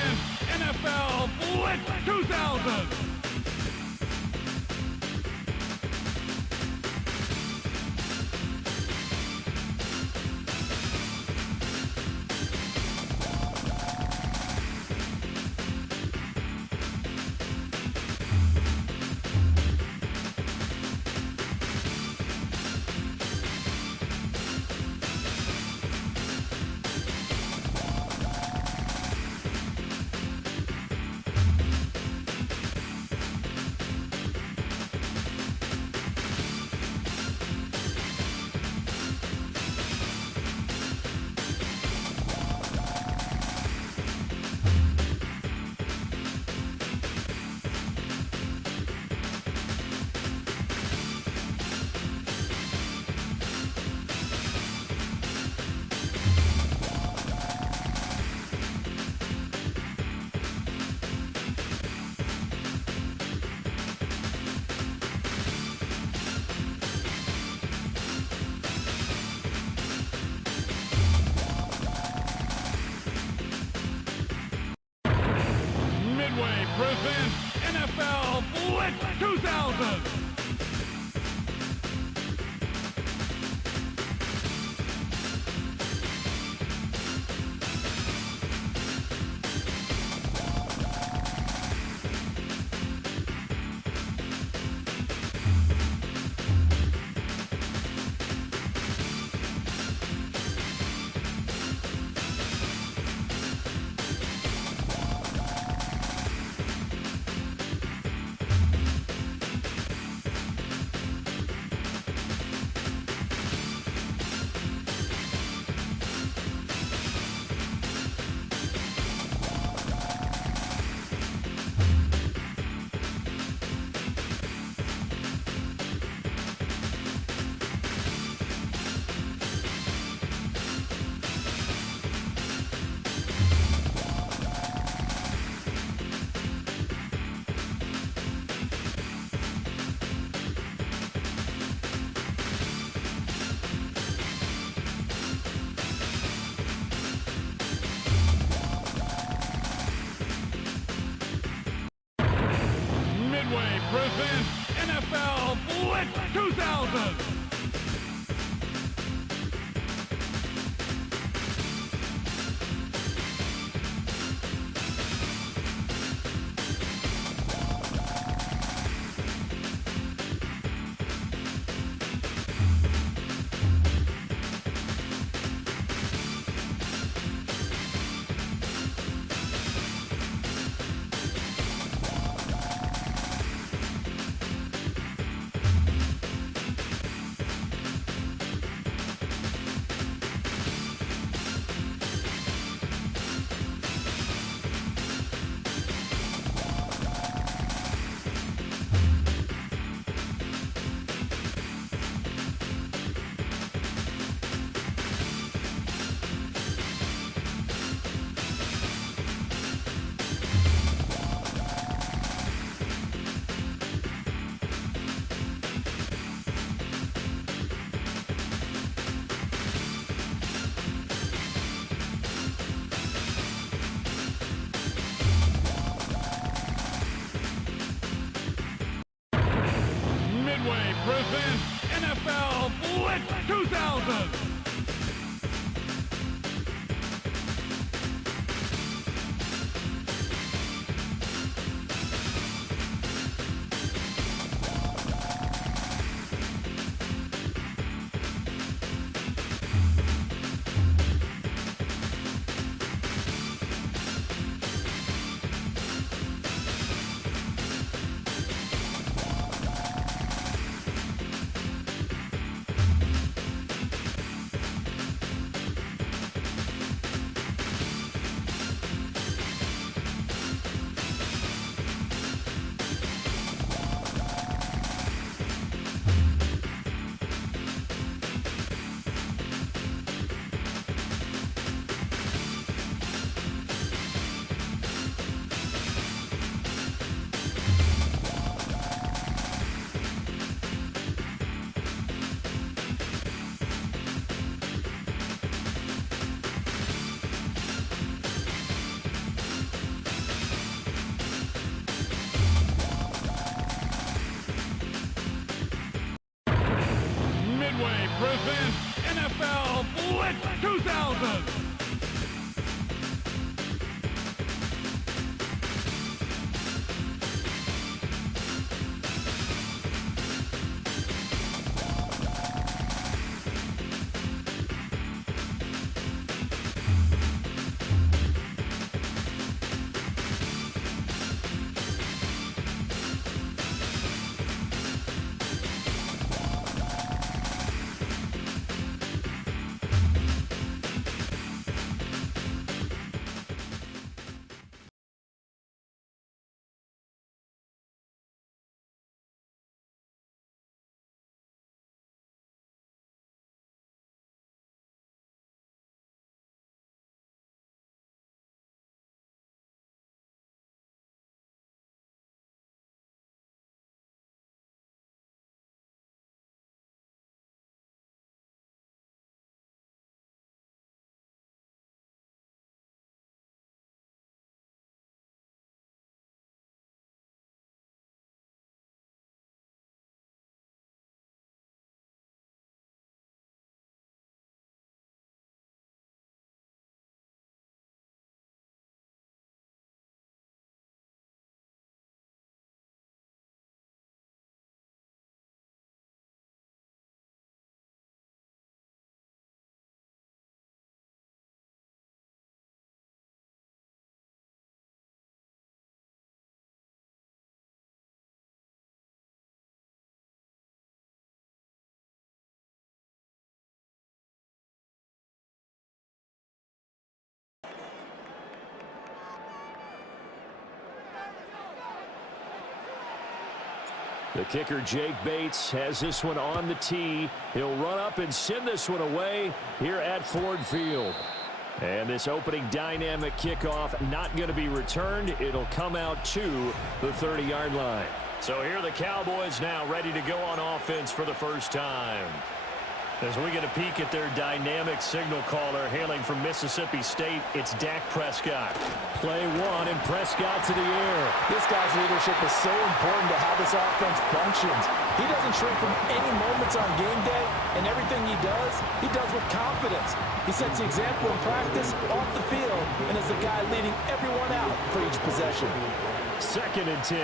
presents NFL Blitz 2000. Presents NFL Blitz 2000. Presents NFL Blitz 2000. Presents NFL Blitz 2000. Speedway presents NFL Blitz 2000. The kicker, Jake Bates, has this one on the tee. He'll run up and send this one away here at Ford Field. And this opening dynamic kickoff not going to be returned. It'll come out to the 30-yard line. So here are the Cowboys now ready to go on offense for the first time. As we get a peek at their dynamic signal caller hailing from Mississippi State, it's Dak Prescott. Play one, and Prescott to the air. This guy's leadership is so important to how this offense functions. He doesn't shrink from any moments on game day, and everything he does with confidence. He sets the example in practice, off the field, and is the guy leading everyone out for each possession. 2nd and 10.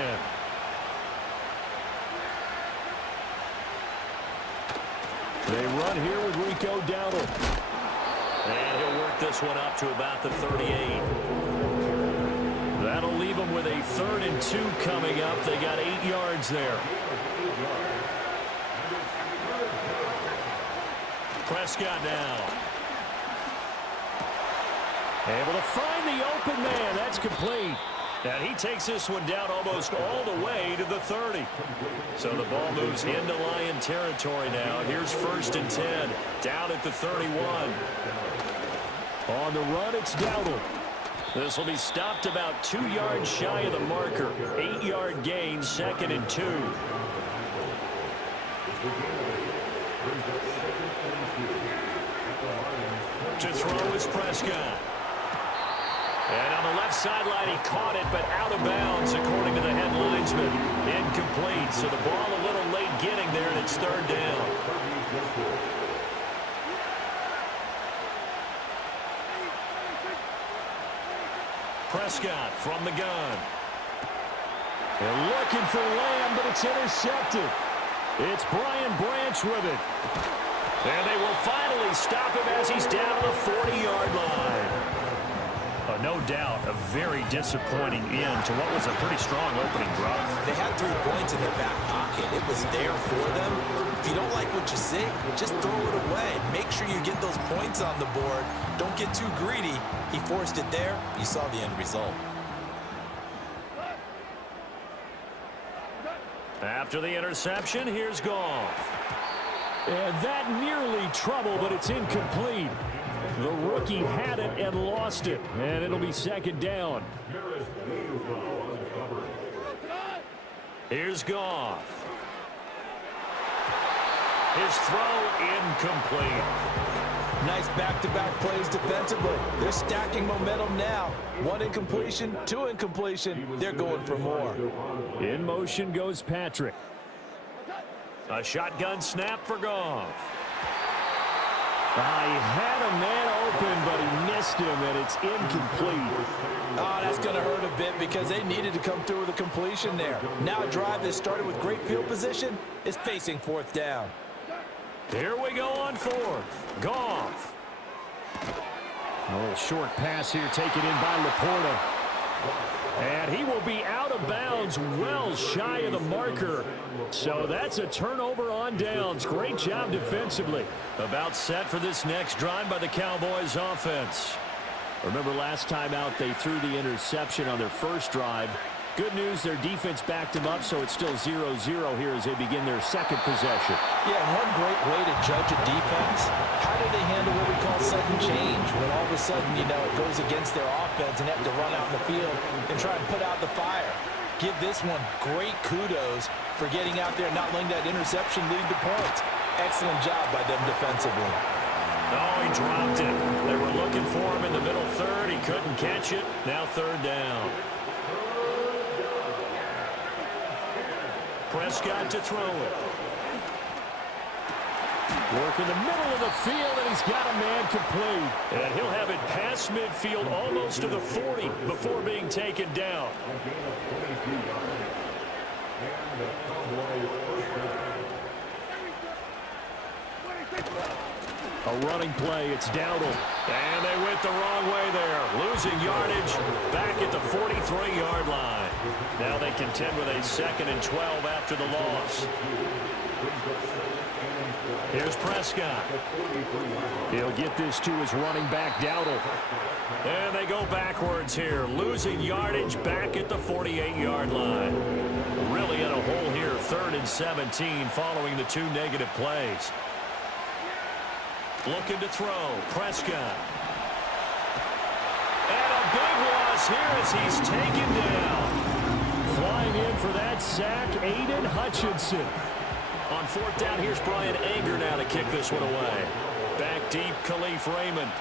They run here with Rico Dowdle. And he'll work this one up to about the 38. That'll leave them with a 3rd and 2 coming up. They got 8 yards there. Prescott now. Able to find the open man. That's complete. And he takes this one down almost all the way to the 30. So the ball moves into Lion territory now. Here's 1st and 10. Down at the 31. On the run, it's Dowdle. This will be stopped about 2 yards shy of the marker. 8-yard gain, 2nd and 2. To throw is Prescott. And on the left sideline, he caught it, but out of bounds, according to the head linesman. Incomplete, so the ball a little late getting there, and it's 3rd down. Prescott from the gun. They're looking for Lamb, but it's intercepted. It's Brian Branch with it. And they will finally stop him as he's down to the 40-yard line. No doubt a very disappointing end to what was a pretty strong opening drive. They had 3 points in their back pocket. It was there for them. If you don't like what you see, just throw it away. Make sure you get those points on the board. Don't get too greedy. He forced it there. You saw the end result. After the interception, here's Goff. And that nearly trouble, but it's incomplete. The rookie had it and lost it, and it'll be 2nd down. Here's Goff. His throw incomplete. Nice back-to-back plays defensively. They're stacking momentum now. 1 incompletion, 2 incompletion. They're going for more. In motion goes Patrick. A shotgun snap for Goff. He had a man open, but he missed him, and it's incomplete. Oh, that's going to hurt a bit because they needed to come through with a completion there. Now a drive that started with great field position is facing fourth down. Here we go on fourth. Goff. A little short pass here taken in by Laporta. And he will be out of bounds, well shy of the marker. So that's a turnover on downs. Great job defensively. About set for this next drive by the Cowboys offense. Remember last time out they threw the interception on their first drive. Good news, their defense backed them up, so it's still 0-0 here as they begin their second possession. Yeah, one great way to judge a defense, how do they handle what we call sudden change? When all of a sudden, you know, it goes against their offense and they have to run out in the field and try and put out the fire. Give this one great kudos for getting out there and not letting that interception lead to points. Excellent job by them defensively. Oh, he dropped it. They were looking for him in the middle third. He couldn't catch it. Now third down. Prescott to throw it. Work in the middle of the field, and he's got a man complete. And he'll have it past midfield almost to the 40 before being taken down. A running play, it's Dowdle. And they went the wrong way there. Losing yardage back at the 43-yard line. Now they contend with a 2nd and 12 after the loss. Here's Prescott. He'll get this to his running back, Dowdle. And they go backwards here. Losing yardage back at the 48-yard line. Really in a hole here, 3rd and 17 following the 2 negative plays. Looking to throw. Prescott. And a big loss here as he's taken down. Flying in for that sack, Aiden Hutchinson. On 4th down, here's Brian Anger now to kick this one away. Back deep, Khalif Raymond.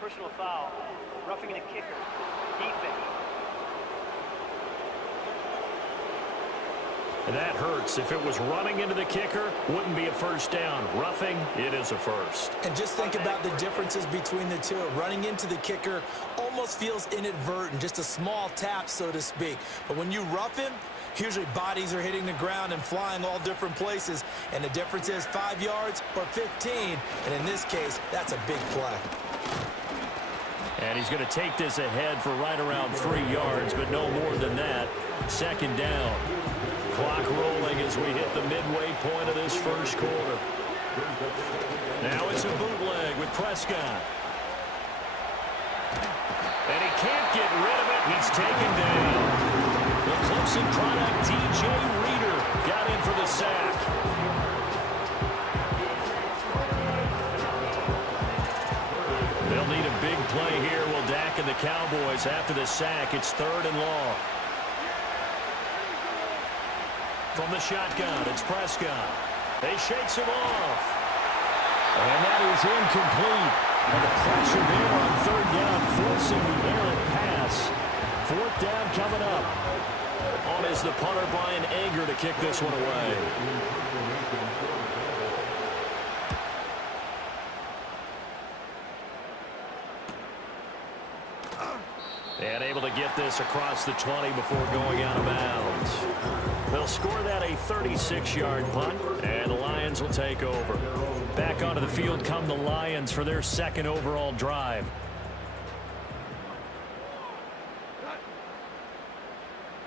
Personal foul. Roughing the kicker. Defense. And that hurts. If it was running into the kicker, wouldn't be a first down. Roughing, it is a first. And just think about the differences between the two. Running into the kicker almost feels inadvertent, just a small tap, so to speak. But when you rough him, usually bodies are hitting the ground and flying all different places. And the difference is 5 yards or 15. And in this case, that's a big play. And he's going to take this ahead for right around 3 yards, but no more than that. 2nd down. Clock rolling as we hit the midway point of this first quarter. Now it's a bootleg with Prescott. And he can't get rid of it. He's taken down. The Clemson product, DJ Reader, got in for the sack. They'll need a big play here. Will Dak and the Cowboys after the sack. It's 3rd and long. From the shotgun, it's Prescott. They shakes him off. And that is incomplete. And the pressure there on 3rd down, forcing the errant pass. 4th down coming up. On is the punter, Brian Anger, to kick this one away. And able to get this across the 20 before going out of bounds. They'll score that a 36-yard punt, and the Lions will take over. Back onto the field come the Lions for their 2nd overall drive.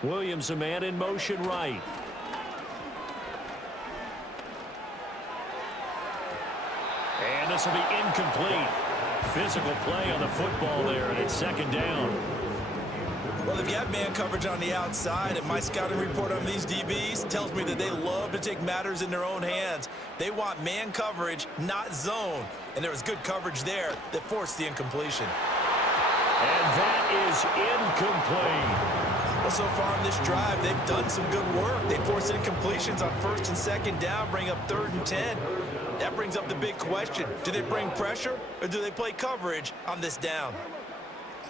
Williams, a man in motion right. And this will be incomplete. Physical play on the football there, and it's 2nd down. Well, if you have man coverage on the outside, and my scouting report on these DBs tells me that they love to take matters in their own hands. They want man coverage, not zone. And there was good coverage there that forced the incompletion. And that is incomplete. Well, so far in this drive, they've done some good work. They forced incompletions on 1st and 2nd down, bring up 3rd and 10. That brings up the big question. Do they bring pressure, or do they play coverage on this down?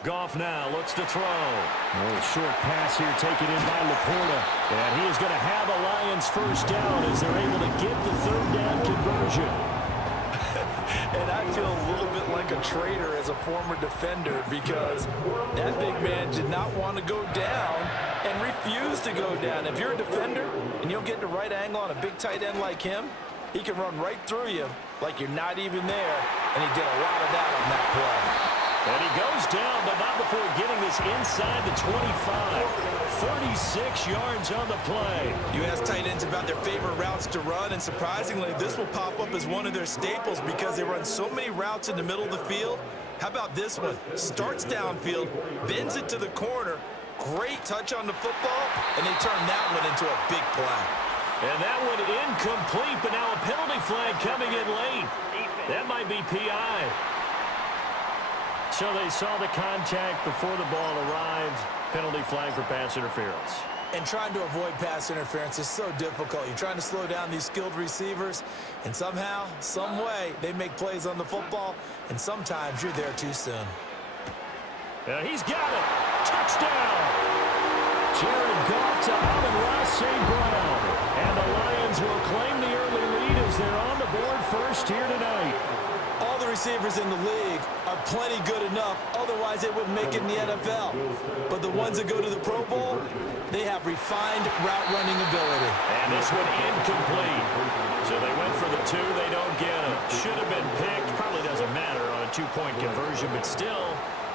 Goff now looks to throw. A little short pass here taken in by Laporta. And he is going to have a Lions first down as they're able to get the third down conversion. And I feel a little bit like a traitor as a former defender because that big man did not want to go down and refused to go down. If you're a defender and you'll get the right angle on a big tight end like him, he can run right through you like you're not even there. And he did a lot of that on that play. And he goes down, but not before getting this inside the 25. 36 yards on the play. You ask tight ends about their favorite routes to run, and surprisingly, this will pop up as one of their staples because they run so many routes in the middle of the field. How about this one? Starts downfield, bends it to the corner, great touch on the football, and they turn that one into a big play. And that one incomplete, but now a penalty flag coming in late. That might be PI. So they saw the contact before the ball arrived. Penalty flag for pass interference. And trying to avoid pass interference is so difficult. You're trying to slow down these skilled receivers, and somehow, some way, they make plays on the football, and sometimes you're there too soon. He's got it. Touchdown. Jared Goff to Amon-Ra St. Brown. And the Lions will claim the early lead as they're on the board first here tonight. All the receivers in the league are plenty good enough, otherwise they wouldn't make it in the NFL. But the ones that go to the Pro Bowl, they have refined route running ability. And this one incomplete. So they went for the two, they don't get it. Should have been picked, probably doesn't matter on a two-point conversion, but still,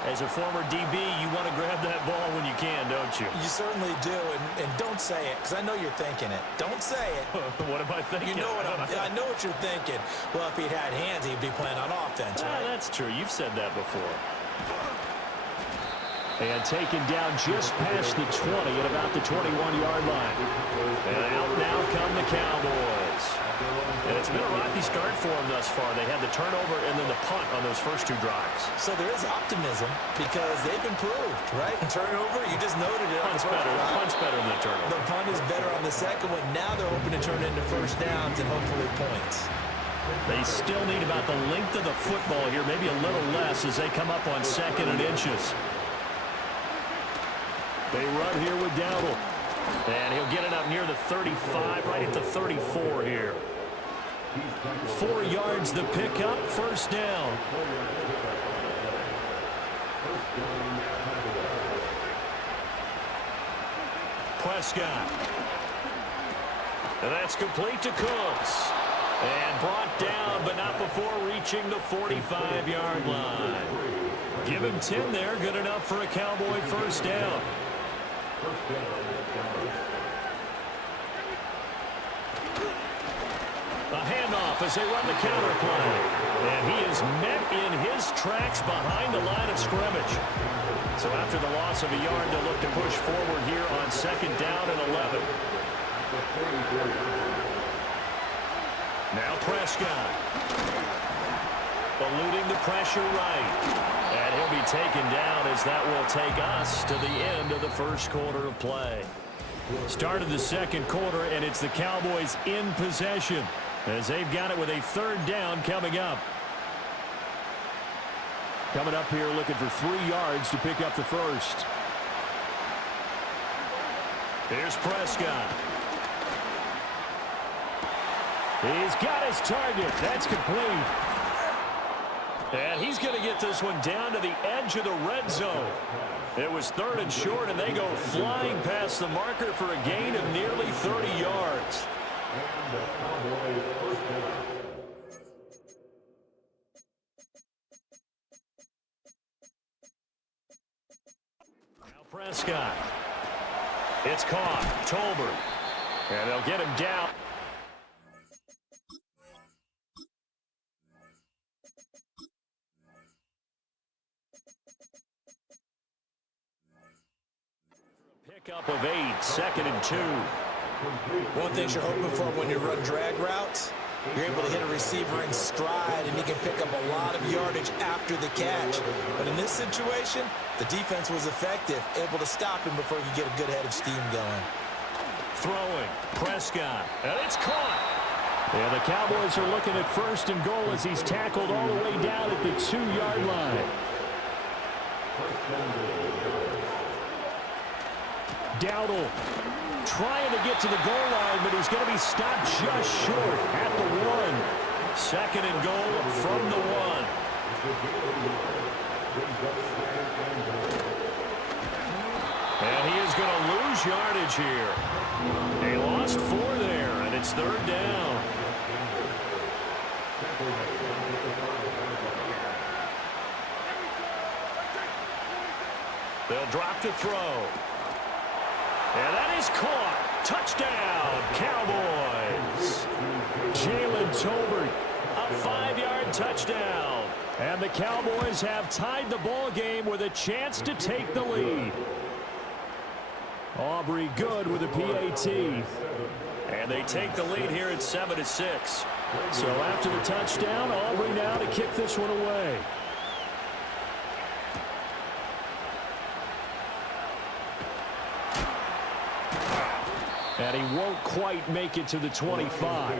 as a former DB, you want to grab that ball when you can, don't you? You certainly do, and don't say it, because I know you're thinking it. Don't say it. What am I thinking? You know what I know what you're thinking. Well, if he'd had hands, he'd be playing on offense, right? That's true. You've said that before. And taken down just past the 20 at about the 21-yard line. And out now come the Cowboys. And it's been a rocky start for them thus far. They had the turnover and then the punt on those first two drives. So there is optimism because they've improved, right? Turnover, you just noted it. Punt's better. Punt's better than the turnover. The punt is better on the second one. Now they're hoping to turn it into first downs and hopefully points. They still need about the length of the football here, maybe a little less as they come up on 2nd and inches. They run here with Dowdle. And he'll get it up near the 35, right at the 34 here. 4 yards the pickup, first down. Prescott. And that's complete to Cooks. And brought down, but not before reaching the 45-yard line. Give him 10 there, good enough for a Cowboy first down. A handoff as they run the counter play. And he is met in his tracks behind the line of scrimmage. So after the loss of a yard, they'll look to push forward here on 2nd down and 11. Now Prescott. Eluding the pressure right. And he'll be taken down as that will take us to the end of the first quarter of play. Started the second quarter, and it's the Cowboys in possession as they've got it with a 3rd down coming up. Coming up here looking for 3 yards to pick up the first. Here's Prescott. He's got his target. That's complete. And he's going to get this one down to the edge of the red zone. It was 3rd and short, and they go flying past the marker for a gain of nearly 30 yards. Now Prescott. It's caught. Tolbert. And they'll get him down. Pickup of 8, 2nd and 2. One thing you're hoping for when you run drag routes, you're able to hit a receiver in stride, and he can pick up a lot of yardage after the catch. But in this situation, the defense was effective, able to stop him before he could get a good head of steam going. Throwing, Prescott, and it's caught. Yeah, the Cowboys are looking at 1st and goal as he's tackled all the way down at the 2-yard line. Dowdle trying to get to the goal line, but he's going to be stopped just short at the 1. Second and goal from the 1. And he is going to lose yardage here. He lost 4 there, and it's third down. They'll drop to throw. And that is caught. Touchdown, Cowboys. Jalen Tolbert, a 5-yard touchdown. And the Cowboys have tied the ball game with a chance to take the lead. Aubrey good with a PAT. And they take the lead here at 7-6. So after the touchdown, Aubrey now to kick this one away. And he won't quite make it to the 25.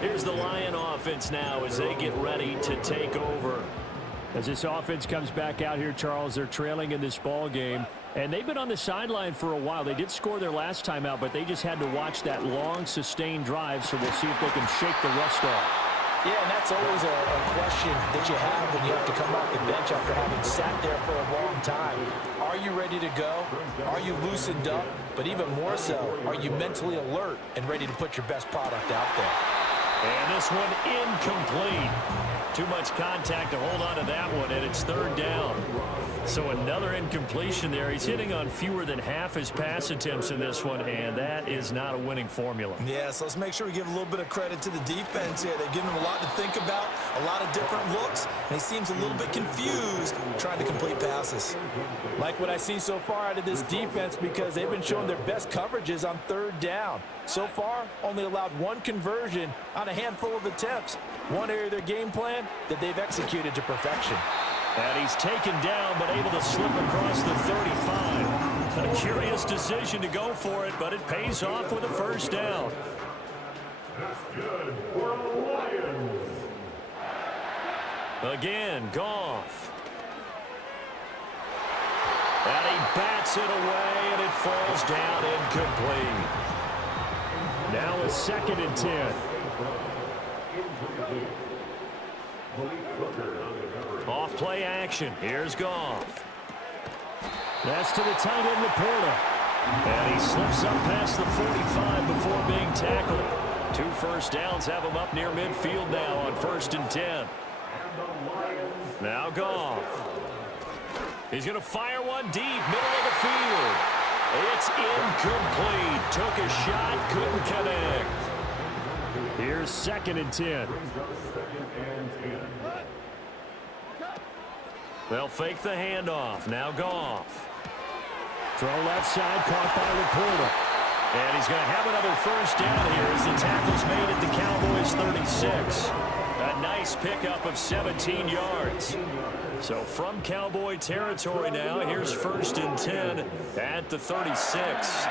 Here's the Lion offense now as they get ready to take over. As this offense comes back out here, Charles, they're trailing in this ball game. And they've been on the sideline for a while. They did score their last time out, but they just had to watch that long, sustained drive, so we'll see if they can shake the rust off. Yeah, and that's always a question that you have when you have to come off the bench after having sat there for a long time. Are you ready to go? Are you loosened up? But even more so, are you mentally alert and ready to put your best product out there? And this one incomplete. Too much contact to hold on to that one, and it's third down. So another incompletion there. He's hitting on fewer than half his pass attempts in this one, and that is not a winning formula. Yeah, so let's make sure we give a little bit of credit to the defense here. They're giving him a lot to think about, a lot of different looks, and he seems a little bit confused trying to complete passes. Like what I see so far out of this defense, because they've been showing their best coverages on third down. So far, only allowed 1 conversion on a handful of attempts. One area of their game plan that they've executed to perfection. And he's taken down, but able to slip across the 35. A curious decision to go for it, but it pays off with a first down. Again, Goff. And he bats it away, and it falls down incomplete. Now a 2nd and 10. Off play action. Here's Goff. That's to the tight end, Laporta. And he slips up past the 45 before being tackled. 2 first downs have him up near midfield now on 1st and 10. Now Goff. He's going to fire one deep, middle of the field. It's incomplete. Took a shot, couldn't connect. Here's 2nd and 10. They'll fake the handoff. Now Goff. Throw left side, caught by Laporta. And he's going to have another first down here as the tackle's made at the Cowboys' 36. A nice pickup of 17 yards. So from Cowboy territory now, here's 1st and 10 at the 36.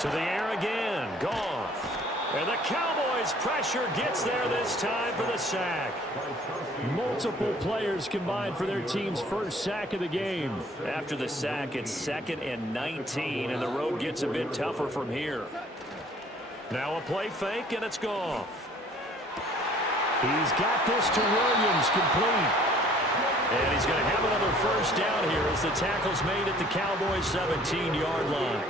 To the air again, Goff. And the Cowboys' pressure gets there this time for the sack. Multiple players combined for their team's first sack of the game. After the sack, it's 2nd and 19, and the road gets a bit tougher from here. Now a play fake, and it's Goff. He's got this to Williams, complete. And he's going to have another first down here as the tackle's made at the Cowboys' 17-yard line.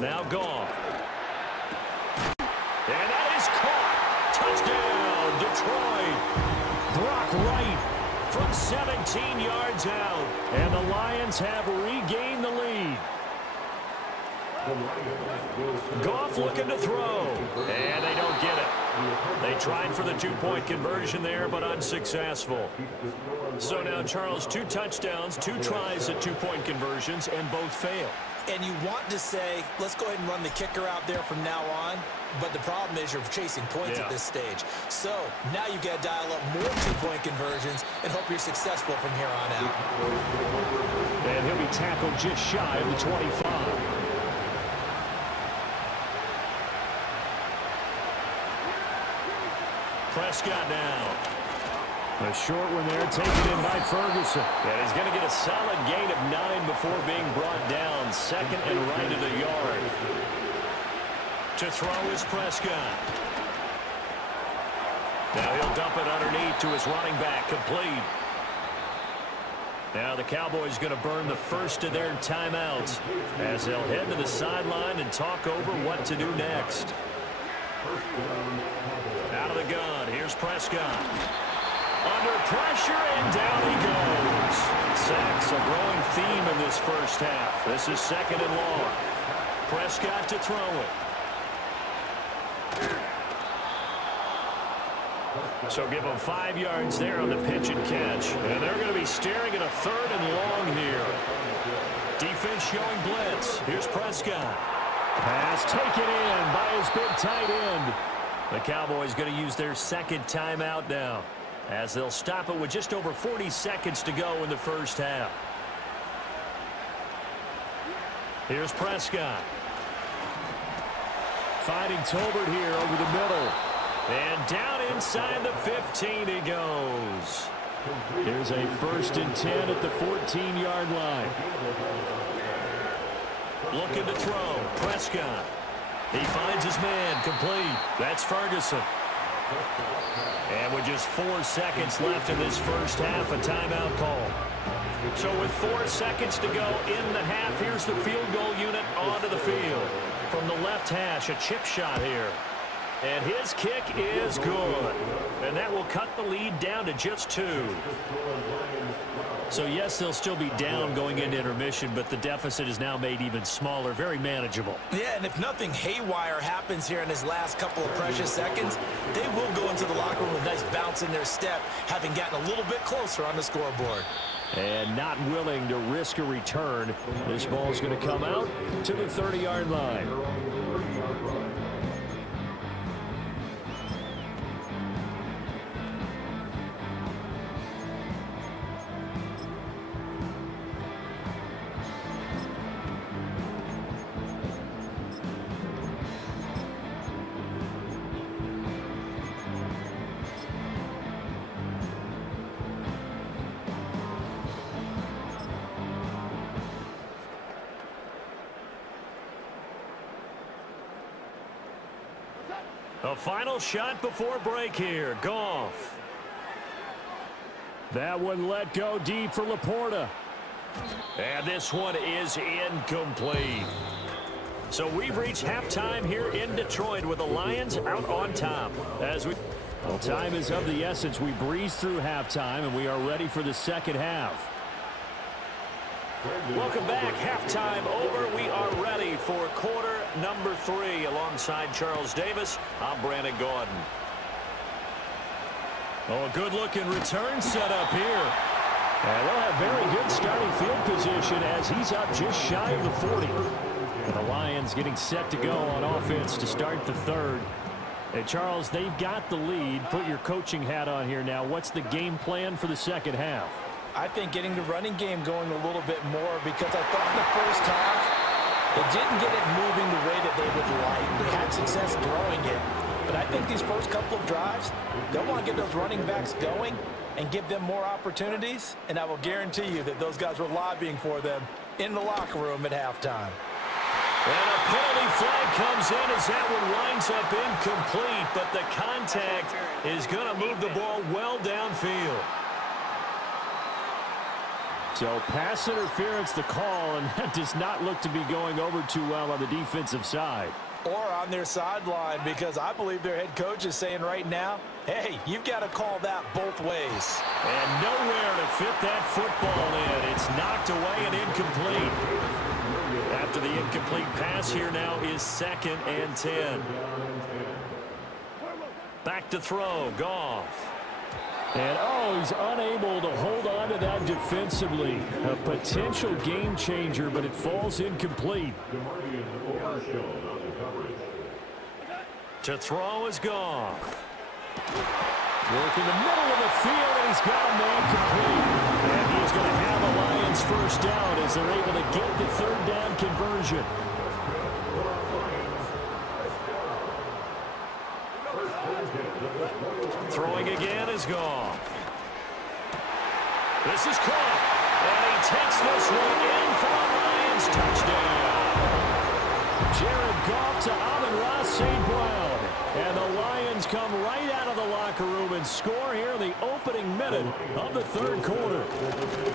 Now Goff. And that is caught. Touchdown, Detroit. Brock Wright from 17 yards out. And the Lions have regained the lead. Goff looking to throw. And they don't get it. They tried for the 2-point conversion there, but unsuccessful. So now, Charles, 2 touchdowns, 2 tries at 2-point conversions, and both fail. And you want to say, let's go ahead and run the kicker out there from now on. But the problem is you're chasing points at this stage. So now you got to dial up more 2-point conversions and hope you're successful from here on out. And he'll be tackled just shy of the 25. Prescott now. A short one there, taken in by Ferguson. And he's going to get a solid gain of 9 before being brought down. Second and right at the yard. To throw is Prescott. Now he'll dump it underneath to his running back, complete. Now the Cowboys going to burn the first of their timeouts as they'll head to the sideline and talk over what to do next. Out of the gun, here's Prescott. Under pressure, and down he goes. Sacks a growing theme in this first half. This is second and long. Prescott to throw it. So give them 5 yards there on the pitch and catch. And they're going to be staring at a third and long here. Defense showing blitz. Here's Prescott. Pass taken in by his big tight end. The Cowboys going to use their second timeout now, as they'll stop it with just over 40 seconds to go in the first half. Here's Prescott. Finding Tolbert here over the middle. And down inside the 15 he goes. Here's a 1st and 10 at the 14-yard line. Looking to throw. Prescott. He finds his man, complete. That's Ferguson. And with just 4 seconds left in this first half, a timeout call. So with 4 seconds to go in the half, here's the field goal unit onto the field. From the left hash, a chip shot here. And his kick is good. And that will cut the lead down to just 2. So, yes, they'll still be down going into intermission, but the deficit is now made even smaller, very manageable. Yeah, and if nothing haywire happens here in his last couple of precious seconds, they will go into the locker room with a nice bounce in their step, having gotten a little bit closer on the scoreboard. And not willing to risk a return. This ball is going to come out to the 30-yard line. A final shot before break here. Goff. That one let go deep for Laporta. And this one is incomplete. So we've reached halftime here in Detroit with the Lions out on top. Well, time is of the essence. We breeze through halftime, and we are ready for the second half. Welcome back. Halftime over. We are ready for quarter number 3 alongside Charles Davis. I'm Brandon Gordon. Oh, a good-looking return set up here. And they'll have very good starting field position as he's up just shy of the 40. And the Lions getting set to go on offense to start the third. And Charles, they've got the lead. Put your coaching hat on here now. What's the game plan for the second half? I think getting the running game going a little bit more, because I thought in the first half they didn't get it moving the way that they would like. They had success throwing it. But I think these first couple of drives, they'll want to get those running backs going and give them more opportunities. And I will guarantee you that those guys were lobbying for them in the locker room at halftime. And a penalty flag comes in as that one winds up incomplete. But the contact is going to move the ball well downfield. So pass interference the call, and that does not look to be going over too well on the defensive side. Or on their sideline, because I believe their head coach is saying right now, hey, you've got to call that both ways. And nowhere to fit that football in. It's knocked away and incomplete. After the incomplete pass here now is 2nd and 10. Back to throw, Goff. And, oh, he's unable to hold on to that defensively. A potential game changer, but it falls incomplete. To throw is Goff. Work in the middle of the field, and he's got a man complete. And he's going to have a Lions first down as they're able to get the third down conversion. Throwing again is Goff. This is caught. And he takes this one in for a Lions touchdown. Jared Goff to Amon-Ra St. Brown. And the Lions come right out of the locker room and score here in the opening minute of the third quarter.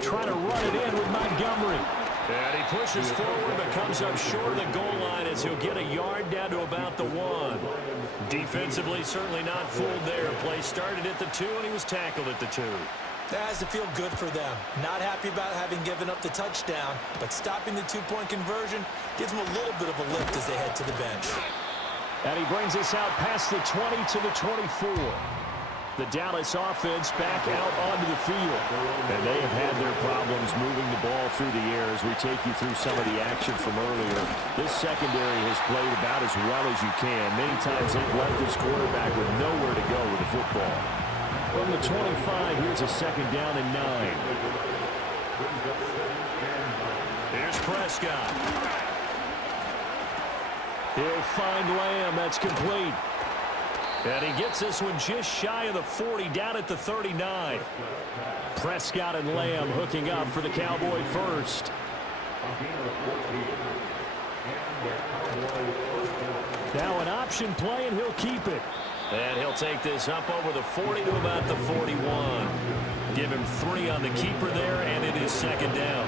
Trying to run it in with Montgomery. And he pushes forward but comes up short of the goal line as he'll get a yard down to about the 1. Defensively, certainly not fooled there. Play started at the 2 and he was tackled at the 2. That has to feel good for them. Not happy about having given up the touchdown, but stopping the two-point conversion gives them a little bit of a lift as they head to the bench. And he brings us out past the 20 to the 24. The Dallas offense back out onto the field. And they have had their problems moving the ball through the air as we take you through some of the action from earlier. This secondary has played about as well as you can. Many times they've left this quarterback with nowhere to go with the football. From the 25, here's a second down and 9. Here's Prescott. He'll find Lamb. That's complete. And he gets this one just shy of the 40, down at the 39. Prescott and Lamb hooking up for the Cowboy first. Now an option play, and he'll keep it. And he'll take this up over the 40 to about the 41. Give him 3 on the keeper there, and it is second down.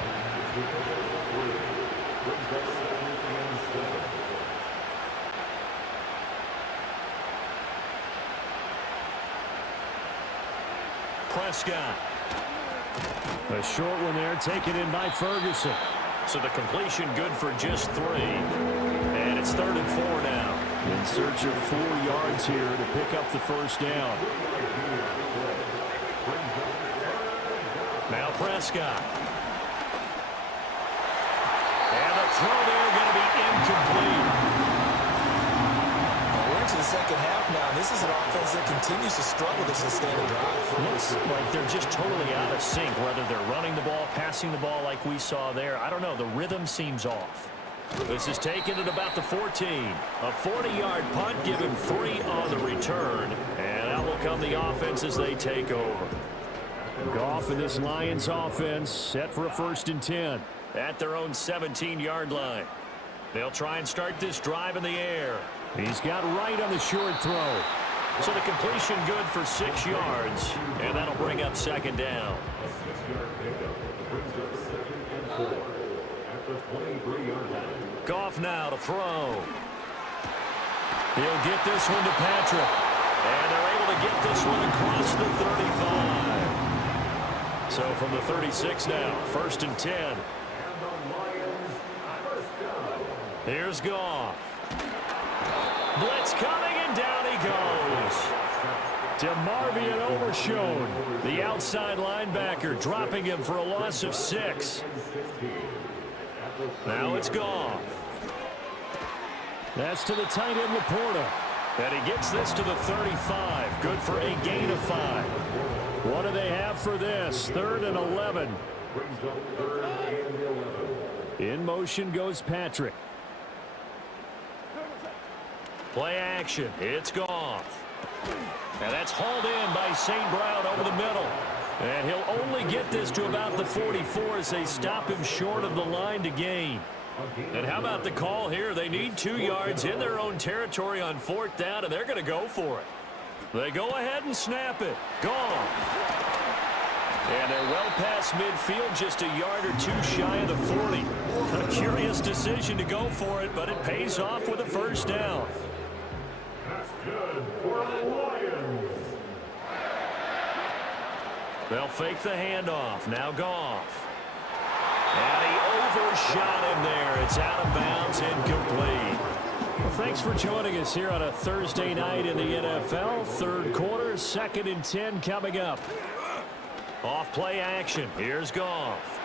Prescott. A short one there, taken in by Ferguson. So the completion good for just 3. And it's 3rd and 4 now. In search of 4 yards here to pick up the first down. Now Prescott. And the throw there going to be incomplete. We're into the second half now, and this is an offense that continues to struggle to sustain a drive. Looks like they're just totally out of sync, whether they're running the ball, passing the ball like we saw there. I don't know. The rhythm seems off. This is taken at about the 14. A 40-yard punt, give him 3 on the return. And out will come the offense as they take over. Goff and this Lions offense set for a 1st and 10 at their own 17-yard line. They'll try and start this drive in the air. He's got right on the short throw. So the completion good for 6 yards, and that'll bring up second down. Goff now to throw. He'll get this one to Patrick. And they're able to get this one across the 35. So from the 36 now, 1st and 10. Here's Goff. Blitz coming, and down he goes. DeMarvion Overshown, the outside linebacker, dropping him for a loss of 6. Now it's Goff. That's to the tight end, Laporta. And he gets this to the 35. Good for a gain of 5. What do they have for this? 3rd and 11. In motion goes Patrick. Play action. It's Goff. And that's hauled in by St. Brown over the middle. And he'll only get this to about the 44 as they stop him short of the line to gain. And how about the call here? They need 2 yards in their own territory on 4th down, and they're going to go for it. They go ahead and snap it. Goff. And they're well past midfield, just a yard or 2 shy of the 40. A curious decision to go for it, but it pays off with a 1st down. That's good for the Lions. They'll fake the handoff. Now Goff. And he overshot him there. It's out of bounds, incomplete. Well, thanks for joining us here on a Thursday night in the NFL. 3rd quarter, 2nd and 10 coming up. Off play action. Here's Goff.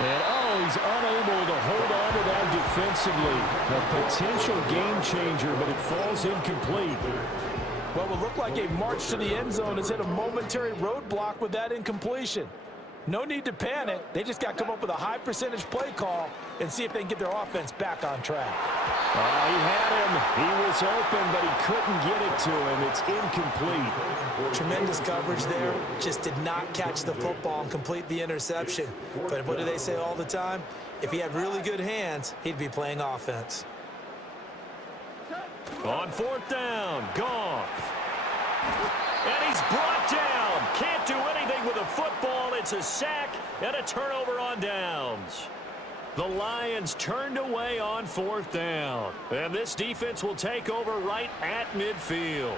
And, he's unable to hold on to that defensively. A potential game changer, but it falls incomplete. What will look like a march to the end zone has hit a momentary roadblock with that incompletion. No need to panic. They just got to come up with a high percentage play call and see if they can get their offense back on track. He had him. He was open, but he couldn't get it to him. It's incomplete. Tremendous coverage there. Just did not catch the football and complete the interception. But what do they say all the time? If he had really good hands, he'd be playing offense. On fourth down, Goff. And he's brought down. Can't do anything with a football. It's a sack and a turnover on downs. The Lions turned away on fourth down. And this defense will take over right at midfield.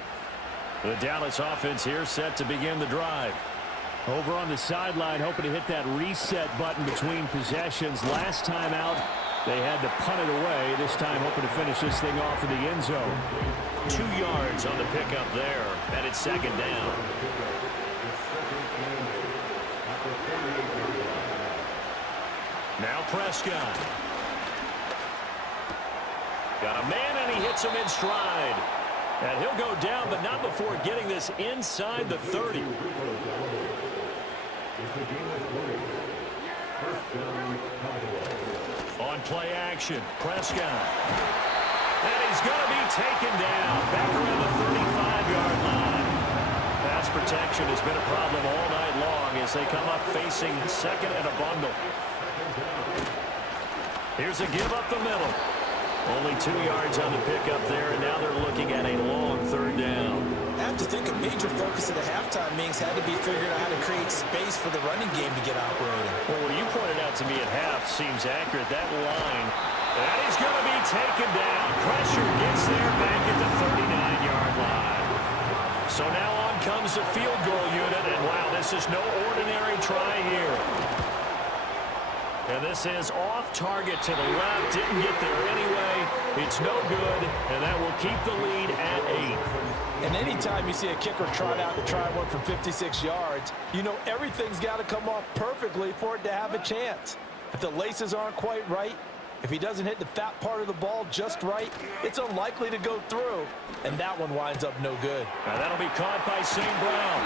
The Dallas offense here set to begin the drive. Over on the sideline, hoping to hit that reset button between possessions. Last time out, they had to punt it away. This time hoping to finish this thing off in the end zone. 2 yards on the pickup there, and it's second down. Now Prescott. Got a man, and he hits him in stride. And he'll go down, but not before getting this inside the 30. On play action, Prescott. And he's going to be taken down back around the 35-yard line. Pass protection has been a problem all night long as they come up facing second and a bundle. Here's a give up the middle. Only 2 yards on the pickup there, and now they're looking at a long third down. I have to think a major focus of the halftime meetings had to be figuring out how to create space for the running game to get operating. Well, what you pointed out to me at half seems accurate. That line, and he's going to be taken down. Pressure gets there back at the 39-yard line. So now on comes the field goal unit, and wow, this is no ordinary try here. And this is off target to the left. Didn't get there anyway. It's no good, and that will keep the lead at 8. And anytime you see a kicker trot out to try one from 56 yards, you know everything's got to come off perfectly for it to have a chance. If the laces aren't quite right, if he doesn't hit the fat part of the ball just right, it's unlikely to go through. And that one winds up no good. Now that'll be caught by St. Brown.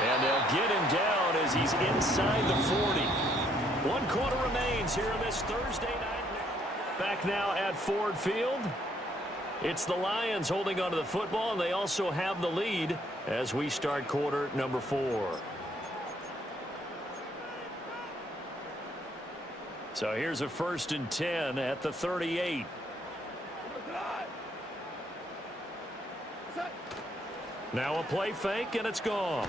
And they'll get him down as he's inside the 40. 1 quarter remains here in this Thursday night. Back now at Ford Field. It's the Lions holding onto the football, and they also have the lead as we start quarter number 4. So here's a 1st and 10 at the 38. Now a play fake, and it's gone.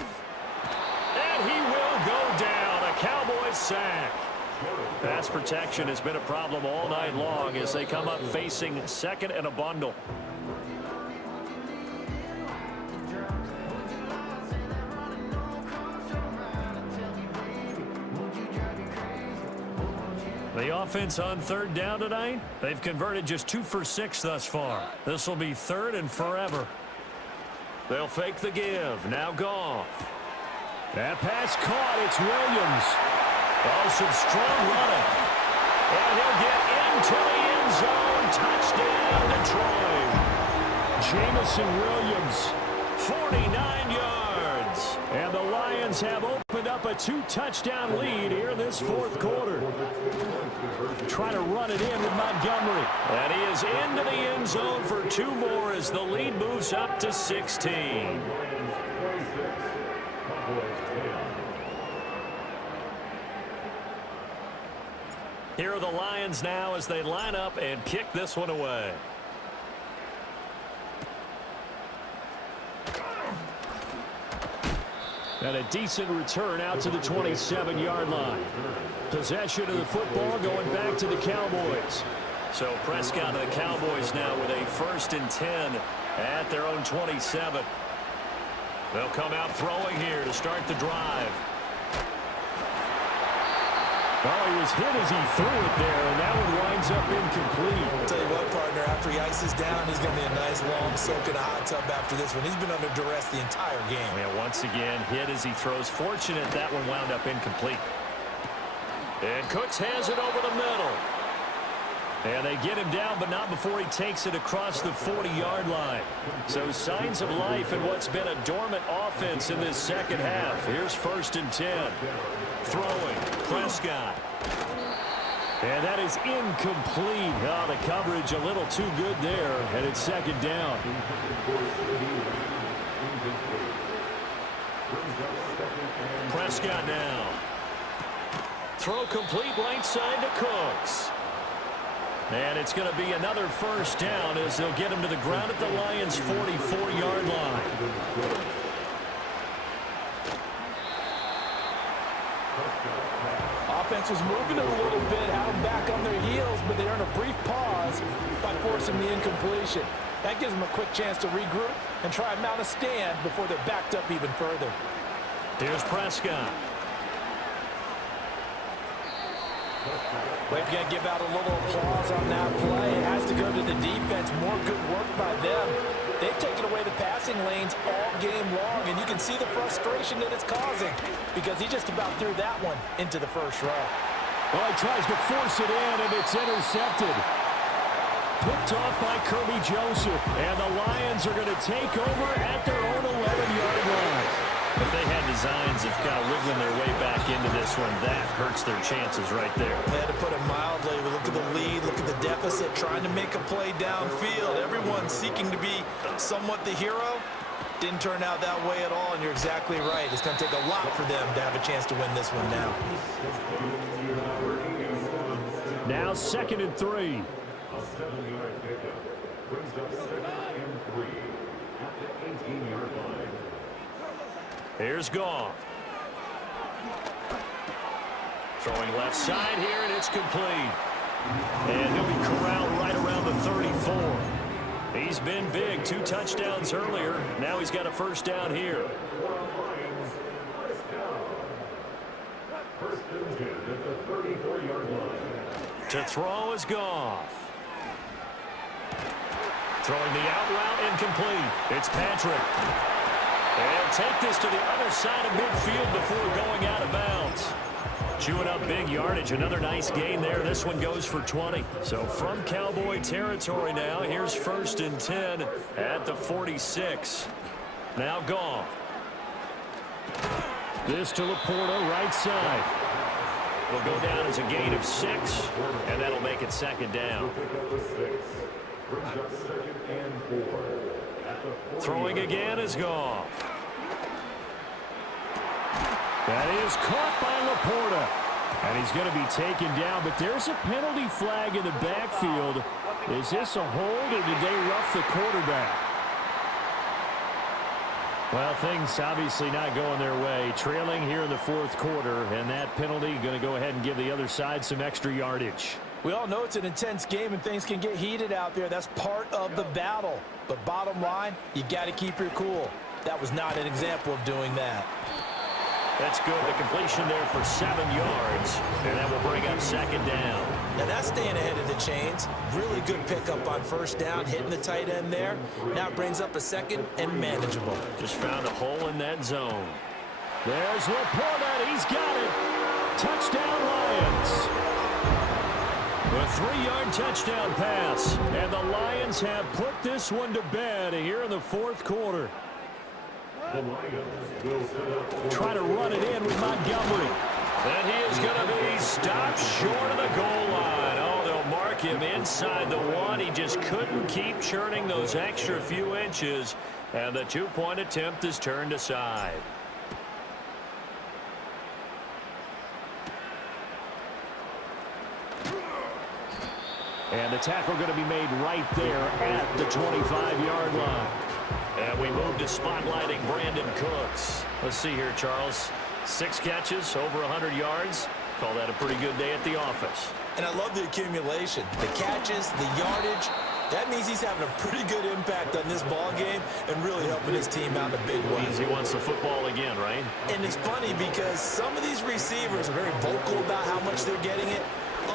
And he will go down. A Cowboys sack. Pass protection has been a problem all night long as they come up facing second and a bundle. The offense on third down tonight, they've converted just 2 for 6 thus far. This will be third and forever. They'll fake the give. Now Goff. That pass caught. It's Williams. Oh, some strong running. And he'll get into the end zone. Touchdown, Detroit. Jamison Williams, 49 yards. And the Lions have opened up a 2-touchdown lead here in this 4th quarter. Try to run it in with Montgomery. And he is into the end zone for 2 more as the lead moves up to 16. Here are the Lions now as they line up and kick this one away. And a decent return out to the 27-yard line. Possession of the football going back to the Cowboys. So Prescott and the Cowboys now with a 1st and 10 at their own 27. They'll come out throwing here to start the drive. Oh, he was hit as he threw it there, and that one winds up incomplete. I'll tell you what, partner, after he ices down, he's going to be a nice long soak in a hot tub after this one. He's been under duress the entire game. Yeah, once again, hit as he throws. Fortunate that one wound up incomplete. And Cooks has it over the middle. And they get him down, but not before he takes it across the 40-yard line. So signs of life in what's been a dormant offense in this second half. Here's 1st and 10. Throwing, Prescott. And that is incomplete. Oh, the coverage a little too good there, and it's second down. Prescott now. Throw complete right side to Cooks. And it's going to be another first down as they'll get him to the ground at the Lions' 44-yard line. Offense was moving it a little bit, had them back on their heels, but they earned a brief pause by forcing the incompletion. That gives them a quick chance to regroup and try and mount a stand before they're backed up even further. Here's Prescott. We've got to give out a little applause on that play. It has to go to the defense. More good work by them. They've taken away the passing lanes all game long, and you can see the frustration that it's causing because he just about threw that one into the first row. Well, he tries to force it in, and it's intercepted. Picked off by Kirby Joseph, and the Lions are going to take over at their own 11-yard line. If they had designs of kind of wiggling their way back into this one, that hurts their chances right there. They had to put it mildly. We look at the lead, look at the deficit, trying to make a play downfield. Everyone seeking to be somewhat the hero. Didn't turn out that way at all, and you're exactly right. It's going to take a lot for them to have a chance to win this one now. Now 2nd and 3. A 7-yard pickup brings up 2nd and 3 at the 18-yard line. Here's Goff. Throwing left side here, and it's complete. And he'll be corralled right around the 34. He's been big. 2 touchdowns earlier. Now he's got a first down here. First and 10 at the 34-yard line. To throw is Goff. Throwing the out route, incomplete. It's Patrick. And take this to the other side of midfield before going out of bounds. Chewing up big yardage. Another nice gain there. This one goes for 20. So from Cowboy territory now, here's 1st and 10 at the 46. Now Goff. This to Laporta, right side. Will go down as a gain of 6, and that'll make it 2nd down. Throwing again is Goff. That is caught by Laporta. And he's going to be taken down, but there's a penalty flag in the backfield. Is this a hold, or did they rough the quarterback? Well, things obviously not going their way. Trailing here in the 4th quarter, and that penalty going to go ahead and give the other side some extra yardage. We all know it's an intense game and things can get heated out there. That's part of the battle. But bottom line, you got to keep your cool. That was not an example of doing that. That's good. The completion there for 7 yards, and that will bring up 2nd down. Now that's staying ahead of the chains. Really good pickup on first down, hitting the tight end there. Now it brings up a 2nd and manageable. Just found a hole in that zone. There's Laporta. He's got it. Touchdown, Lions. A 3-yard touchdown pass, and the Lions have put this one to bed here in the 4th quarter. Try to run it in with Montgomery. And he is going to be stopped short of the goal line. Oh, they'll mark him inside the 1. He just couldn't keep churning those extra few inches, and the 2-point attempt is turned aside. And the tackle going to be made right there at the 25-yard line. And we move to spotlighting Brandon Cooks. Let's see here, Charles. 6 catches, over 100 yards. Call that a pretty good day at the office. And I love the accumulation. The catches, the yardage. That means he's having a pretty good impact on this ball game and really helping his team out in a big way. Means he wants the football again, right? And it's funny because some of these receivers are very vocal about how much they're getting it.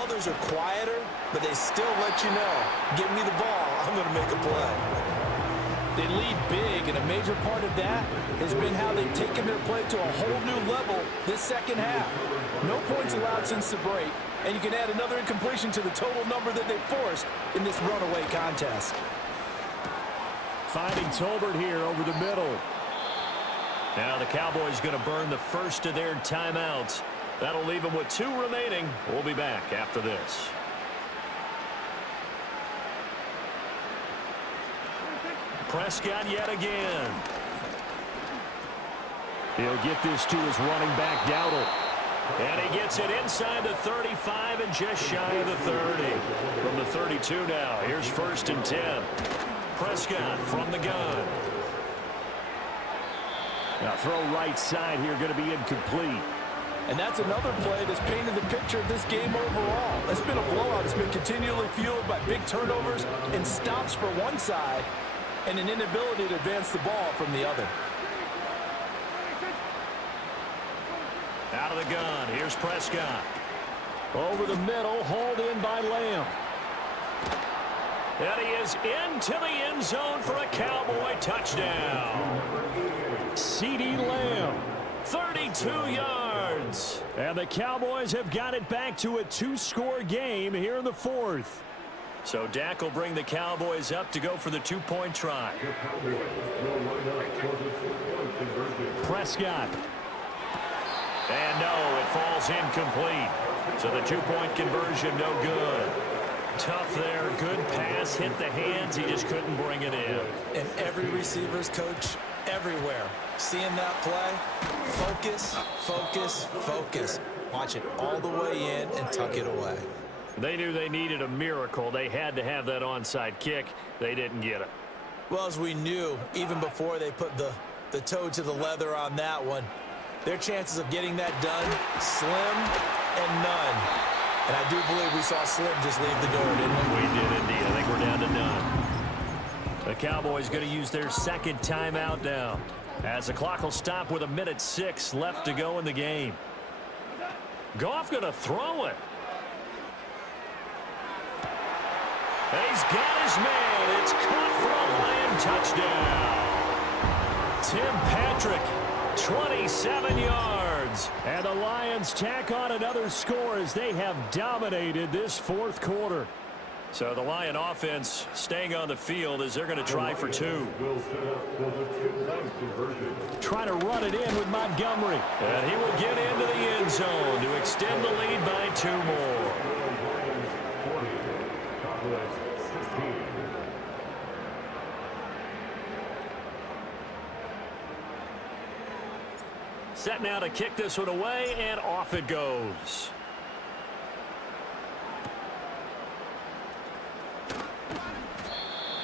Others are quieter, but they still let you know, give me the ball, I'm going to make a play. They lead big, and a major part of that has been how they've taken their play to a whole new level this second half. No points allowed since the break, and you can add another incompletion to the total number that they forced in this runaway contest. Finding Tolbert here over the middle. Now the Cowboys going to burn the first of their timeouts That'll leave him with 2 remaining. We'll be back after this. Prescott yet again. He'll get this to his running back, Dowdle. And he gets it inside the 35 and just shy of the 30. From the 32 now, here's 1st and 10. Prescott from the gun. Now throw right side here, going to be incomplete. And that's another play that's painted the picture of this game overall. It's been a blowout. It's been continually fueled by big turnovers and stops for one side and an inability to advance the ball from the other. Out of the gun, here's Prescott. Over the middle, hauled in by Lamb. And he is into the end zone for a Cowboy touchdown. CeeDee Lamb, 32 yards. And the Cowboys have got it back to a 2-score game here in the 4th. So Dak will bring the Cowboys up to go for the 2-point try. Prescott. And no, it falls incomplete. So the 2-point conversion, no good. Tough there. Good pass. Hit the hands. He just couldn't bring it in. And every receiver's coach everywhere. Seeing that play, focus, focus, focus. Watch it all the way in and tuck it away. They knew they needed a miracle. They had to have that onside kick. They didn't get it. Well, as we knew, even before they put the toe to the leather on that one, their chances of getting that done, slim and none. And I do believe we saw Slim just leave the door, didn't we? We did indeed. I think we're down to none. The Cowboys going to use their 2nd timeout now, as the clock will stop with 1:06 left to go in the game. Goff going to throw it. And he's got his man. It's caught for a Lion touchdown. Tim Patrick, 27 yards. And the Lions tack on another score as they have dominated this 4th quarter. So the Lion offense staying on the field as they're going to try for 2. Trying to run it in with Montgomery. And he will get into the end zone to extend the lead by 2 more. Set now to kick this one away, and off it goes.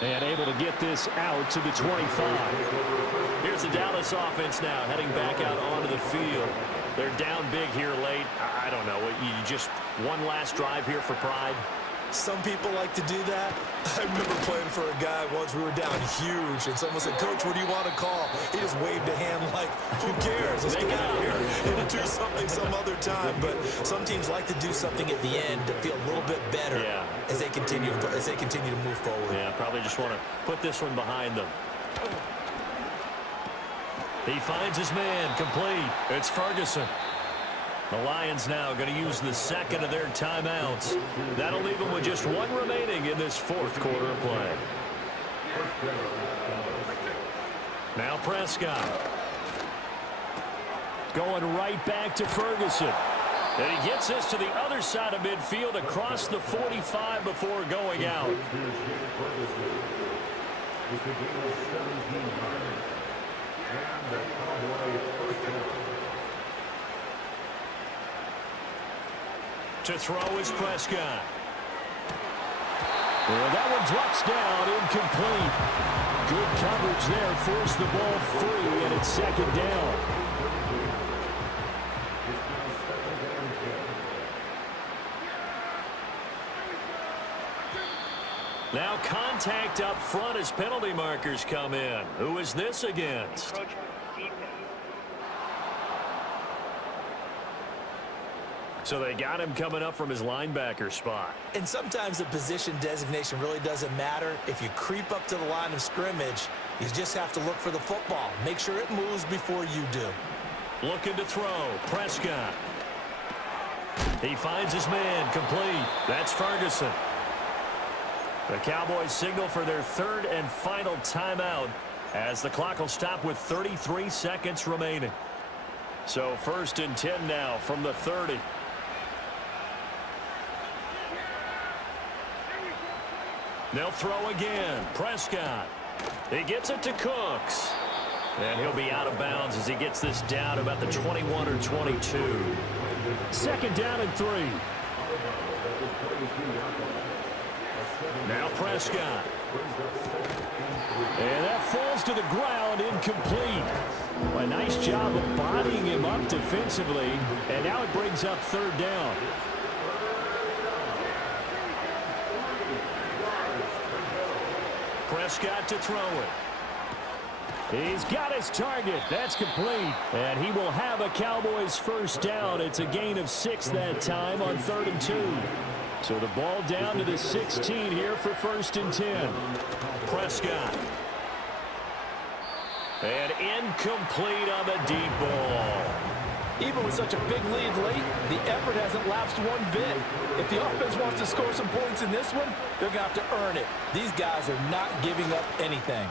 And able to get this out to the 25. Here's the Dallas offense now heading back out onto the field. They're down big here late. I don't know. You just one last drive here for pride. Some people like to do that. I remember playing for a guy once. We were down huge, and someone said, "Coach, what do you want to call?" He just waved a hand like, "Who cares? Let's get out of here and do something some other time." But some teams like to do something at the end to feel a little bit better as they continue to move forward. Yeah, probably just want to put this one behind them. He finds his man, complete. It's Ferguson. The Lions now going to use the 2nd of their timeouts. That'll leave them with just 1 remaining in this 4th quarter of play. Now Prescott. Going right back to Ferguson. And he gets this to the other side of midfield across the 45 before going out. To throw is Prescott. And that one drops down, incomplete. Good coverage there, forced the ball free, and it's 2nd down. Now contact up front as penalty markers come in. Who is this against? So they got him coming up from his linebacker spot. And sometimes the position designation really doesn't matter. If you creep up to the line of scrimmage, you just have to look for the football. Make sure it moves before you do. Looking to throw. Prescott. He finds his man, complete. That's Ferguson. The Cowboys signal for their 3rd and final timeout as the clock will stop with 33 seconds remaining. So 1st and 10 now from the 30. They'll throw again. Prescott. He gets it to Cooks. And he'll be out of bounds as he gets this down about the 21 or 22. 2nd down and 3. Now Prescott. And that falls to the ground, incomplete. A nice job of bodying him up defensively. And now it brings up 3rd down. Prescott to throw it. He's got his target. That's complete. And he will have a Cowboys 1st down. It's a gain of 6 that time on 3rd and 2. So the ball down to the 16 here for 1st and 10. Prescott. And incomplete on the deep ball. Even with such a big lead late, the effort hasn't lapsed one bit. If the offense wants to score some points in this one, they're going to have to earn it. These guys are not giving up anything.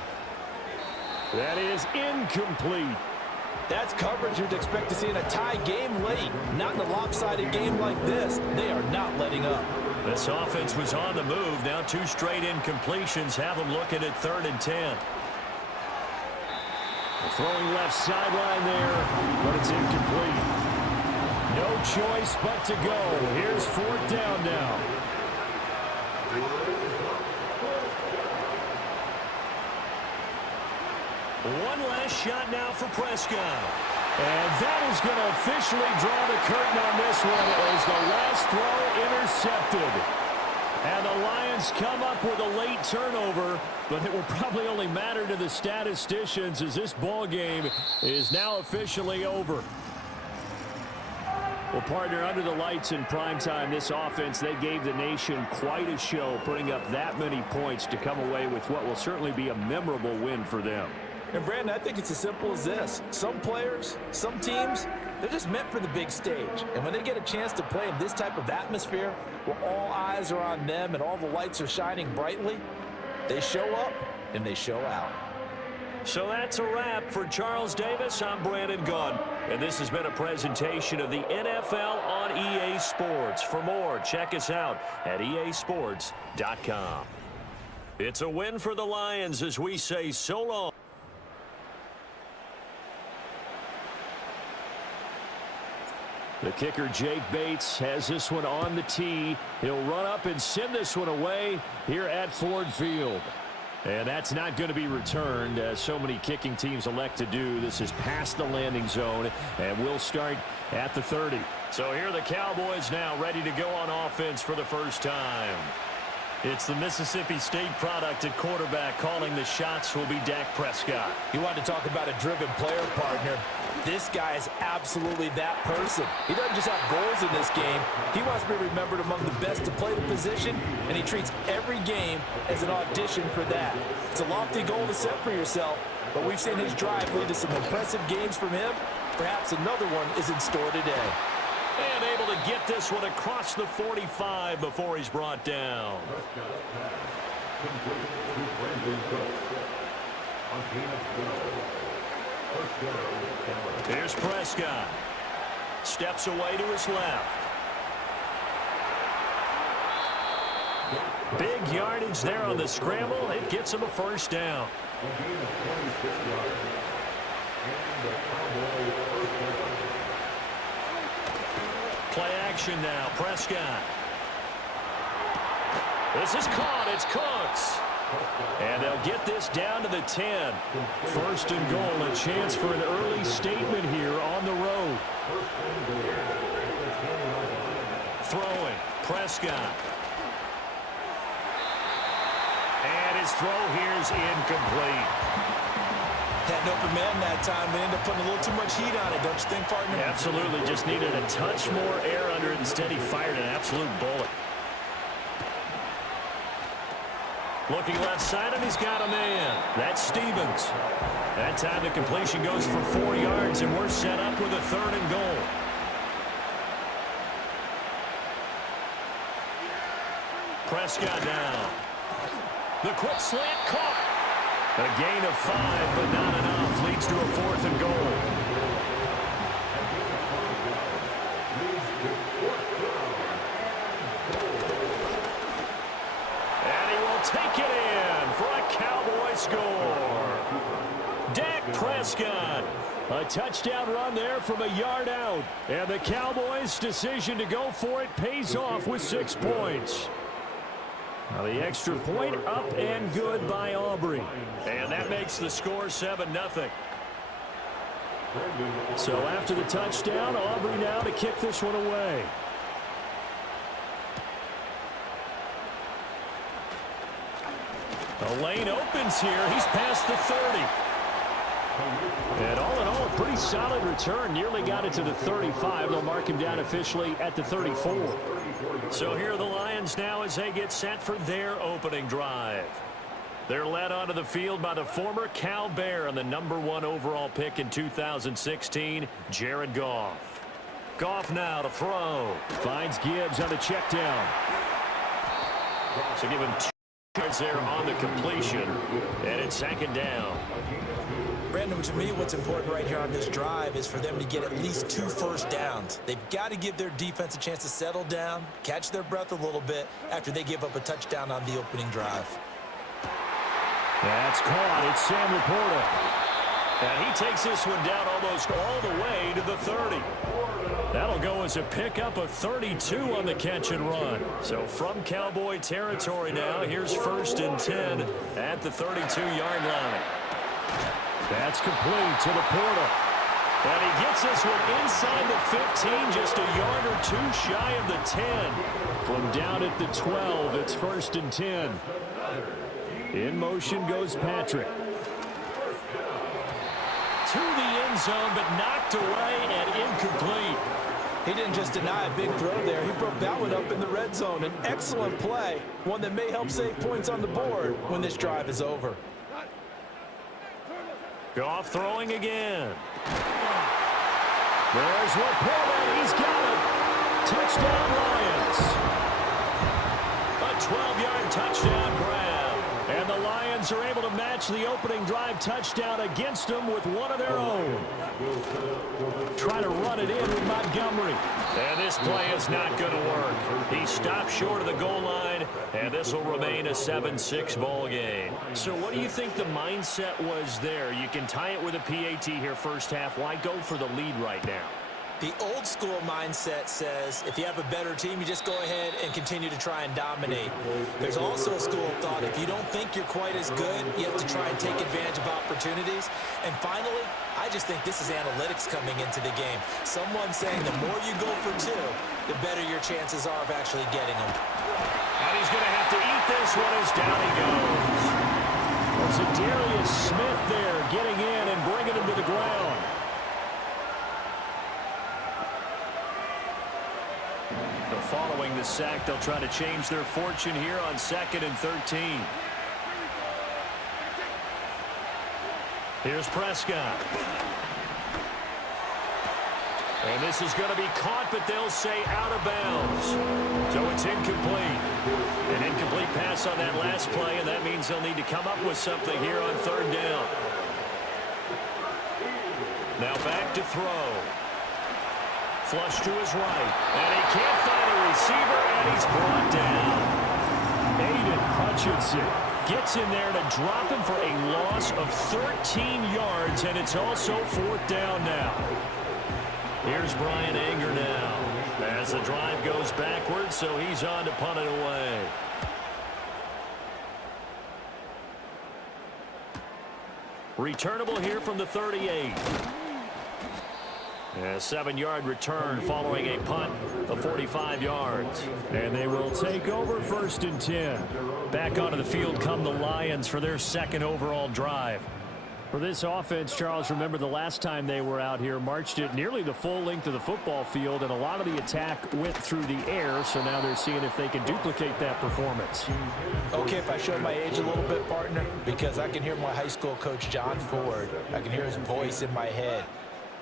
That is incomplete. That's coverage you'd expect to see in a tie game late. Not in a lopsided game like this. They are not letting up. This offense was on the move. Now 2 straight incompletions have them looking at 3rd and 10. Throwing left sideline there, but it's incomplete. No choice but to go. Here's 4th down now. One last shot now for Prescott. And that is going to officially draw the curtain on this one as the last throw intercepted. And the Lions come up with a late turnover, but it will probably only matter to the statisticians as this ball game is now officially over. Well, partner, under the lights in primetime, this offense, they gave the nation quite a show, putting up that many points to come away with what will certainly be a memorable win for them. And, Brandon, I think it's as simple as this. Some players, some teams, they're just meant for the big stage. And when they get a chance to play in this type of atmosphere where all eyes are on them and all the lights are shining brightly, they show up and they show out. So that's a wrap for Charles Davis. I'm Brandon Gunn. And this has been a presentation of the NFL on EA Sports. For more, check us out at easports.com. It's a win for the Lions as we say so long. The kicker, Jake Bates, has this one on the tee. He'll run up and send this one away here at Ford Field. And that's not going to be returned, as so many kicking teams elect to do. This is past the landing zone, and we'll start at the 30. So here are the Cowboys now ready to go on offense for the first time. It's the Mississippi State product at quarterback. Calling the shots will be Dak Prescott. You want to talk about a driven player, partner. This guy is absolutely that person. He doesn't just have goals in this game. He wants to be remembered among the best to play the position, and he treats every game as an audition for that. It's a lofty goal to set for yourself, but we've seen his drive lead to some impressive games from him. Perhaps another one is in store today. And able to get this one across the 45 before he's brought down. Here's Prescott. Steps away to his left. Big yardage there on the scramble. It gets him a 1st down. Play action now. Prescott. This is caught. It's Cooks. And they'll get this down to the 10. 1st and goal. A chance for an early statement here on the road. Throwing. Prescott. And his throw here is incomplete. Had an open man that time. They ended up putting a little too much heat on it, don't you think, partner? Absolutely. Just needed a touch more air under it. Instead, he fired an absolute bullet. Looking left side, and he's got a man. That's Stevens. That time the completion goes for 4 yards, and we're set up with a 3rd and goal. Prescott now. The quick slant caught. A gain of 5, but not enough. Leads to a 4th and goal. Prescott. A touchdown run there from a yard out. And the Cowboys' decision to go for it pays off with 6 points. Now the extra point up and good by Aubrey. And that makes the score 7-0. So after the touchdown, Aubrey now to kick this one away. The lane opens here. He's past the 30. And all in all, a pretty solid return. Nearly got it to the 35. They'll mark him down officially at the 34. So here are the Lions now as they get set for their opening drive. They're led onto the field by the former Cal Bear and the #1 overall pick in 2016, Jared Goff. Goff now to throw. Finds Gibbs on the check down. So give him 2 yards there on the completion. And it's 2nd down. Brandon, to me, what's important right here on this drive is for them to get at least 2 first downs. They've got to give their defense a chance to settle down, catch their breath a little bit after they give up a touchdown on the opening drive. That's caught. It's Sam Laporta. And he takes this one down almost all the way to the 30. That'll go as a pickup of 32 on the catch and run. So from Cowboy territory now, here's 1st and 10 at the 32-yard line. That's complete to Laporta. And he gets this one inside the 15, just a yard or 2 shy of the 10. From down at the 12, it's 1st and 10. In motion goes Patrick. To the end zone, but knocked away and incomplete. He didn't just deny a big throw there. He broke that one up in the red zone. An excellent play, one that may help save points on the board when this drive is over. Goff throwing again. There's Laporta. He's got it. Touchdown, Lions. A 12-yard touchdown grab. And the Lions are able to match the opening drive touchdown against them with one of their own. Try to run it in with Montgomery. And this play is not going to work. He stopped short of the goal line, and this will remain a 7-6 ball game. So what do you think the mindset was there? You can tie it with a PAT here first half. Why go for the lead right now? The old school mindset says if you have a better team, you just go ahead and continue to try and dominate. There's also a school of thought, if you don't think you're quite as good, you have to try and take advantage of opportunities. And finally, I just think this is analytics coming into the game. Someone saying the more you go for 2, the better your chances are of actually getting them. And he's going to have to eat this one as down he goes. There's a Darius Smith there getting in and bringing him to the ground. Following the sack, they'll try to change their fortune here on 2nd and 13. Here's Prescott. And this is going to be caught, but they'll say out of bounds. So it's incomplete. An incomplete pass on that last play, and that means they'll need to come up with something here on 3rd down. Now back to throw. Flush to his right, and he can't find a receiver, and he's brought down. Aiden Hutchinson gets in there to drop him for a loss of 13 yards, and it's also 4th down now. Here's Brian Anger now as the drive goes backwards, so he's on to punt it away. Returnable here from the 38. A 7-yard return following a punt of 45 yards. And they will take over 1st and 10. Back onto the field come the Lions for their 2nd overall drive. For this offense, Charles, remember the last time they were out here, marched it nearly the full length of the football field, and a lot of the attack went through the air, so now they're seeing if they can duplicate that performance. Okay, if I show my age a little bit, partner, because I can hear my high school coach, John Ford. I can hear his voice in my head.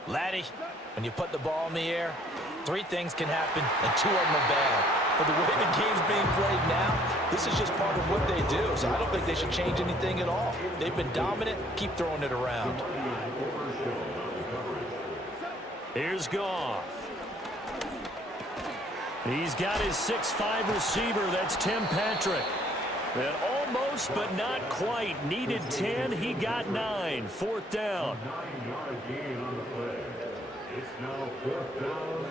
Laddie, when you put the ball in the air, 3 things can happen, and 2 of them are bad. But the way the game's being played now, this is just part of what they do. So I don't think they should change anything at all. They've been dominant. Keep throwing it around. Here's Goff. He's got his 6'5" receiver. That's Tim Patrick. That Almost, but not quite. Needed 10. He got 9. Fourth down. 9-yard gain on the play. It's now 4th down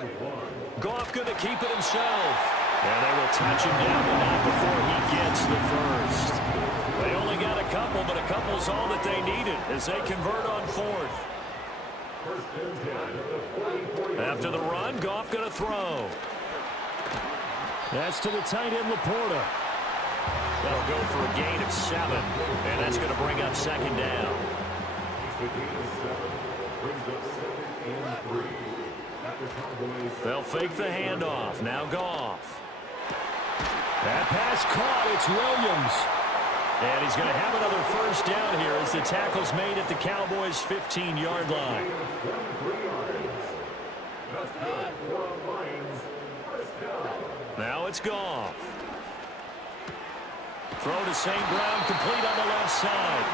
and 1. Goff going to keep it himself. And they will touch him down, but not before he gets the first. They only got a couple, but a couple's all that they needed as they convert on 4th. After the run, Goff going to throw. That's to the tight end, Laporta. That'll go for a gain of 7, and that's going to bring up 2nd down. They'll fake the handoff. Now Goff. That pass caught. It's Williams. And he's going to have another first down here as the tackle's made at the Cowboys' 15-yard line. Now it's Goff. Throw to St. Brown, complete on the left side.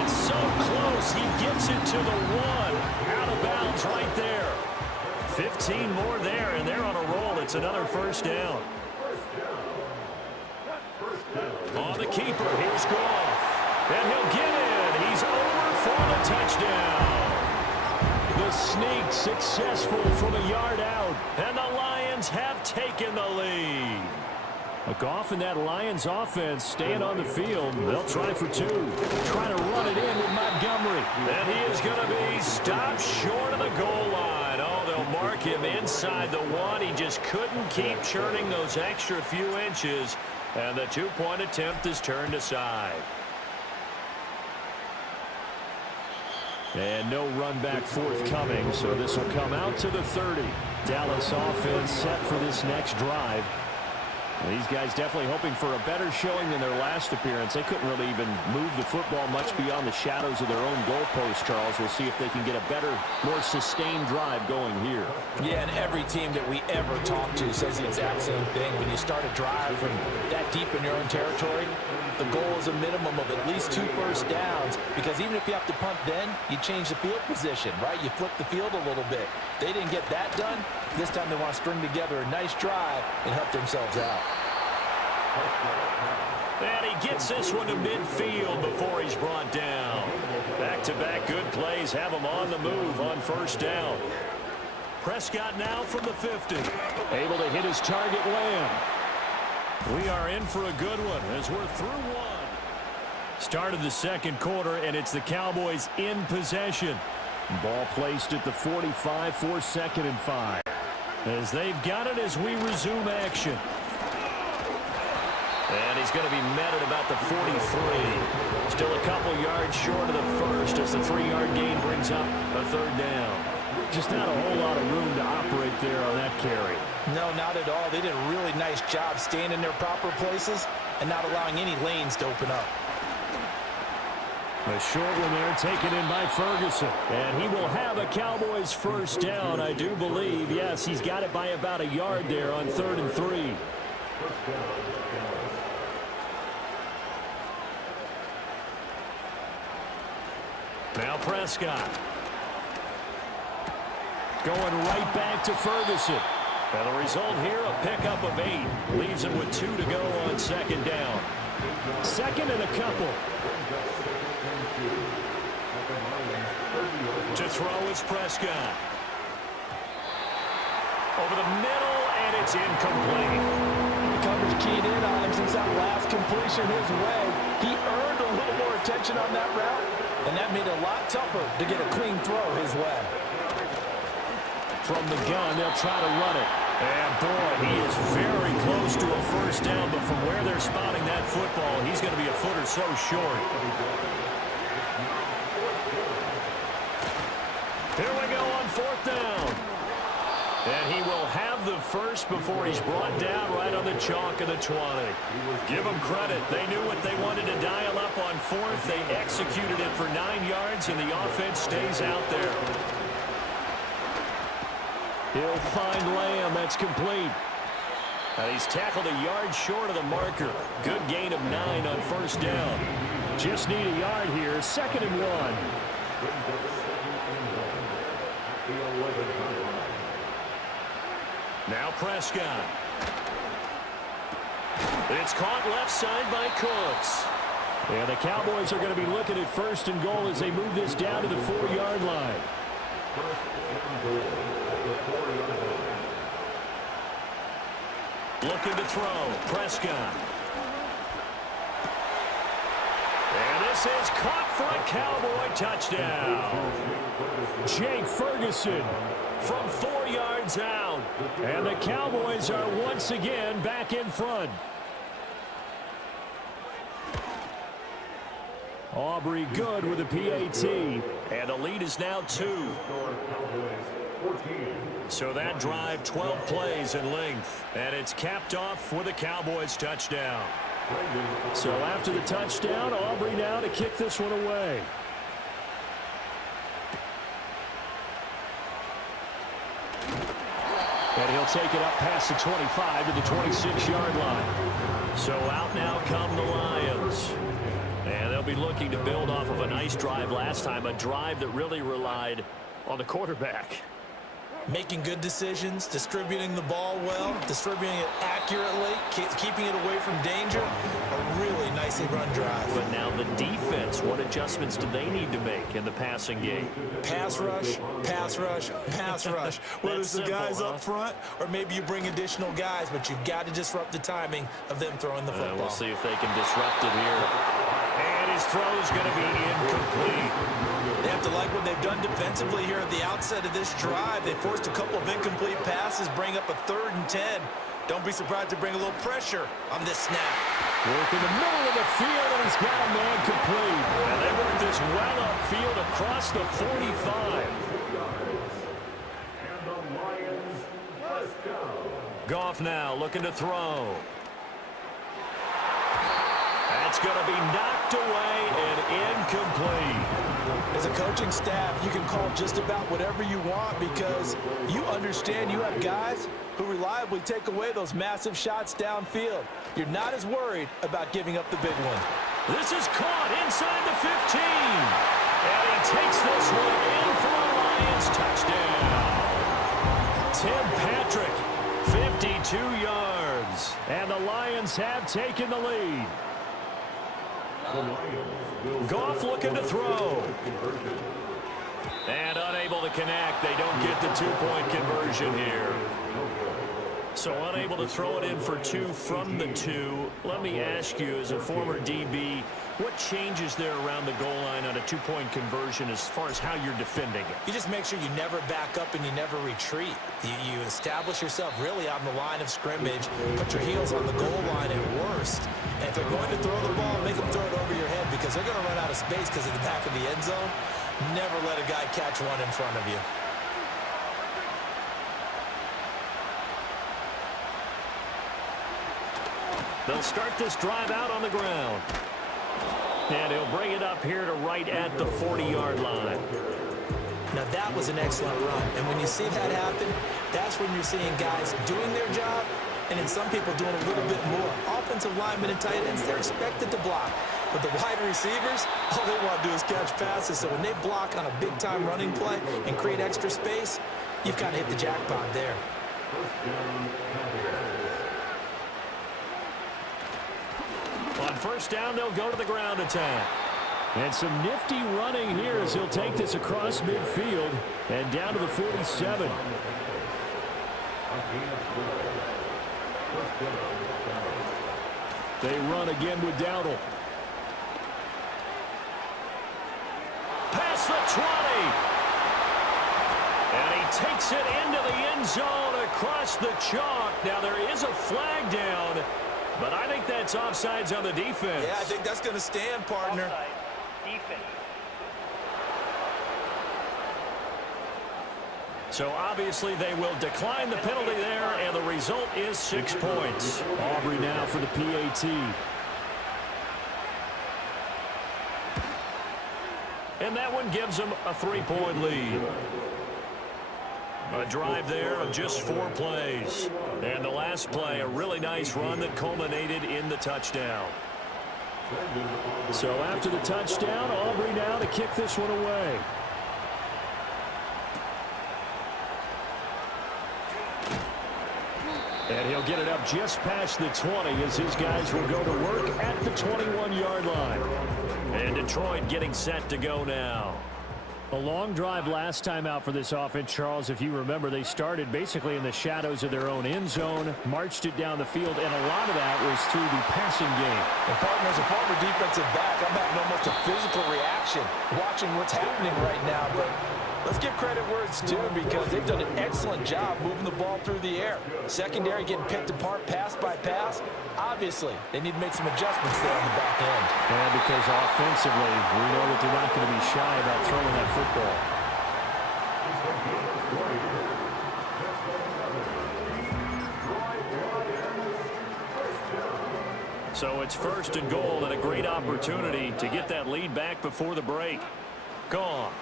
And so close, he gets it to the 1. Out of bounds right there. 15 more there, and they're on a roll. It's another first down. On the keeper, here's Goff. And he'll get in. He's over for the touchdown. The sneak successful from a yard out. And the Lions have taken the lead. Goff and that Lions offense staying on the field. They'll try for 2. Trying to run it in with Montgomery. And he is going to be stopped short of the goal line. Oh, they'll mark him inside the 1. He just couldn't keep churning those extra few inches. And the 2-point attempt is turned aside. And no run back forthcoming, so this will come out to the 30. Dallas offense set for this next drive. And these guys definitely hoping for a better showing than their last appearance. They couldn't really even move the football much beyond the shadows of their own goalpost, Charles. We'll see if they can get a better, more sustained drive going here. Yeah, and every team that we ever talk to says the exact same thing. When you start a drive from that deep in your own territory, the goal is a minimum of at least 2 first downs, because even if you have to punt then, you change the field position, right? You flip the field a little bit. They didn't get that done. This time they want to string together a nice drive and help themselves out. And he gets this one to midfield before he's brought down. Back-to-back good plays have him on the move on first down. Prescott now from the 50. Able to hit his target, Lamb. We are in for a good one as we're through 1. Start of the second quarter, and it's the Cowboys in possession. Ball placed at the 45 for 2nd and 5. As they've got it as we resume action. And he's going to be met at about the 43. Still a couple yards short of the first as the 3-yard gain brings up a 3rd down. Just not a whole lot of room to operate there on that carry. No, not at all. They did a really nice job staying in their proper places and not allowing any lanes to open up. A short one there taken in by Ferguson. And he will have a Cowboys first down, I do believe. Yes, he's got it by about a yard there on 3rd and 3. Now Prescott. Going right back to Ferguson. And the result here, a pickup of 8. Leaves him with 2 to go on 2nd down. 2nd and a couple. To throw is Prescott. Over the middle, and it's incomplete. The coverage keyed in on him since that last completion his way. He earned a little more attention on that route, and that made it a lot tougher to get a clean throw his way. From the gun, they'll try to run it. And boy, he is very close to a first down, but from where they're spotting that football, he's going to be a foot or so short. Here we go on 4th down. And he will have the first before he's brought down right on the chalk of the 20. Give them credit. They knew what they wanted to dial up on 4th. They executed it for 9 yards, and the offense stays out there. He'll find Lamb. That's complete. And he's tackled a yard short of the marker. Good gain of 9 on first down. Just need a yard here. 2nd and 1. Now Prescott. It's caught left side by Cooks. And the Cowboys are going to be looking at 1st and goal as they move this down to the 4-yard line. Looking to throw. Prescott. And this is caught for a Cowboy touchdown. Jake Ferguson from 4 yards out. And the Cowboys are once again back in front. Aubrey good with a PAT. And the lead is now 2. So that drive, 12 plays in length. And it's capped off with a Cowboys touchdown. So after the touchdown, Aubrey now to kick this one away. And he'll take it up past the 25 to the 26-yard line. So out now come the Lions. And they'll be looking to build off of a nice drive last time, a drive that really relied on the quarterback. Making good decisions, distributing the ball well, distributing it accurately, keeping it away from danger. A really nicely run drive. But now the defense, what adjustments do they need to make in the passing game? Pass rush, pass rush, pass rush. Whether it's the guys up front or maybe you bring additional guys, but you've got to disrupt the timing of them throwing the football. We'll see if they can disrupt it here. And his throw is going to be incomplete. They have to like what they've done defensively here at the outset of this drive. They forced a couple of incomplete passes, bring up a 3rd and 10. Don't be surprised to bring a little pressure on this snap. Work in the middle of the field, and he's got a man complete. And they work this well upfield across the 45. And the Lions must go. Goff now looking to throw. That's going to be knocked away and incomplete. As a coaching staff, you can call just about whatever you want because you understand you have guys who reliably take away those massive shots downfield. You're not as worried about giving up the big one. This is caught inside the 15. And he takes this one in for a Lions touchdown. Tim Patrick, 52 yards. And the Lions have taken the lead. Goff looking to throw. And unable to connect. They don't get the 2-point conversion here. So unable to throw it in for 2 from the 2. Let me ask you, as a former DB, what changes there around the goal line on a 2-point conversion as far as how you're defending it? You just make sure you never back up and you never retreat. You establish yourself really on the line of scrimmage, put your heels on the goal line at worst. And if they're going to throw the ball, make them throw it over your head because they're going to run out of space because of the back of the end zone. Never let a guy catch one in front of you. They'll start this drive out on the ground. And he'll bring it up here to right at the 40-yard line. Now that was an excellent run. And when you see that happen, that's when you're seeing guys doing their job and then some people doing a little bit more. Offensive linemen and tight ends, they're expected to block. But the wide receivers, all they want to do is catch passes. So when they block on a big-time running play and create extra space, you've kind of hit the jackpot there. On 1st down, they'll go to the ground attack. And some nifty running here as he'll take this across midfield and down to the 47. They run again with Dowdle. Past the 20. And he takes it into the end zone across the chalk. Now there is a flag down, but I think that's offsides on the defense. Yeah, I think that's going to stand, partner. Offside. Defense. So obviously they will decline the penalty there, and the result is 6 points. Aubrey now for the PAT. And that one gives them a 3-point lead. A drive there of just 4 plays. And the last play, a really nice run that culminated in the touchdown. So after the touchdown, Aubrey now to kick this one away. And he'll get it up just past the 20 as his guys will go to work at the 21-yard line. And Detroit getting set to go now. A long drive last time out for this offense, Charles. If you remember, they started basically in the shadows of their own end zone, marched it down the field, and a lot of that was through the passing game. And partner, as a former defensive back, I'm having almost a physical reaction watching what's happening right now. But let's give credit where it's due because they've done an excellent job moving the ball through the air. Secondary getting picked apart pass by pass. Obviously, they need to make some adjustments there on the back end. And because offensively, we know that they're not going to be shy about throwing that football. So it's 1st and goal and a great opportunity to get that lead back before the break. Gone.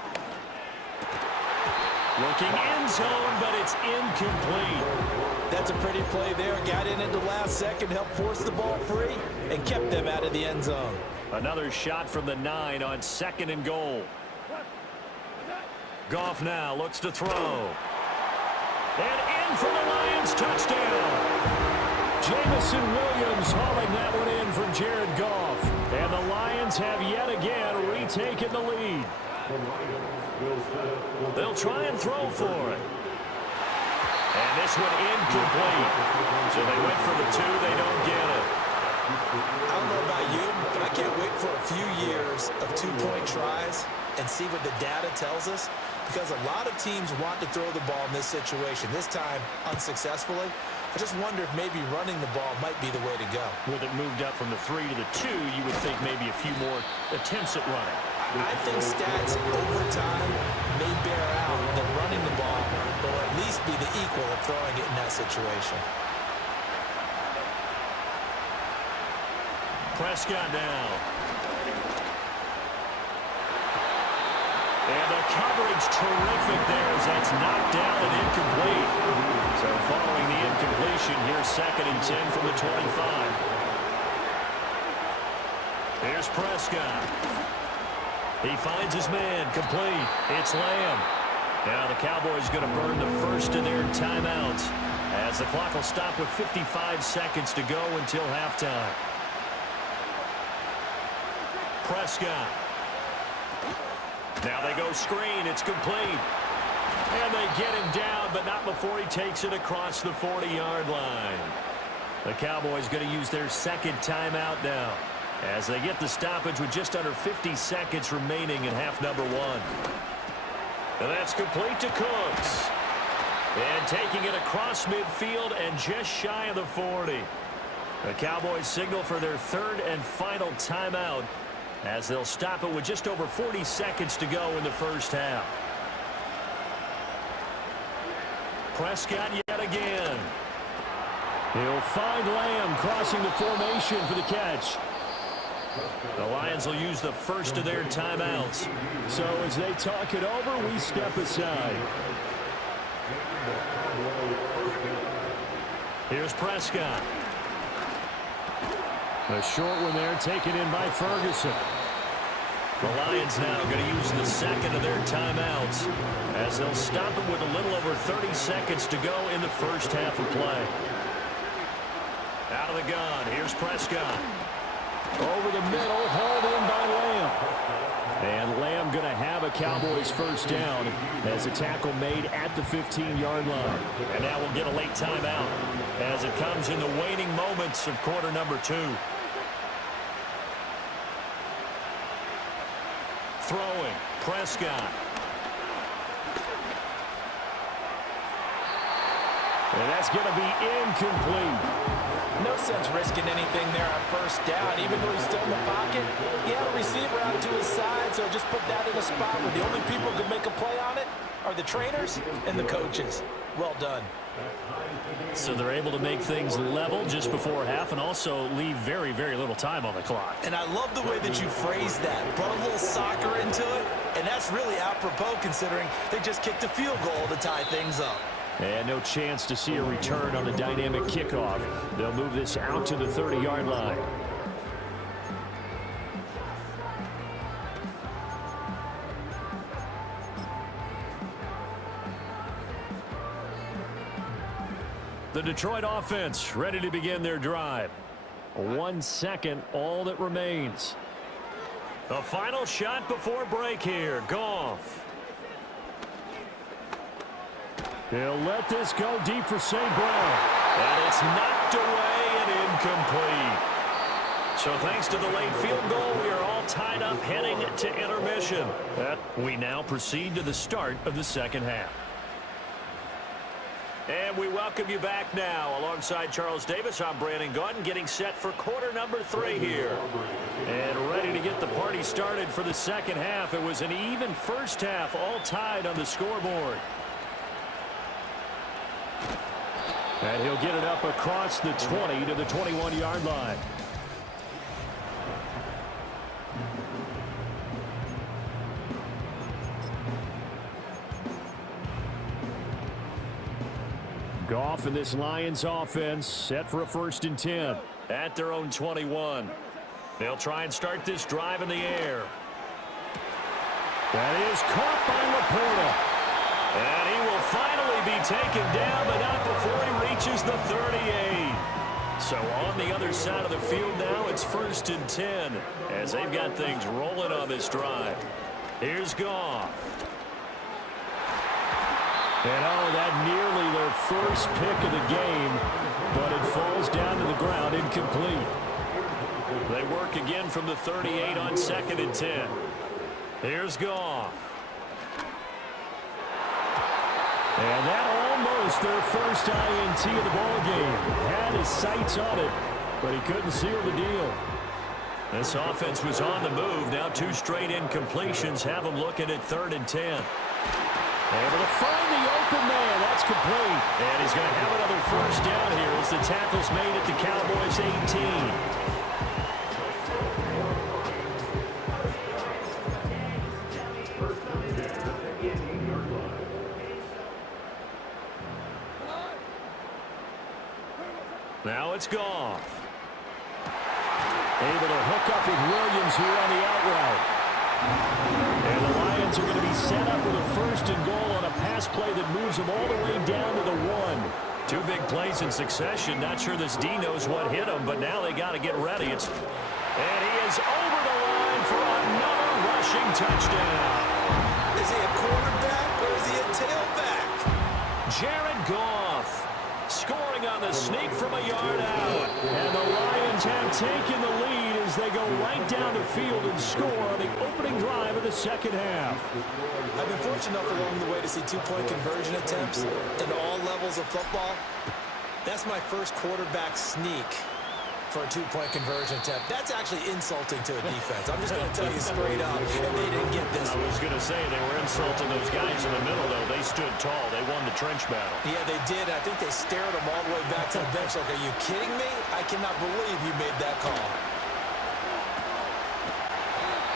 Looking end zone, but it's incomplete. That's a pretty play there. Got in at the last second, helped force the ball free, and kept them out of the end zone. Another shot from the 9 on 2nd and goal. Goff now looks to throw. And in for the Lions, touchdown. Jamison Williams hauling that one in from Jared Goff. And the Lions have yet again retaken the lead. They'll try and throw for it. And this one incomplete. So they went for the 2. They don't get it. I don't know about you, but I can't wait for a few years of 2-point tries and see what the data tells us. Because a lot of teams want to throw the ball in this situation. This time, unsuccessfully. I just wonder if maybe running the ball might be the way to go. With it moved up from the 3 to the 2, you would think maybe a few more attempts at running. I think stats over time may bear out that running the ball will at least be the equal of throwing it in that situation. Prescott now. And the coverage terrific there as that's knocked down and incomplete. So following the incompletion, here's 2nd and 10 from the 25. Here's Prescott. He finds his man, complete. It's Lamb. Now the Cowboys going to burn the first of their timeouts as the clock will stop with 55 seconds to go until halftime. Prescott. Now they go screen. It's complete. And they get him down, but not before he takes it across the 40-yard line. The Cowboys going to use their 2nd timeout now as they get the stoppage with just under 50 seconds remaining in half number 1. And that's complete to Cooks. And taking it across midfield and just shy of the 40. The Cowboys signal for their 3rd and final timeout as they'll stop it with just over 40 seconds to go in the first half. Prescott yet again. He'll find Lamb crossing the formation for the catch. The Lions will use the first of their timeouts. So as they talk it over, we step aside. Here's Prescott. A short one there taken in by Ferguson. The Lions now going to use the 2nd of their timeouts as they'll stop it with a little over 30 seconds to go in the first half of play. Out of the gun, here's Prescott. Over the middle, hauled in by Lamb. And Lamb going to have a Cowboys first down as a tackle made at the 15-yard line. And now we'll get a late timeout as it comes in the waning moments of quarter number 2. Throwing, Prescott. And that's going to be incomplete. No sense risking anything there on first down, even though he's still in the pocket. He had a receiver out to his side, so just put that in a spot where the only people who can make a play on it are the trainers and the coaches. Well done. So they're able to make things level just before half and also leave very, very little time on the clock. And I love the way that you phrased that. Brought a little soccer into it, and that's really apropos considering they just kicked a field goal to tie things up. And no chance to see a return on the dynamic kickoff. They'll move this out to the 30-yard line. The Detroit offense ready to begin their drive. 1 second, all that remains. The final shot before break here. Goff. He'll let this go deep for St. Brown. And it's knocked away and incomplete. So thanks to the late field goal, we are all tied up heading to intermission. We now proceed to the start of the second half. And we welcome you back now. Alongside Charles Davis, I'm Brandon Gaudin, getting set for quarter number 3 here. And ready to get the party started for the second half. It was an even first half, all tied on the scoreboard. And he'll get it up across the 20 to the 21-yard line. Goff and this Lions offense set for a 1st and 10 at their own 21. They'll try and start this drive in the air. That is caught by Laporta. And he will finally be taken down, but not before he reaches the 38. So on the other side of the field now, it's 1st and 10 as they've got things rolling on this drive. Here's Goff. And that nearly their first pick of the game, but it falls down to the ground incomplete. They work again from the 38 on 2nd and 10. Here's Goff. And that almost their first INT of the ball game. Had his sights on it, but he couldn't seal the deal. This offense was on the move. Now 2 straight incompletions have them looking at 3rd and 10. Able to find the open man. That's complete. And he's going to have another first down here as the tackle's made at the Cowboys' 18. Now it's Goff. Able to hook up with Williams here on the out route. And the Lions are going to be set up with a 1st and goal on a pass play that moves them all the way down to the 1. 2 big plays in succession. Not sure this D knows what hit him, but now they got to get ready. And he is over the line for another rushing touchdown. Is he a quarterback or is he a tailback? Jared Goff scoring on the sneak from a yard out. And the Lions have taken the lead as they go right down the field and score on the opening drive of the second half. I've been fortunate enough along the way to see 2-point conversion attempts in all levels of football. That's my first quarterback sneak for a 2-point conversion attempt. That's actually insulting to a defense. I'm just going to tell you straight up, and they didn't get this. I was going to say they were insulting those guys in the middle, though. They stood tall. They won the trench battle. Yeah, they did. I think they stared them all the way back to the bench like, are you kidding me? I cannot believe you made that call.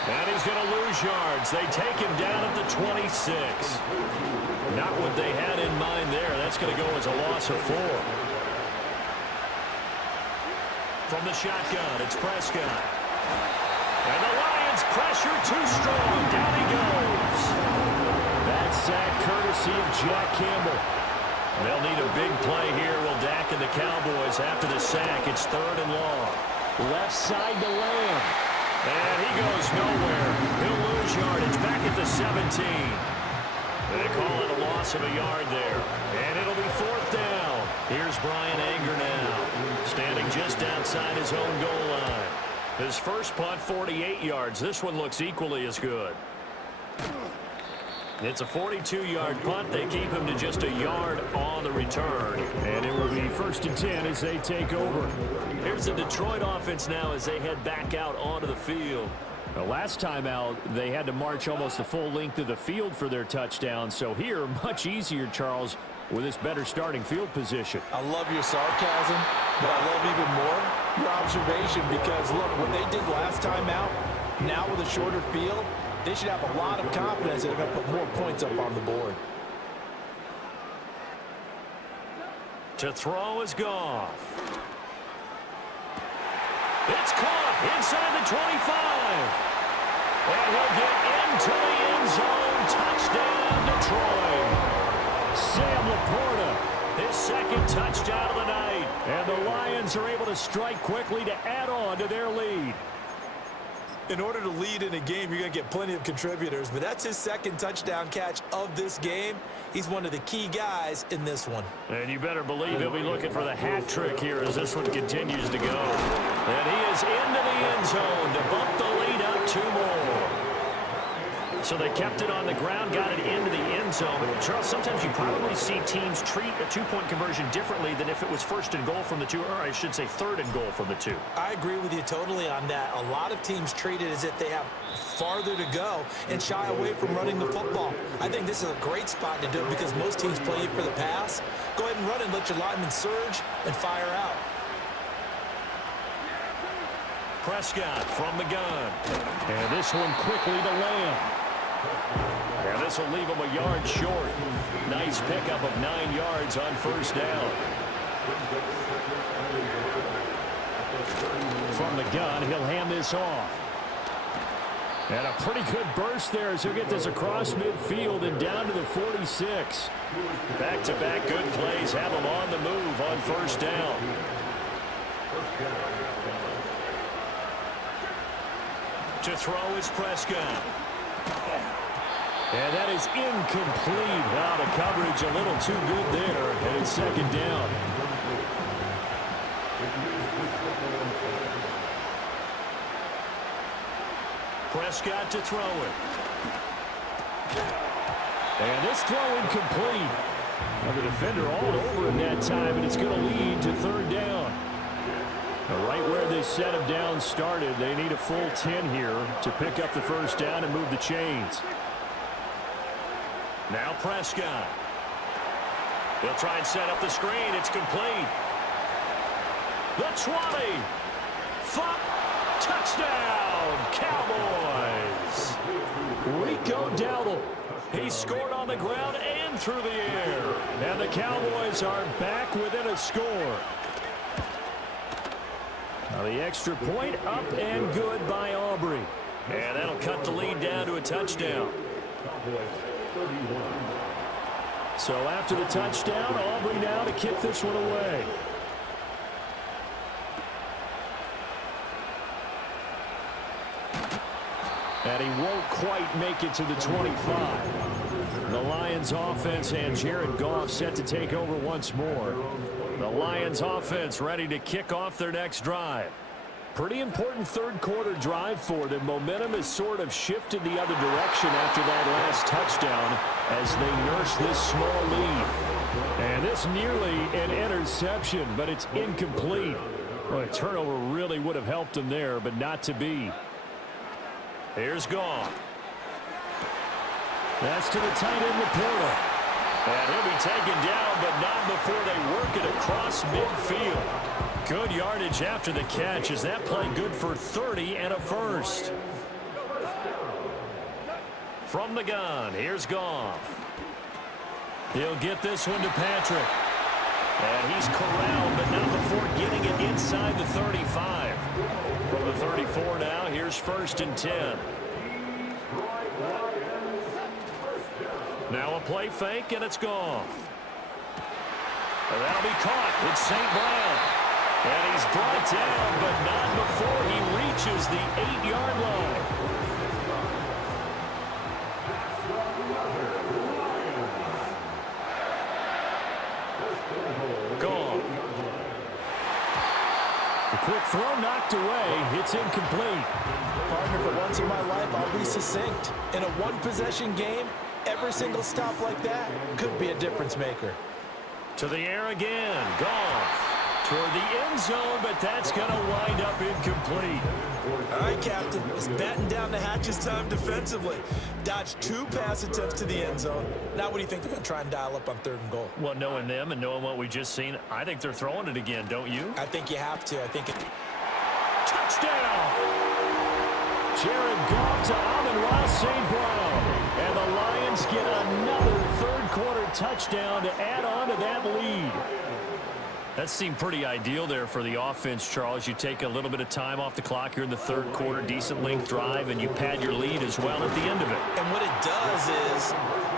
And he's going to lose yards. They take him down at the 26. Not what they had in mind there. That's going to go as a loss of 4. From the shotgun, it's Prescott. And the Lions pressure too strong. Down he goes. That sack courtesy of Jack Campbell. They'll need a big play here. Will Dak and the Cowboys after the sack. It's 3rd and long. Left side to Lamb. And he goes nowhere. He'll lose yardage back at the 17. They call it a loss of a yard there. And it'll be 4th down. Here's Brian Anger now, standing just outside his own goal line. His first punt, 48 yards. This one looks equally as good. It's a 42-yard punt. They keep him to just a yard on the return. And it will be 1st and 10 as they take over. Here's the Detroit offense now as they head back out onto the field. The last time out, they had to march almost the full length of the field for their touchdown. So here, much easier, Charles, with this better starting field position. I love your sarcasm, but I love even more your observation because, look, what they did last time out, now with a shorter field, they should have a lot of confidence that they're going to put more points up on the board. To throw is Goff. It's caught inside the 25. And he'll get into the end zone. Touchdown, Detroit. Sam Laporta His second touchdown of the night. And the Lions are able to strike quickly to add on to their lead. In order to lead in a game, you're going to get plenty of contributors, but that's his second touchdown catch of this game. He's one of the key guys in this one. And you better believe he'll be looking for the hat trick here as this one continues to go. And he is into the end zone to bump the lead up 2 more. So they kept it on the ground, got it into the end zone. Charles, sometimes you probably see teams treat a 2-point conversion differently than if it was first and goal from the 2, or I should say third and goal from the 2. I agree with you totally on that. A lot of teams treat it as if they have farther to go and shy away from running the football. I think this is a great spot to do it because most teams play you for the pass. Go ahead and run and let your linemen surge and fire out. Prescott from the gun. And this one quickly to Lamb. And this will leave him a yard short. Nice pickup of 9 yards on first down. From the gun, he'll hand this off. And a pretty good burst there as he'll get this across midfield and down to the 46. Back-to-back good plays have him on the move on first down. To throw is Prescott. And that is incomplete. Wow, the coverage a little too good there. And it's second down. Prescott to throw it. And this throw incomplete. Now the defender all over him that time, and it's going to lead to third down. Now right where this set of downs started, they need a full 10 here to pick up the first down and move the chains. Now Prescott. He'll try and set up the screen. It's complete. The 20. Touchdown, Cowboys. Rico Dowdle. He scored on the ground and through the air. And the Cowboys are back within a score. Now the extra point up and good by Aubrey. And that'll cut the lead down to a touchdown. So after the touchdown, Aubrey now to kick this one away. And he won't quite make it to the 25. The Lions offense and Jared Goff set to take over once more. The Lions offense ready to kick off their next drive. Pretty important third quarter drive for them. Momentum has sort of shifted the other direction after that last touchdown as they nurse this small lead. And this nearly an interception, but it's incomplete. Well, a turnover really would have helped them there, but not to be. Here's Goff. That's to the tight end, Laporta. And he'll be taken down, but not before they work it across midfield. Good yardage after the catch. Is that play good for 30 and a first? From the gun, here's Goff. He'll get this one to Patrick. And he's corralled, but not before getting it inside the 35. From the 34 now, here's first and 10. Now a play fake, and it's Goff. And that'll be caught. It's St. Brown. And he's brought down, but not before he reaches the 8-yard line. Gone. The quick throw knocked away. It's incomplete. Partner, for once in my life, I'll be succinct. In a one-possession game, every single stop like that could be a difference maker. To the air again. Goff. Toward the end zone, but that's going to wind up incomplete. All right, Captain. It's batten down the hatches time defensively. Dodged 2 pass attempts to the end zone. Now what do you think they're going to try and dial up on third and goal? Well, knowing them and knowing what we just seen, I think they're throwing it again, don't you? I think you have to. I think it... Touchdown! Jared Goff to Amon-Ra St. Brown. And the Lions get another third-quarter touchdown to add on to that lead. That seemed pretty ideal there for the offense, Charles. You take a little bit of time off the clock here in the third quarter, decent length drive, and you pad your lead as well at the end of it. And what it does is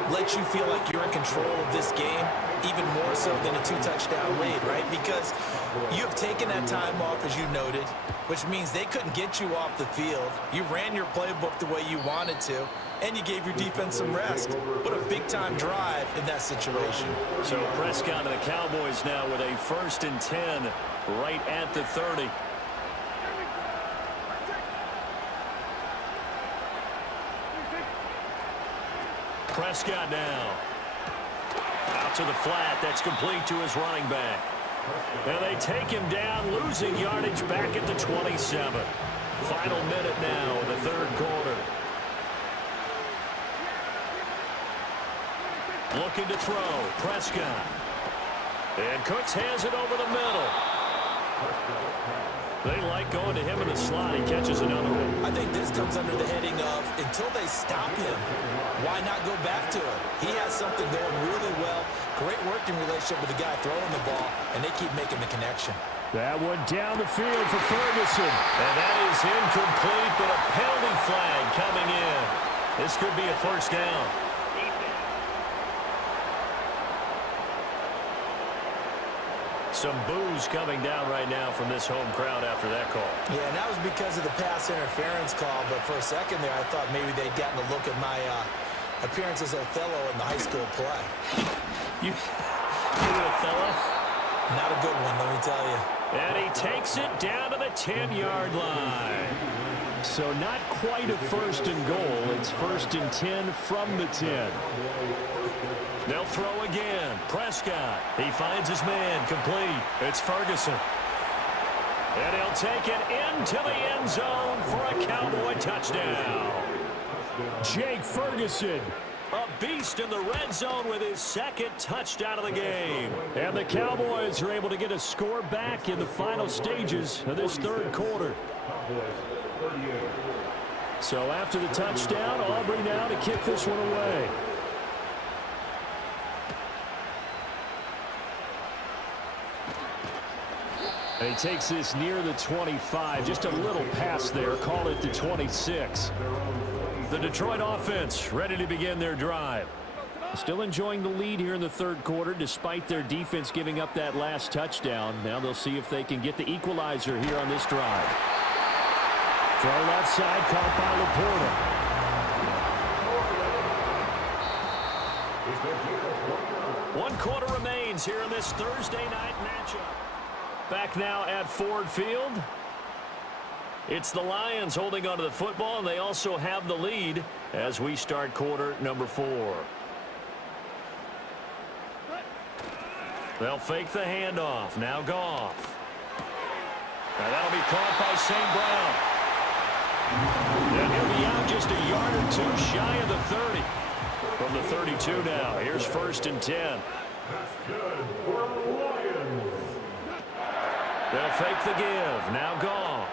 let you feel like you're in control of this game. even more so than a two-touchdown lead, right? Because you have taken that time off, as you noted, which means they couldn't get you off the field. You ran your playbook the way you wanted to, and you gave your defense some rest. What a big-time drive in that situation. So Prescott and the Cowboys now with a 1st and 10 right at the 30. Prescott now. Out to the flat. That's complete to his running back. And they take him down, losing yardage back at the 27. Final minute now in the 3rd quarter. Looking to throw. Prescott. And Cooks has it over the middle. They like going to him in the slot. He catches another one. I think this comes under the heading of, until they stop him, why not go back to him? He has something going really well. Great working relationship with the guy throwing the ball, and they keep making the connection. That one down the field for Ferguson. And that is incomplete, but a penalty flag coming in. This could be a 1st down. Some boos coming down right now from this home crowd after that call. Yeah, and that was because of the pass interference call, but for a second there, I thought maybe they'd gotten a look at my appearance as Othello in the high school play. You Othello? Not a good one, let me tell you. And he takes it down to the 10-yard line. So not quite a 1st and goal. It's 1st and 10 from the 10. They'll throw again. Prescott. He finds his man. Complete. It's Ferguson. And he'll take it into the end zone for a Cowboy touchdown. Jake Ferguson, a beast in the red zone with his 2nd touchdown of the game. And the Cowboys are able to get a score back in the final stages of this 3rd quarter. So after the touchdown, Aubrey now to kick this one away. And he takes this near the 25. Just a little pass there. Call it the 26. The Detroit offense ready to begin their drive. Still enjoying the lead here in the 3rd quarter despite their defense giving up that last touchdown. Now they'll see if they can get the equalizer here on this drive. Throw left side, caught by Laporta. 1 quarter remains here in this Thursday night matchup. Back now at Ford Field. It's the Lions holding onto the football, and they also have the lead as we start quarter number 4. They'll fake the handoff. Now Goff. Now that'll be caught by St. Brown. And he'll be out just a yard or 2 shy of the 30. From the 32 now. Here's 1st and 10. That's good for the Lions. They'll fake the give. Now Goff.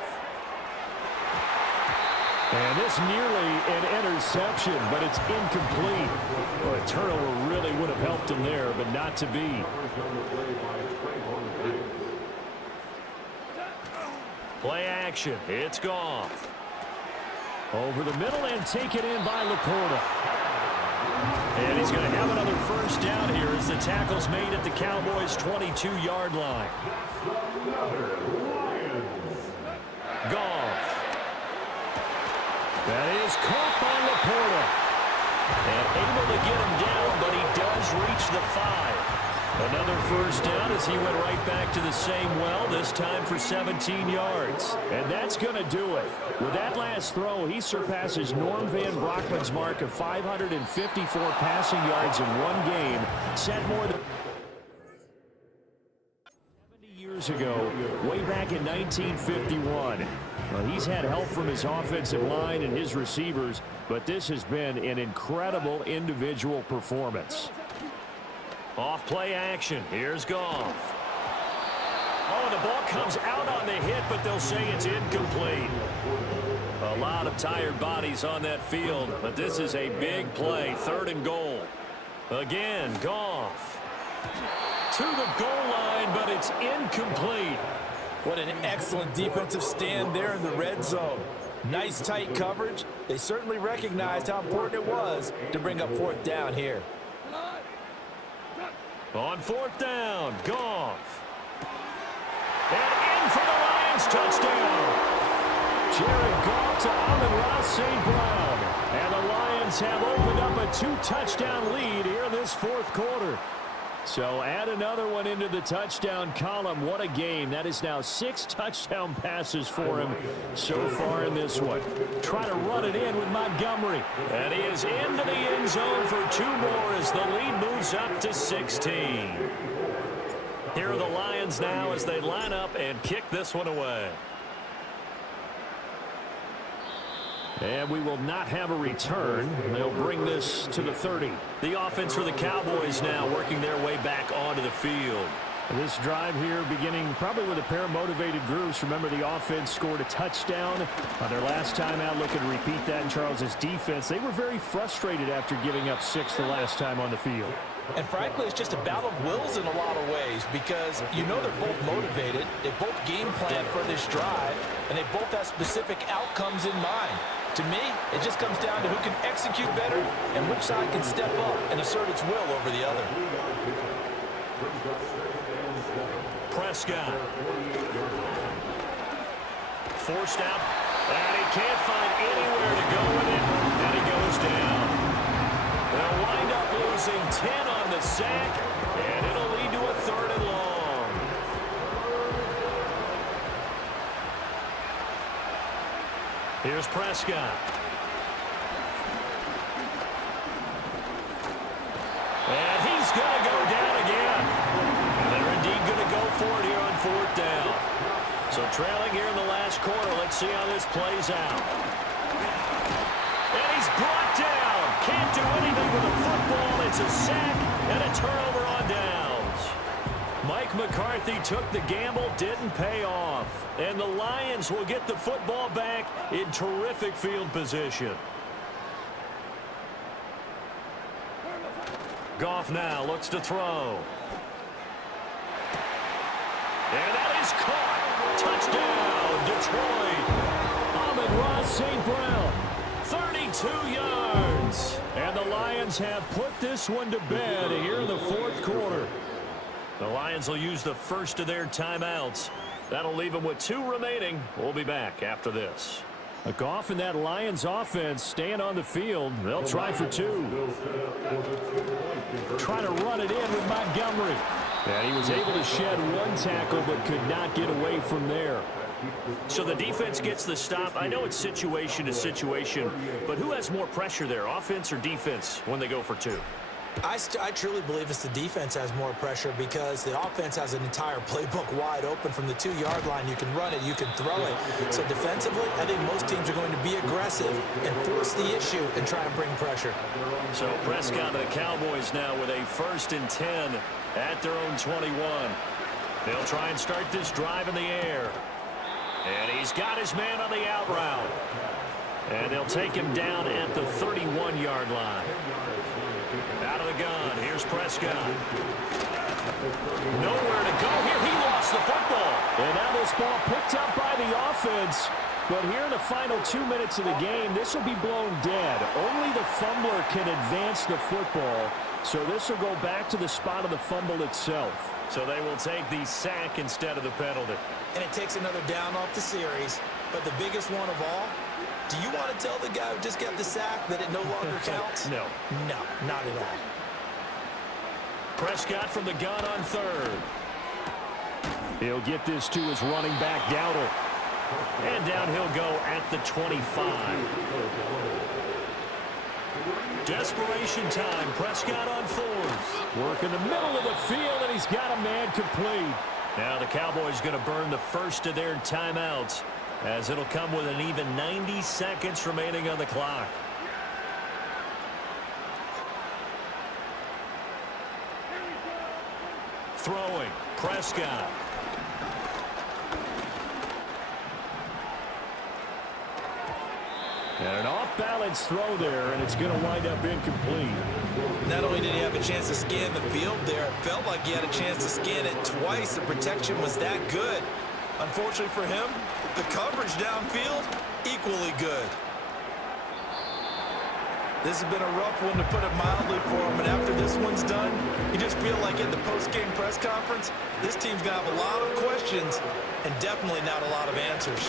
And this nearly an interception, but it's incomplete. Well, a turnover really would have helped him there, but not to be. Play action. It's Goff. Over the middle and taken in by Laporta. And he's going to have another 1st down here as the tackle's made at the Cowboys' 22-yard line. Goff. That is caught by Laporta. And able to get him down, but he does reach the 5. Another 1st down as he went right back to the same well, this time for 17 yards. And that's going to do it. With that last throw, he surpasses Norm Van Brockman's mark of 554 passing yards in one game, set more than 70 years ago, way back in 1951. Well, he's had help from his offensive line and his receivers, but this has been an incredible individual performance. Off play action. Here's Goff. Oh, the ball comes out on the hit, but they'll say it's incomplete. A lot of tired bodies on that field, but this is a big play. 3rd and goal. Again, Goff. To the goal line, but it's incomplete. What an excellent defensive stand there in the red zone. Nice tight coverage. They certainly recognized how important it was to bring up 4th down here. On fourth down, Goff. And in for the Lions touchdown. Jared Goff to Amon-Ra St. Brown. And the Lions have opened up a 2-touchdown lead here in this fourth quarter. So add another one into the touchdown column. What a game. That is now 6 touchdown passes for him so far in this one. Try to run it in with Montgomery. And he is into the end zone for 2 more as the lead moves up to 16. Here are the Lions now as they line up and kick this one away. And we will not have a return. They'll bring this to the 30. The offense for the Cowboys now working their way back onto the field. This drive here beginning probably with a pair of motivated groups. Remember, the offense scored a touchdown on their last time out. Looking to repeat that in Charles's defense. They were very frustrated after giving up 6 the last time on the field. And frankly, it's just a battle of wills in a lot of ways because you know they're both motivated. They both game plan for this drive, and they both have specific outcomes in mind. To me, it just comes down to who can execute better and which side can step up and assert its will over the other. Prescott. Forced out, and he can't find anywhere to go with it, and he goes down. They'll wind up losing 10 on the sack, and it'll lead to a 3rd and long. Here's Prescott. And he's going to go down again. And they're indeed going to go for it here on 4th down. So trailing here in the last quarter. Let's see how this plays out. And he's brought down. Can't do anything with the football. It's a sack and a turnover on downs. Mike McCarthy took the gamble, didn't pay off. And the Lions will get the football back in terrific field position. Goff now looks to throw. And that is caught. Touchdown, Detroit. Amon-Ra St. Brown, 32 yards. And the Lions have put this one to bed here in the 4th quarter. The Lions will use the first of their timeouts. That'll leave them with 2 remaining. We'll be back after this. Goff and that Lions offense staying on the field. They'll try for 2. Try to run it in with Montgomery. And he was able to shed 1 tackle but could not get away from there. So the defense gets the stop. I know it's situation to situation, but who has more pressure there, offense or defense, when they go for 2? I truly believe it's the defense has more pressure because the offense has an entire playbook wide open from the 2-yard line. You can run it, you can throw it. So defensively, I think most teams are going to be aggressive and force the issue and try and bring pressure. So Prescott and the Cowboys now with a 1st and 10 at their own 21. They'll try and start this drive in the air. And he's got his man on the out route. And they'll take him down at the 31-yard line. Out of the gun, here's Prescott. Nowhere to go here. He lost the football. And now this ball picked up by the offense. But here in the final 2 minutes of the game, this will be blown dead. Only the fumbler can advance the football. So this will go back to the spot of the fumble itself. So they will take the sack instead of the penalty. And it takes another down off the series. But the biggest one of all, do you want to tell the guy who just got the sack that it no longer counts? No. No, not at all. Prescott from the gun on 3rd. He'll get this to his running back, Dowdle. And down he'll go at the 25. Desperation time. Prescott on 4th. Work in the middle of the field, and he's got a man complete. Now the Cowboys going to burn the first of their timeouts, as it'll come with an even 90 seconds remaining on the clock. Throwing, Prescott. And an off-balance throw there, and it's going to wind up incomplete. Not only did he have a chance to scan the field there, it felt like he had a chance to scan it twice. The protection was that good. Unfortunately for him, the coverage downfield, equally good. This has been a rough one, to put it mildly, for him. And after this one's done, you just feel like in the post-game press conference, this team's going to have a lot of questions and definitely not a lot of answers.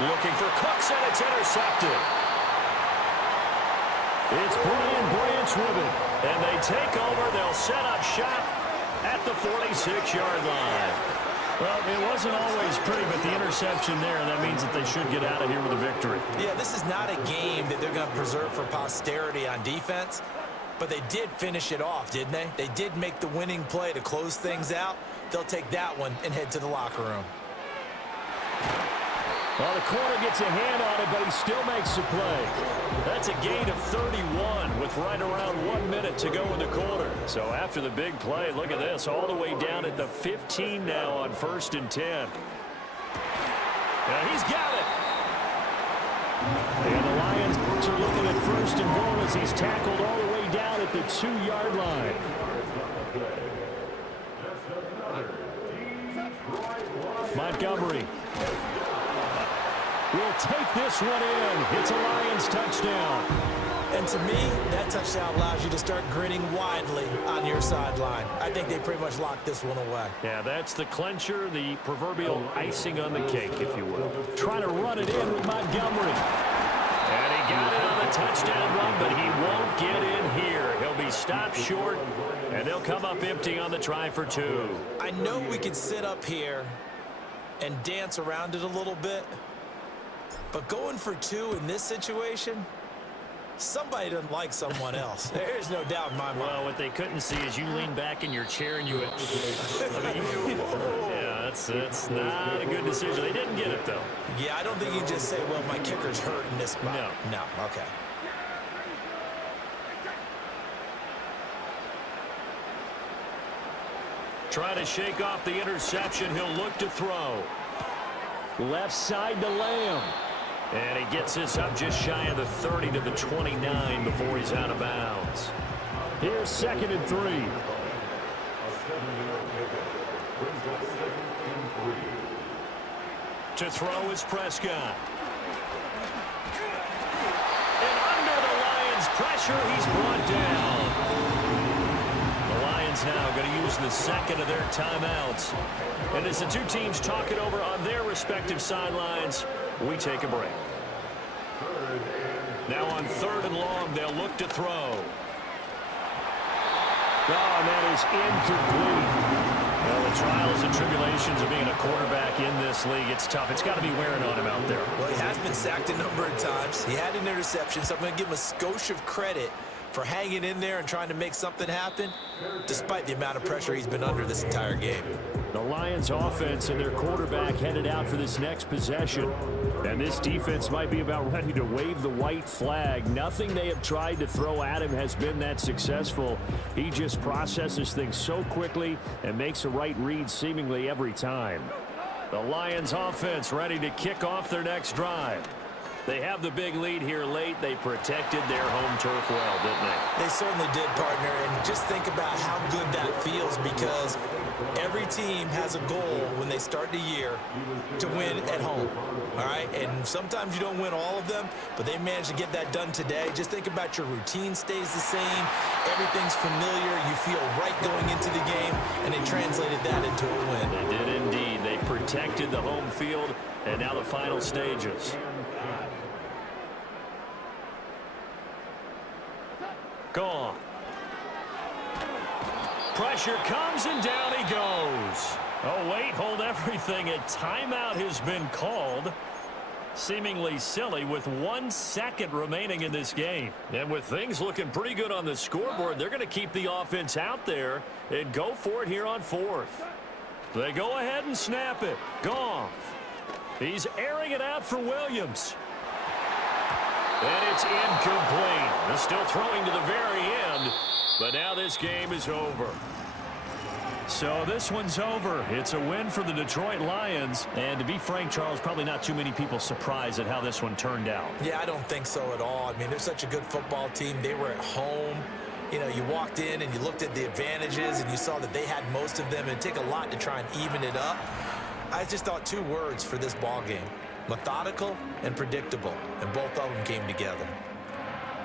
Looking for Cooks, and it's intercepted. It's Brian Branch with it. And they take over. They'll set up shop at the 46-yard line. Well, it wasn't always pretty, but the interception there, that means that they should get out of here with a victory. Yeah, this is not a game that they're going to preserve for posterity on defense, but they did finish it off, didn't they? They did make the winning play to close things out. They'll take that one and head to the locker room. Well, the corner gets a hand on it, but he still makes the play. That's a gain of 31 with right around 1 minute to go in the quarter. So after the big play, look at this, all the way down at the 15 now on 1st and 10. Now he's got it. And the Lions are looking at 1st and goal as he's tackled all the way down at the 2-yard line. Montgomery will take this one in. It's a Lions touchdown. And to me, that touchdown allows you to start grinning widely on your sideline. I think they pretty much locked this one away. Yeah, that's the clincher, the proverbial icing on the cake, if you will. Trying to run it in with Montgomery. And he got it on the touchdown run, but he won't get in here. He'll be stopped short, and they'll come up empty on the try for 2. I know we could sit up here and dance around it a little bit, but going for 2 in this situation, somebody doesn't like someone else. There's no doubt in my mind. Well, what they couldn't see is you lean back in your chair and you went, yeah, that's not a good decision. They didn't get it, though. Yeah, I don't think you can just say, well, my kicker's hurt in this spot. No, okay. Trying to shake off the interception. He'll look to throw. Left side to Lamb. And he gets this up just shy of the 30 to the 29 before he's out of bounds. Here's 2nd and 3. To throw is Prescott. And under the Lions' pressure, he's brought down. The Lions now going to use the 2nd of their timeouts. And as the two teams talk it over on their respective sidelines, we take a break. Now on 3rd and long, they'll look to throw. Oh, and that is incomplete. Well, the trials and tribulations of being a quarterback in this league, it's tough. It's got to be wearing on him out there. Well, he has been sacked a number of times. He had an interception, so I'm going to give him a skosh of credit for hanging in there and trying to make something happen, despite the amount of pressure he's been under this entire game. The Lions offense and their quarterback headed out for this next possession. And this defense might be about ready to wave the white flag. Nothing they have tried to throw at him has been that successful. He just processes things so quickly and makes a right read seemingly every time. The Lions offense ready to kick off their next drive. They have the big lead here late. They protected their home turf well, didn't they? They certainly did, partner. And just think about how good that feels, because every team has a goal when they start the year to win at home. All right? And sometimes you don't win all of them, but they managed to get that done today. Just think about your routine stays the same. Everything's familiar. You feel right going into the game, and they translated that into a win. They did indeed. They protected the home field, and now the final stages. Gone. Pressure comes, and down he goes. Oh, wait, hold everything. A timeout has been called. Seemingly silly with 1 second remaining in this game. And with things looking pretty good on the scoreboard, they're going to keep the offense out there and go for it here on 4th. They go ahead and snap it. Goff. He's airing it out for Williams. And it's incomplete. They're still throwing to the very end, but now this game is over. So this one's over. It's a win for the Detroit Lions. And to be frank, Charles, probably not too many people surprised at how this one turned out. Yeah, I don't think so at all. I mean, they're such a good football team. They were at home. You know, you walked in and you looked at the advantages and you saw that they had most of them. It'd take a lot to try and even it up. I just thought 2 words for this ball game. Methodical and predictable, and both of them came together.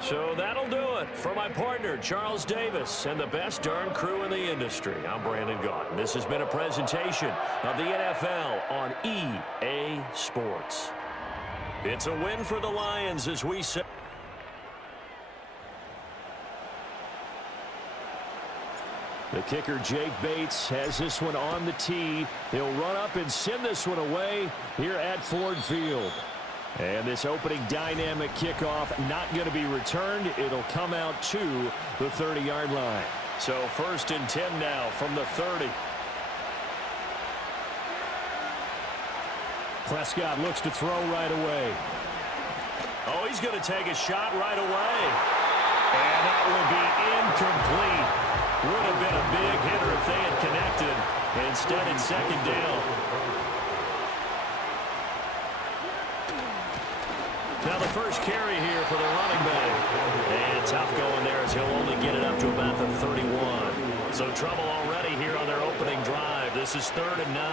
So that'll do it for my partner, Charles Davis, and the best darn crew in the industry. I'm Brandon Gaudin. This has been a presentation of the NFL on EA Sports. It's a win for the Lions as we say. The kicker, Jake Bates, has this one on the tee. He'll run up and send this one away here at Ford Field. And this opening dynamic kickoff not going to be returned. It'll come out to the 30-yard line. So 1st and 10 now from the 30. Prescott looks to throw right away. Oh, he's going to take a shot right away. And that will be incomplete. Would have been a big hitter if they had connected. Instead, it's 2nd down. Now the first carry here for the running back. And tough going there as he'll only get it up to about the 31. So trouble already here on their opening drive. This is 3rd and 9.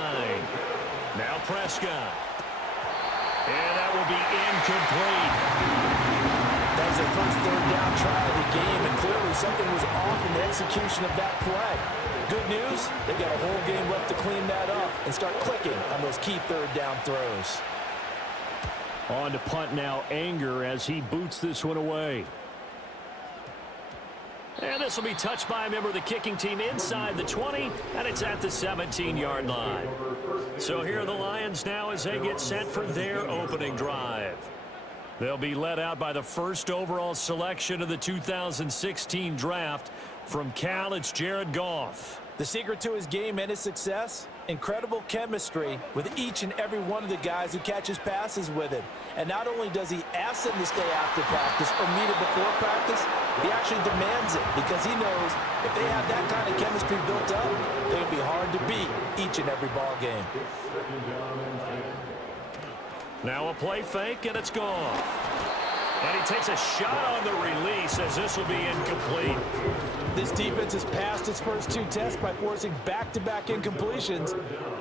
Now Prescott. And that will be incomplete. That was their first 3rd down try of the game, and clearly something was off in the execution of that play. Good news, they've got a whole game left to clean that up and start clicking on those key 3rd down throws. On to punt now, Anger, as he boots this one away. And this will be touched by a member of the kicking team inside the 20, and it's at the 17-yard line. So here are the Lions now as they get set for their opening drive. They'll be led out by the first overall selection of the 2016 draft. From Cal, it's Jared Goff. The secret to his game and his success? Incredible chemistry with each and every one of the guys who catches passes with him. And not only does he ask them to stay after practice or meet it before practice, he actually demands it because he knows if they have that kind of chemistry built up, they're going to be hard to beat each and every ball game. Now a play fake, and it's gone. And he takes a shot on the release as this will be incomplete. This defense has passed its first 2 tests by forcing back-to-back incompletions.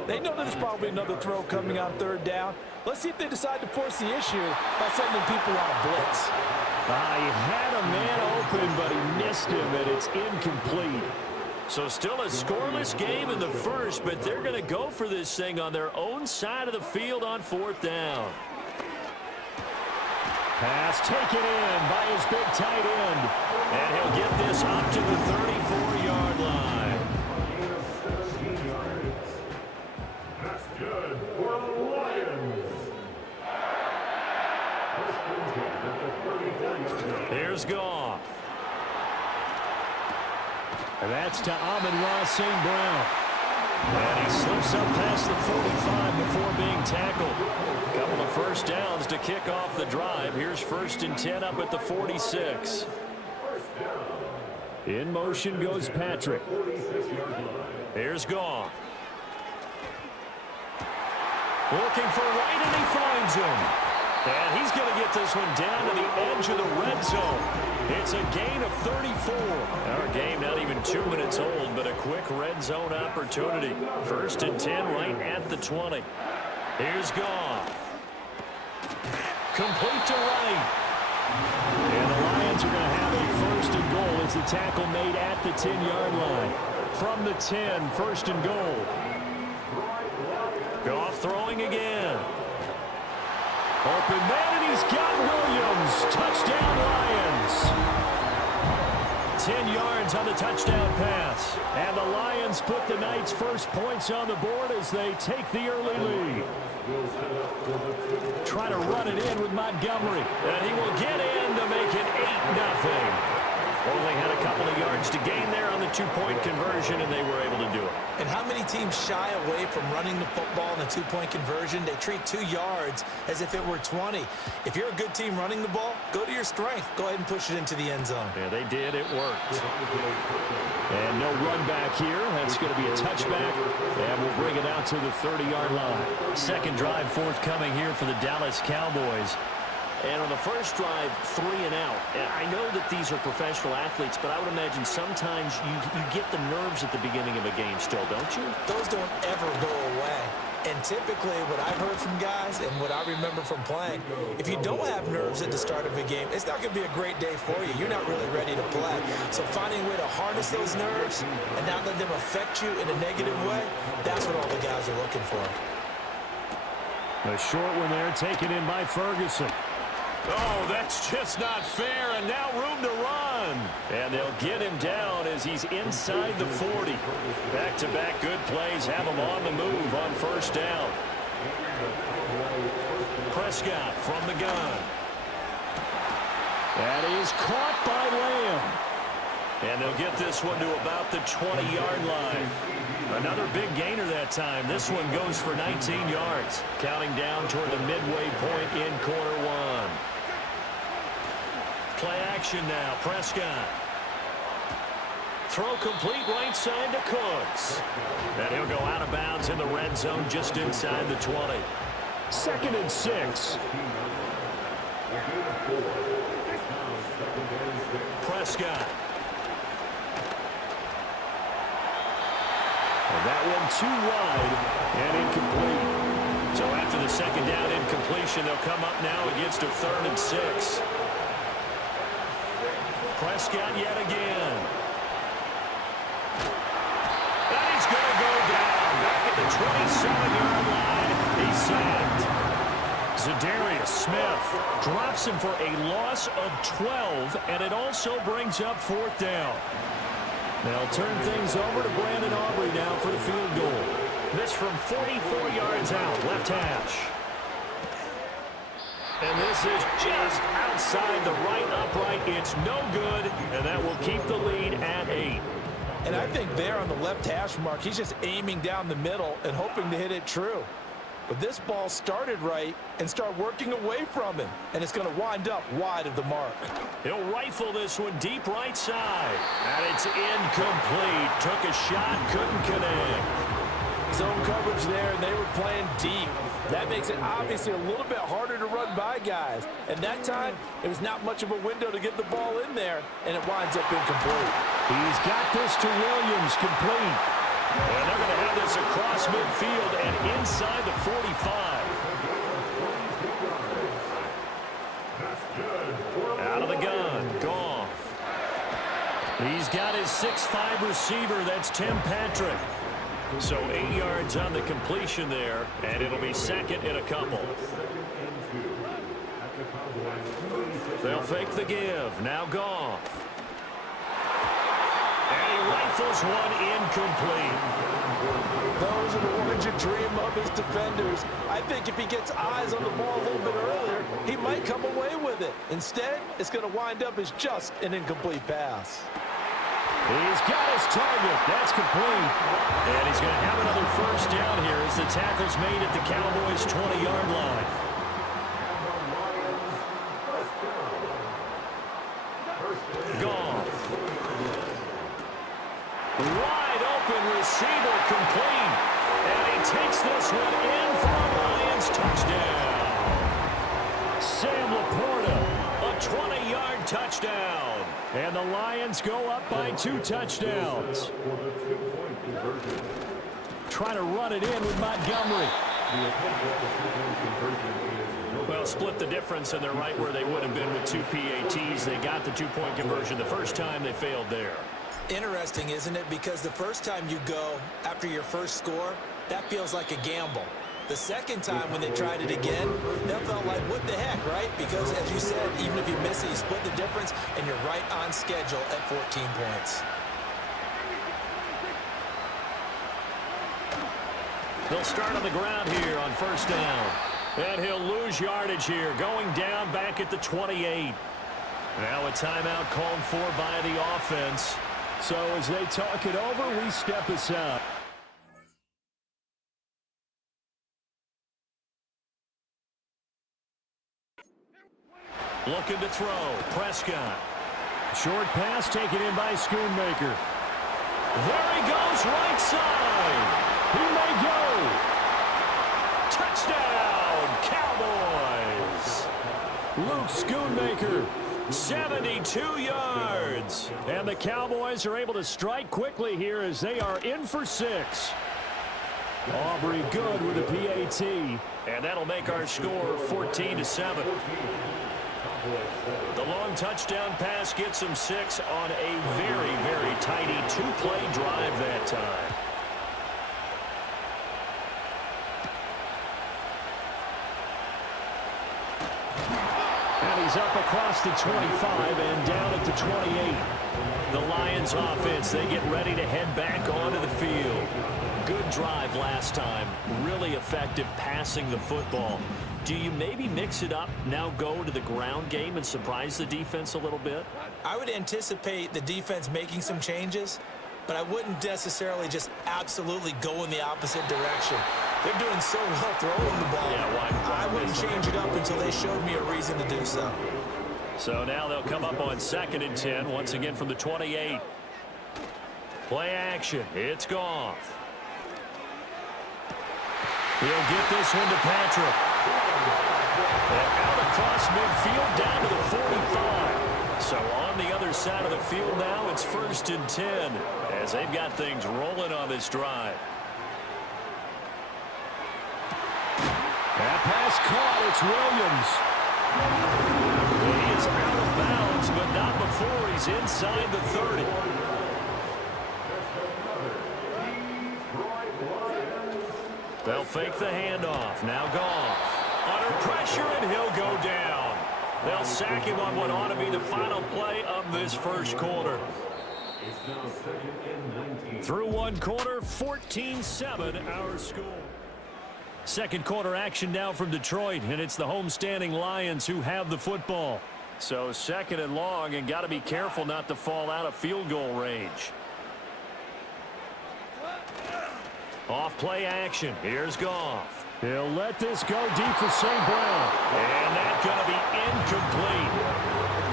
They know there's probably another throw coming on 3rd down. Let's see if they decide to force the issue by sending people on a blitz. He had a man open, but he missed him, and it's incomplete. So still a scoreless game in the first, but they're going to go for this thing on their own side of the field on 4th down. Pass taken in by his big tight end. And he'll get this up to the 34-yard line. That's good for the Lions. Here's Goff. And that's to Amon-Ra St. Brown. And he slips up past the 45 before being tackled. A couple of first downs to kick off the drive. Here's 1st and 10 up at the 46. In motion goes Patrick. Here's Goff. Looking for White, and he finds him. And he's going to get this one down to the edge of the red zone. It's a gain of 34. Our game not even 2 minutes old, but a quick red zone opportunity. 1st and 10 right at the 20. Here's Goff. Complete to right. And the Lions are going to have a 1st and goal as the tackle made at the 10-yard line. From the 10, 1st and goal. Goff throwing again. Open man, and he's got Williams. Touchdown, Lions. 10 yards on the touchdown pass. And the Lions put the Knights' first points on the board as they take the early lead. Try to run it in with Montgomery. And he will get in to make it 8-0. Only had a couple of yards to gain there on the 2-point conversion, and they were able to do it. And how many teams shy away from running the football in the 2-point conversion? They treat 2 yards as if it were 20. If you're a good team running the ball, go to your strength. Go ahead and push it into the end zone. Yeah, they did. It worked. And no run back here. That's going to be a touchback, and we'll bring it out to the 30-yard line. Second drive forthcoming here for the Dallas Cowboys. And on the first drive, 3 and out. And I know that these are professional athletes, but I would imagine sometimes you get the nerves at the beginning of a game still, don't you? Those don't ever go away. And typically what I've heard from guys and what I remember from playing, if you don't have nerves at the start of a game, it's not going to be a great day for you. You're not really ready to play. So finding a way to harness those nerves and not let them affect you in a negative way, that's what all the guys are looking for. A short one there taken in by Ferguson. Oh, that's just not fair, and now room to run. And they'll get him down as he's inside the 40. Back-to-back good plays have him on the move on first down. Prescott from the gun. That is caught by Lamb. And they'll get this one to about the 20-yard line. Another big gainer that time. This one goes for 19 yards. Counting down toward the midway point in quarter one. Play action now. Prescott. Throw complete right side to Cooks. And he'll go out of bounds in the red zone just inside the 20. 2nd and 6. Prescott. And that one too wide and incomplete. So after the second down incompletion, they'll come up now against a 3rd and 6. Prescott yet again. And he's going to go down. Back at the 27-yard line. He's sacked. Zadarius Smith drops him for a loss of 12, and it also brings up 4th down. They'll turn things over to Brandon Aubrey now for the field goal. This from 44 yards out, left hash. And this is just outside the right upright. It's no good, and that will keep the lead at 8. And I think there on the left hash mark, he's just aiming down the middle and hoping to hit it true. But this ball started right and start working away from him, and it's going to wind up wide of the mark. He'll rifle this one deep right side, and it's incomplete. Took a shot, couldn't connect. Zone coverage there, and they were playing deep. That makes it obviously a little bit harder to run by guys. And that time, there was not much of a window to get the ball in there, and it winds up incomplete. He's got this to Williams, complete. And they're going to have this across midfield and inside the 45. Out of the gun, Goff. He's got his 6'5" receiver, that's Tim Patrick. So 8 yards on the completion there, and it'll be 2nd and a couple. They'll fake the give. Now Goff. And he rifles one incomplete. Those are the ones you dream of as defenders. I think if he gets eyes on the ball a little bit earlier, he might come away with it. Instead, it's going to wind up as just an incomplete pass. He's got his target. That's complete. And he's going to have another first down here as the tackle's made at the Cowboys' 20-yard line. Goff. Wide open receiver, complete. And he takes this one in for a Lions touchdown. Sam Laporta, a 20-yard touchdown. And the Lions go up by 2 touchdowns. Trying to run it in with Montgomery. Well, split the difference, and they're right where they would have been with 2 PATs. They got the 2-point conversion the first time. They failed there. Interesting, isn't it? Because the first time you go after your first score, that feels like a gamble. The second time when they tried it again, that felt like, what the heck, right? Because, as you said, even if you miss it, you split the difference, and you're right on schedule at 14 points. They'll start on the ground here on first down. And he'll lose yardage here, going down back at the 28. Now a timeout called for by the offense. So as they talk it over, we step aside. Looking to throw. Prescott. Short pass taken in by Schoonmaker. There he goes, right side. He may go. Touchdown, Cowboys. Luke Schoonmaker, 72 yards. And the Cowboys are able to strike quickly here as they are in for 6. Aubrey good with a PAT. And that'll make our score 14-7. The long touchdown pass gets them 6 on a very, very tidy 2-play drive that time. And he's up across the 25 and down at the 28. The Lions offense, they get ready to head back onto the field. Good drive last time. Really effective passing the football. Do you maybe mix it up, now go to the ground game and surprise the defense a little bit? I would anticipate the defense making some changes, but I wouldn't necessarily just absolutely go in the opposite direction. They're doing so well throwing the ball. Yeah, I wouldn't change it up until they showed me a reason to do so. So now they'll come up on 2nd and 10, once again from the 28. Play action. It's Goff. He'll get this one to Patrick. And out across midfield down to the 45. So on the other side of the field now, it's 1st and 10 as they've got things rolling on this drive. That pass caught. It's Williams. He is out of bounds, but not before he's inside the 30. They'll fake the handoff. Now Goff. Under pressure, and he'll go down. They'll sack him on what ought to be the final play of this first quarter. Through one quarter, 14-7 our score. Second quarter action now from Detroit, and it's the homestanding Lions who have the football. So 2nd and long, and got to be careful not to fall out of field goal range. Off play action. Here's Goff. He'll let this go deep for St. Brown. And that's going to be incomplete.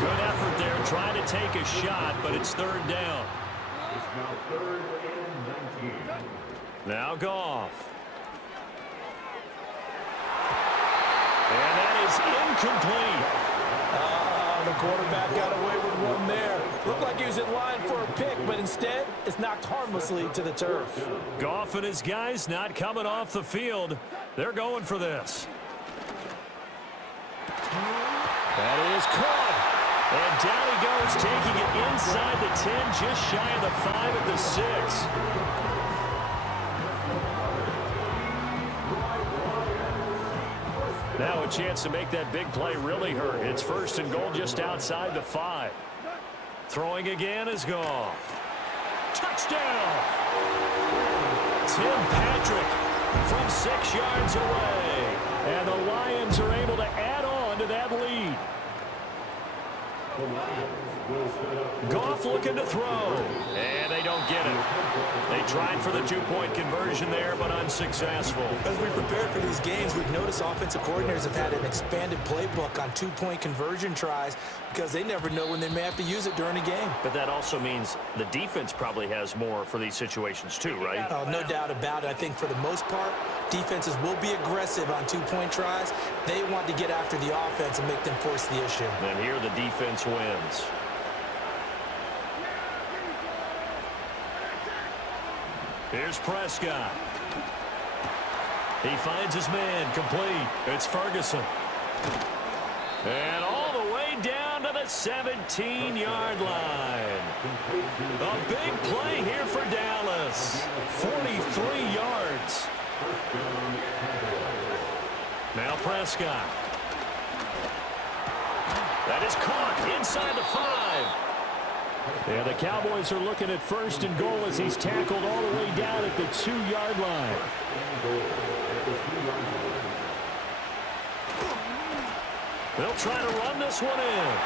Good effort there trying to take a shot, but it's 3rd down. It's now 3rd and 19. Now Goff. And that is incomplete. The quarterback got away with one there. Looked like he was in line for a pick, but instead it's knocked harmlessly to the turf. Goff and his guys not coming off the field. They're going for this. That is caught. And down he goes, taking it inside the 10, just shy of the 5 at the 6. Now a chance to make that big play really hurt. It's 1st and goal just outside the 5. Throwing again is Goff. Touchdown! Tim Patrick from 6 yards away. And the Lions are able to add on to that lead. Goff looking to throw. And they don't get it. They tried for the 2-point conversion there, but unsuccessful. As we prepare for these games, we've noticed offensive coordinators have had an expanded playbook on 2-point conversion tries because they never know when they may have to use it during a game. But that also means the defense probably has more for these situations too, right? Oh, no doubt about it. I think for the most part, defenses will be aggressive on 2-point tries. They want to get after the offense and make them force the issue. And here the defense wins. Here's Prescott. He finds his man complete. It's Ferguson. And all the way down to the 17-yard line. A big play here for Dallas. 43 yards. Now Prescott. That is caught inside the 5. And the Cowboys are looking at 1st and goal as he's tackled all the way down at the 2-yard line. They'll try to run this one in.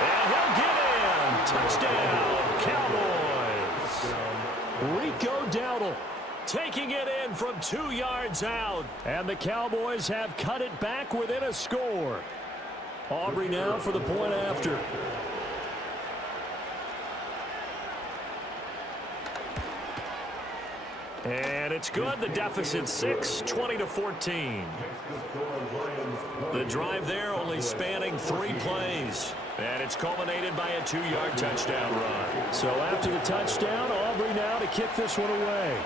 And he'll get in. Touchdown, Cowboys. Rico Dowdle taking it in from 2 yards out. And the Cowboys have cut it back within a score. Aubrey now for the point after. And it's good. The deficit 6, 20-14. The drive there only spanning 3 plays. And it's culminated by a 2-yard touchdown run. So after the touchdown, Aubrey now to kick this one away.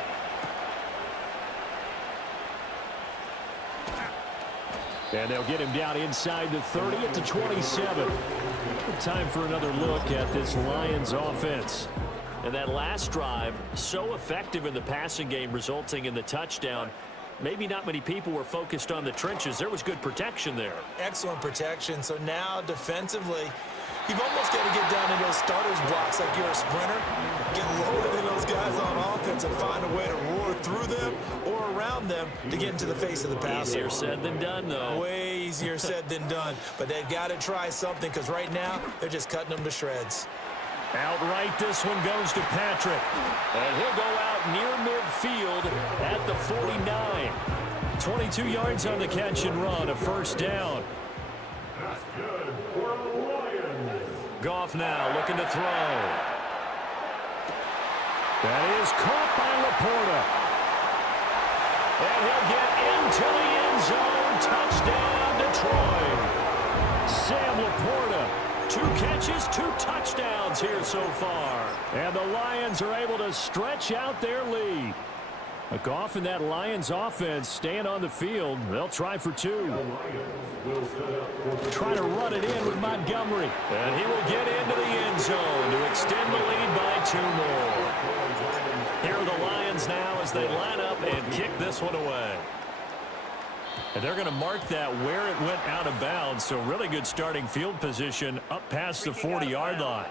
And they'll get him down inside the 30 at the 27. Time for another look at this Lions offense. And that last drive, so effective in the passing game, resulting in the touchdown. Maybe not many people were focused on the trenches. There was good protection there. Excellent protection. So now defensively, you've almost got to get down into those starters blocks like you're a sprinter. Get lower than those guys on offense and find a way to roar through them or around them to get into the face of the passer. Easier said than done, though. Way easier said than done. But they've got to try something because right now they're just cutting them to shreds. Outright, this one goes to Patrick. And he'll go out near midfield at the 49. 22 yards on the catch and run, a first down. That's good for the Lions. Goff now looking to throw. That is caught by Laporta. And he'll get into the end zone. Touchdown, Detroit. Sam Laporta. 2 catches, 2 touchdowns here so far. And the Lions are able to stretch out their lead. Goff and that Lions offense staying on the field. They'll try for 2. Try to run it in with Montgomery. And he will get into the end zone to extend the lead by 2 more. Here are the Lions now as they line up and kick this one away. And they're going to mark that where it went out of bounds. So really good starting field position up past the 40-yard line.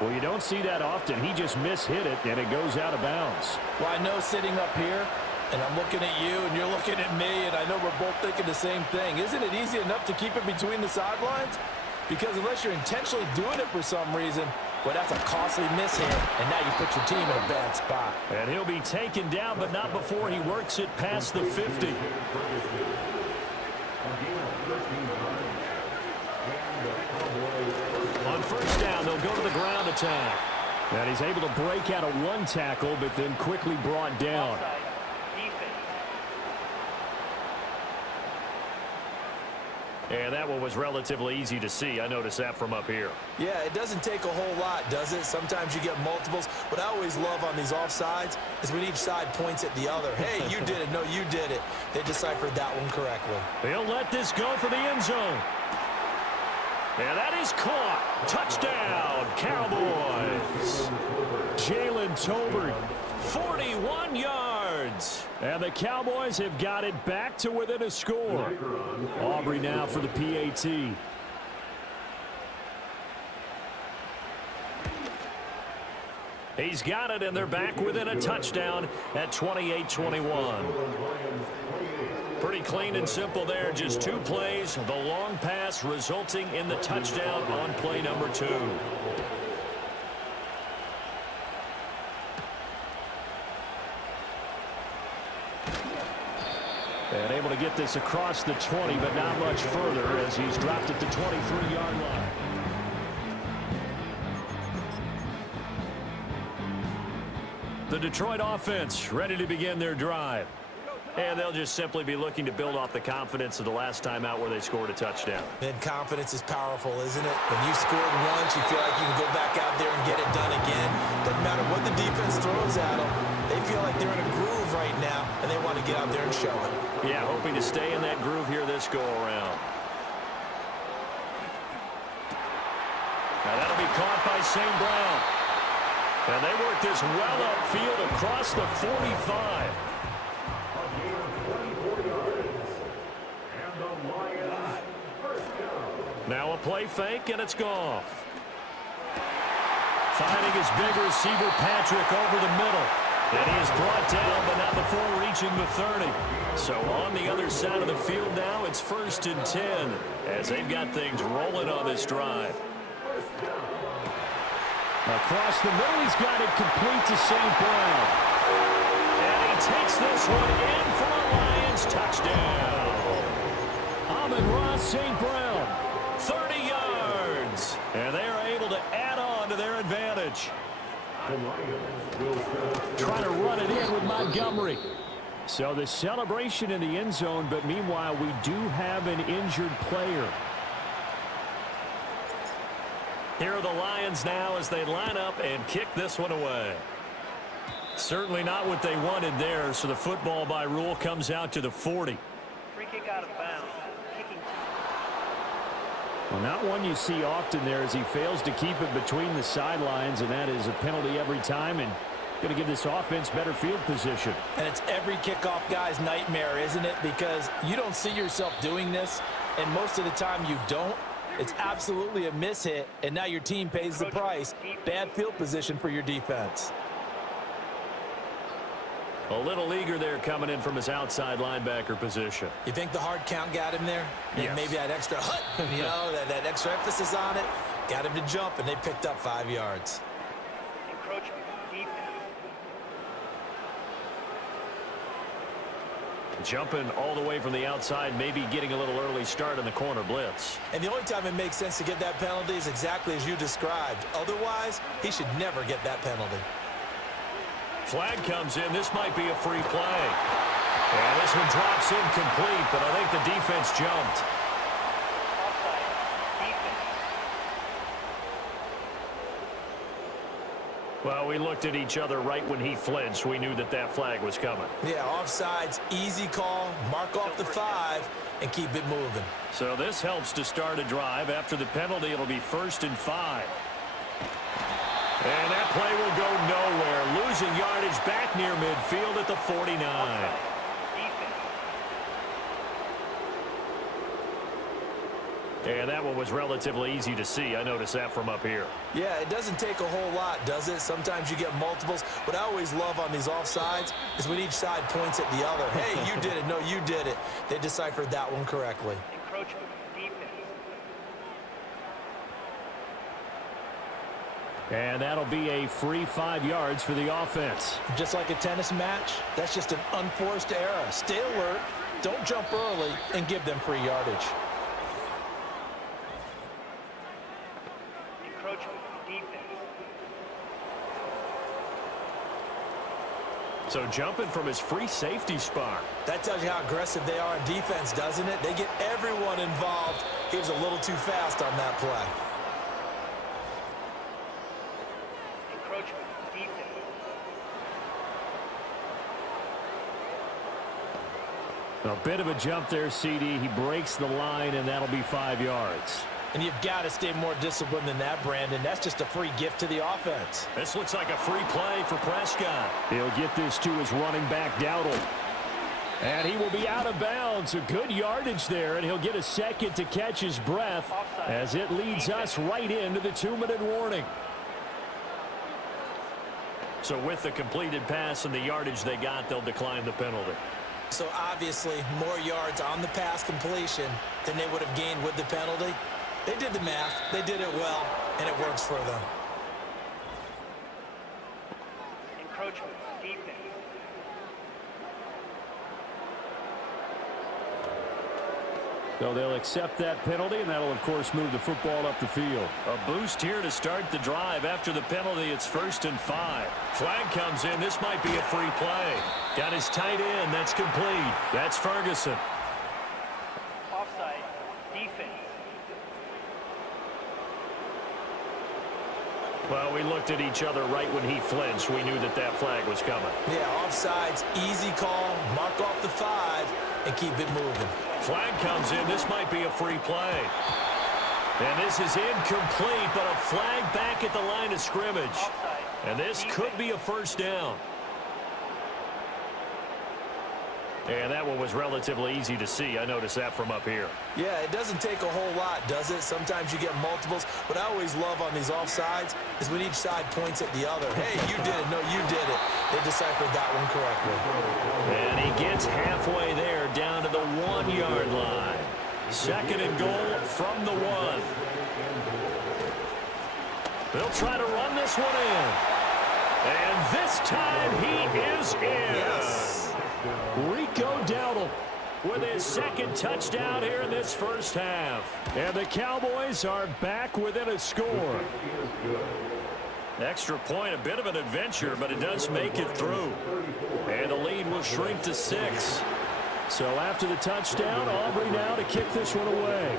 Well, you don't see that often. He just mishit it, and it goes out of bounds. Well, I know sitting up here, and I'm looking at you, and you're looking at me, and I know we're both thinking the same thing. Isn't it easy enough to keep it between the sidelines? Because unless you're intentionally doing it for some reason, well, that's a costly mishit, and now you put your team in a bad spot. And he'll be taken down, but not before he works it past the 50. On first down, they'll go to the ground attack. And he's able to break out of 1 tackle, but then quickly brought down. And that one was relatively easy to see. I noticed that from up here. Yeah, it doesn't take a whole lot, does it? Sometimes you get multiples. What I always love on these offsides is when each side points at the other. Hey, you did it. No, you did it. They deciphered that one correctly. He'll let this go for the end zone. And that is caught. Touchdown, Cowboys. Jalen Tolbert, 41 yards. And the Cowboys have got it back to within a score. Aubrey now for the PAT. He's got it, and they're back within a touchdown at 28-21. Pretty clean and simple there. Just 2 plays. The long pass resulting in the touchdown on play number 2. And able to get this across the 20, but not much further as he's dropped at the 23-yard line. The Detroit offense ready to begin their drive. And they'll just simply be looking to build off the confidence of the last time out where they scored a touchdown. And confidence is powerful, isn't it? When you scored once, you feel like you can go back out there and get it done again. Doesn't matter what the defense throws at them. They feel like they're in a groove right now, and they want to get out there and show it. Yeah, hoping to stay in that groove here this go-around. Now that'll be caught by St. Brown. And they work this well upfield across the 45. Now a play fake, and it's Goff. Finding his big receiver, Patrick, over the middle. And he is brought down, but not before reaching the 30. So on the other side of the field now, it's 1st and 10 as they've got things rolling on this drive. Across the middle, he's got it complete to St. Brown. And he takes this one in for a Lions touchdown. Amon-Ra St. Brown, 30 yards. And they are able to add on to their advantage. Trying to run it in with Montgomery. So the celebration in the end zone, but meanwhile, we do have an injured player. Here are the Lions now as they line up and kick this one away. Certainly not what they wanted there, so the football by rule comes out to the 40. Free kick out of bounds. Kicking team. Well, not one you see often there as he fails to keep it between the sidelines, and that is a penalty every time, and going to give this offense better field position. And it's every kickoff guy's nightmare, isn't it? Because you don't see yourself doing this, and most of the time you don't. It's absolutely a mishit, and now your team pays the price. Bad field position for your defense. A little eager there coming in from his outside linebacker position. You think the hard count got him there? Yes. Maybe that extra hut, you know, that extra emphasis on it, got him to jump, and they picked up 5 yards. Encroachment. Defense. Jumping all the way from the outside, maybe getting a little early start in the corner blitz. And the only time it makes sense to get that penalty is exactly as you described. Otherwise, he should never get that penalty. Flag comes in. This might be a free play. And this one drops incomplete, but I think the defense jumped. Offside. Defense. Well, we looked at each other right when he flinched. We knew that that flag was coming. Yeah, offsides, easy call, mark off the 5, and keep it moving. So this helps to start a drive. After the penalty, it'll be 1st and 5. And that play will go nowhere. Losing yardage back near midfield at the 49. Defense. And that one was relatively easy to see. I noticed that from up here. Yeah, it doesn't take a whole lot, does it? Sometimes you get multiples. What I always love on these offsides is when each side points at the other. Hey, you did it. No, you did it. They deciphered that one correctly. Encroachment. Defense. And that'll be a free 5 yards for the offense. Just like a tennis match, that's just an unforced error. Stay alert, don't jump early, and give them free yardage. Encroachment. Defense. So jumping from his free safety spot. That tells you how aggressive they are on defense, doesn't it? They get everyone involved. He was a little too fast on that play. Encroachment. Defense. A bit of a jump there, CD. He breaks the line, and that'll be 5 yards. And you've got to stay more disciplined than that, Brandon. That's just a free gift to the offense. This looks like a free play for Prescott. He'll get this to his running back, Dowdle. And he will be out of bounds. A good yardage there, and he'll get a second to catch his breath as it leads us right into the 2-minute warning. So with the completed pass and the yardage they got, they'll decline the penalty. So obviously, more yards on the pass completion than they would have gained with the penalty. They did the math, they did it well, and it works for them. Encroachment. Defense. So they'll accept that penalty, and that'll, of course, move the football up the field. A boost here to start the drive. After the penalty, it's 1st and 5. Flag comes in. This might be a free play. Got his tight end. That's complete. That's Ferguson. Offside. Defense. Well, we looked at each other right when he flinched. We knew that that flag was coming. Yeah, offsides, easy call, mark off the 5, and keep it moving. Flag comes in. This might be a free play. And this is incomplete, but a flag back at the line of scrimmage. Offside. And this could be a 1st down. And that one was relatively easy to see. I noticed that from up here. Yeah, it doesn't take a whole lot, does it? Sometimes you get multiples. What I always love on these offsides is when each side points at the other. Hey, you did it. No, you did it. They deciphered that one correctly. And he gets halfway there down to the 1-yard line. 2nd and goal from the 1. They'll try to run this one in. And this time he is in. Yes. Rico Dowdle with his 2nd touchdown here in this first half. And the Cowboys are back within a score. Extra point, a bit of an adventure, but it does make it through. And the lead will shrink to 6. So after the touchdown, Aubrey now to kick this one away.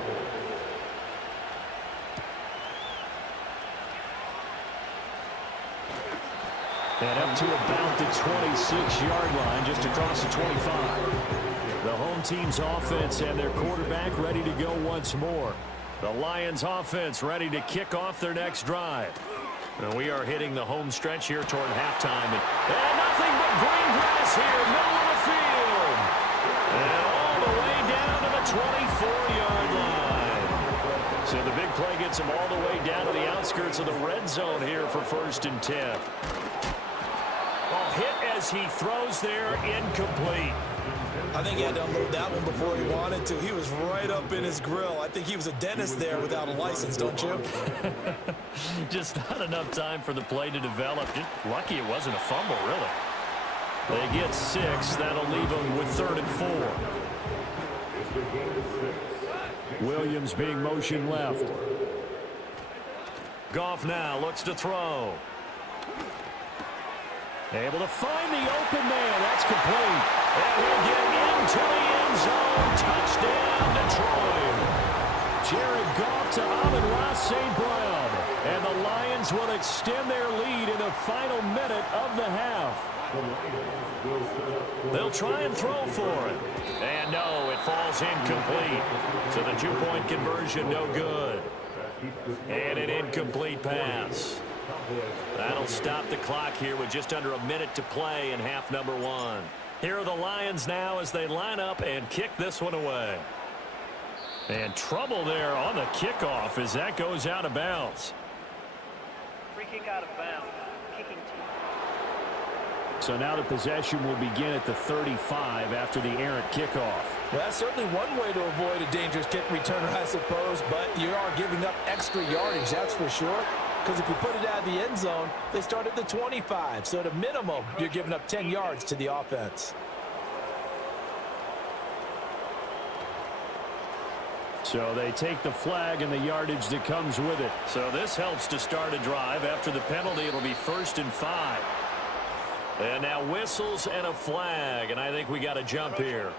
And up to about the 26-yard line, just across the 25. The home team's offense and their quarterback ready to go once more. The Lions offense ready to kick off their next drive. And we are hitting the home stretch here toward halftime. And nothing but green grass here, middle of the field. And all the way down to the 24-yard line. So the big play gets him all the way down to the outskirts of the red zone here for 1st and 10. Hit as he throws there, incomplete. I think he had to unload that one before he wanted to. He was right up in his grill. I think he was a dentist there without a license, don't you? Just not enough time for the play to develop. Just lucky it wasn't a fumble, really. They get 6. That'll leave them with 3rd and 4. Williams being motion left. Goff now looks to throw. Able to find the open man. That's complete. And he'll get into the end zone. Touchdown, Detroit. Jared Goff to Amon-Ra St. Brown. And the Lions will extend their lead in the final minute of the half. They'll try and throw for it. And no, it falls incomplete. So the 2-point conversion no good. And an incomplete pass. That'll stop the clock here with just under a minute to play in half number 1. Here are the Lions now as they line up and kick this one away. And trouble there on the kickoff as that goes out of bounds. Free kick out of bounds. Kicking team. So now the possession will begin at the 35 after the errant kickoff. Well, that's certainly one way to avoid a dangerous kick returner, I suppose, but you are giving up extra yardage, that's for sure. Because if you put it out of the end zone, they start at the 25. So at a minimum, you're giving up 10 yards to the offense. So they take the flag and the yardage that comes with it. So this helps to start a drive. After the penalty, it'll be 1st and 5. And now whistles and a flag. And I think we got a jump here.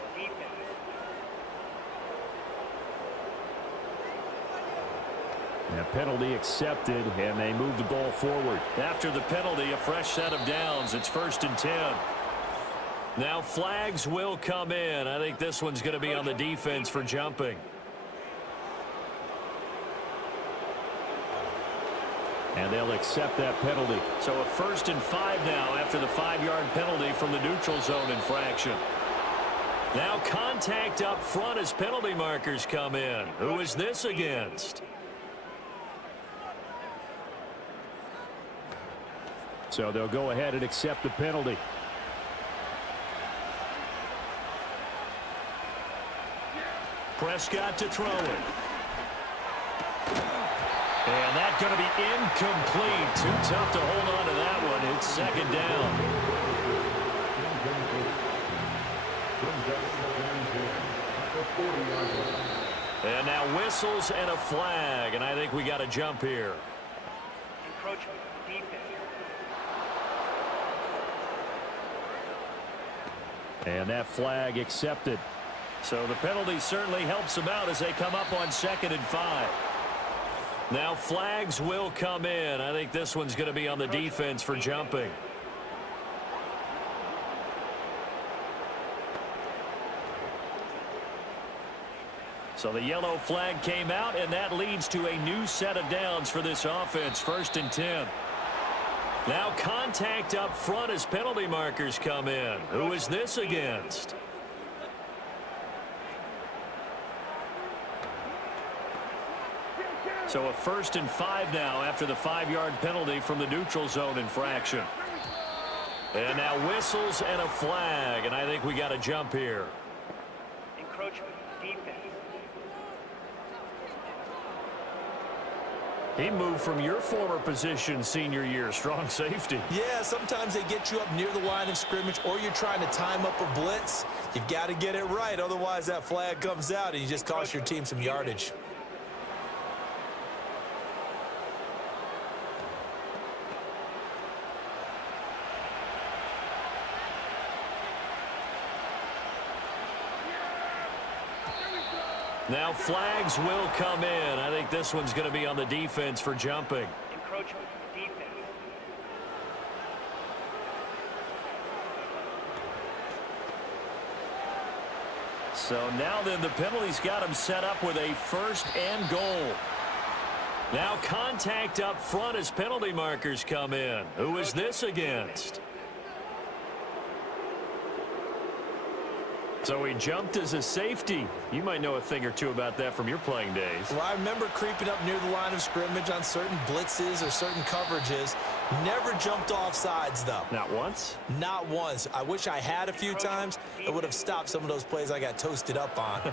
A penalty accepted, and they move the ball forward. After the penalty, a fresh set of downs. It's 1st and 10. Now flags will come in. I think this one's going to be on the defense for jumping. And they'll accept that penalty. So a 1st and 5 now after the 5-yard penalty from the neutral zone infraction. Now contact up front as penalty markers come in. Who is this against? So they'll go ahead and accept the penalty. Prescott to throw it. And that's going to be incomplete. Too tough to hold on to that one. It's 2nd down. And now whistles and a flag. And I think we got a jump here. Encroachment. Defense. And that flag accepted. So the penalty certainly helps them out as they come up on 2nd and 5. Now flags will come in. I think this one's going to be on the defense for jumping. So the yellow flag came out, and that leads to a new set of downs for this offense. 1st and 10. Now contact up front as penalty markers come in. Who is this against? So a 1st and 5 now after the 5-yard penalty from the neutral zone infraction. And now whistles and a flag, and I think we got a jump here. Encroachment. Defense. He moved from your former position senior year, strong safety. Yeah, sometimes they get you up near the line of scrimmage or you're trying to time up a blitz. You've got to get it right, otherwise that flag comes out and you just cost your team some yardage. Now flags will come in. I think this one's going to be on the defense for jumping. Encroachment. Defense. So now then, the penalty's got him set up with a 1st and goal. Now contact up front as penalty markers come in. Who is this against? So he jumped as a safety. You might know a thing or two about that from your playing days. Well, I remember creeping up near the line of scrimmage on certain blitzes or certain coverages. Never jumped off sides, though. Not once? Not once. I wish I had a few times. It would have stopped some of those plays I got toasted up on.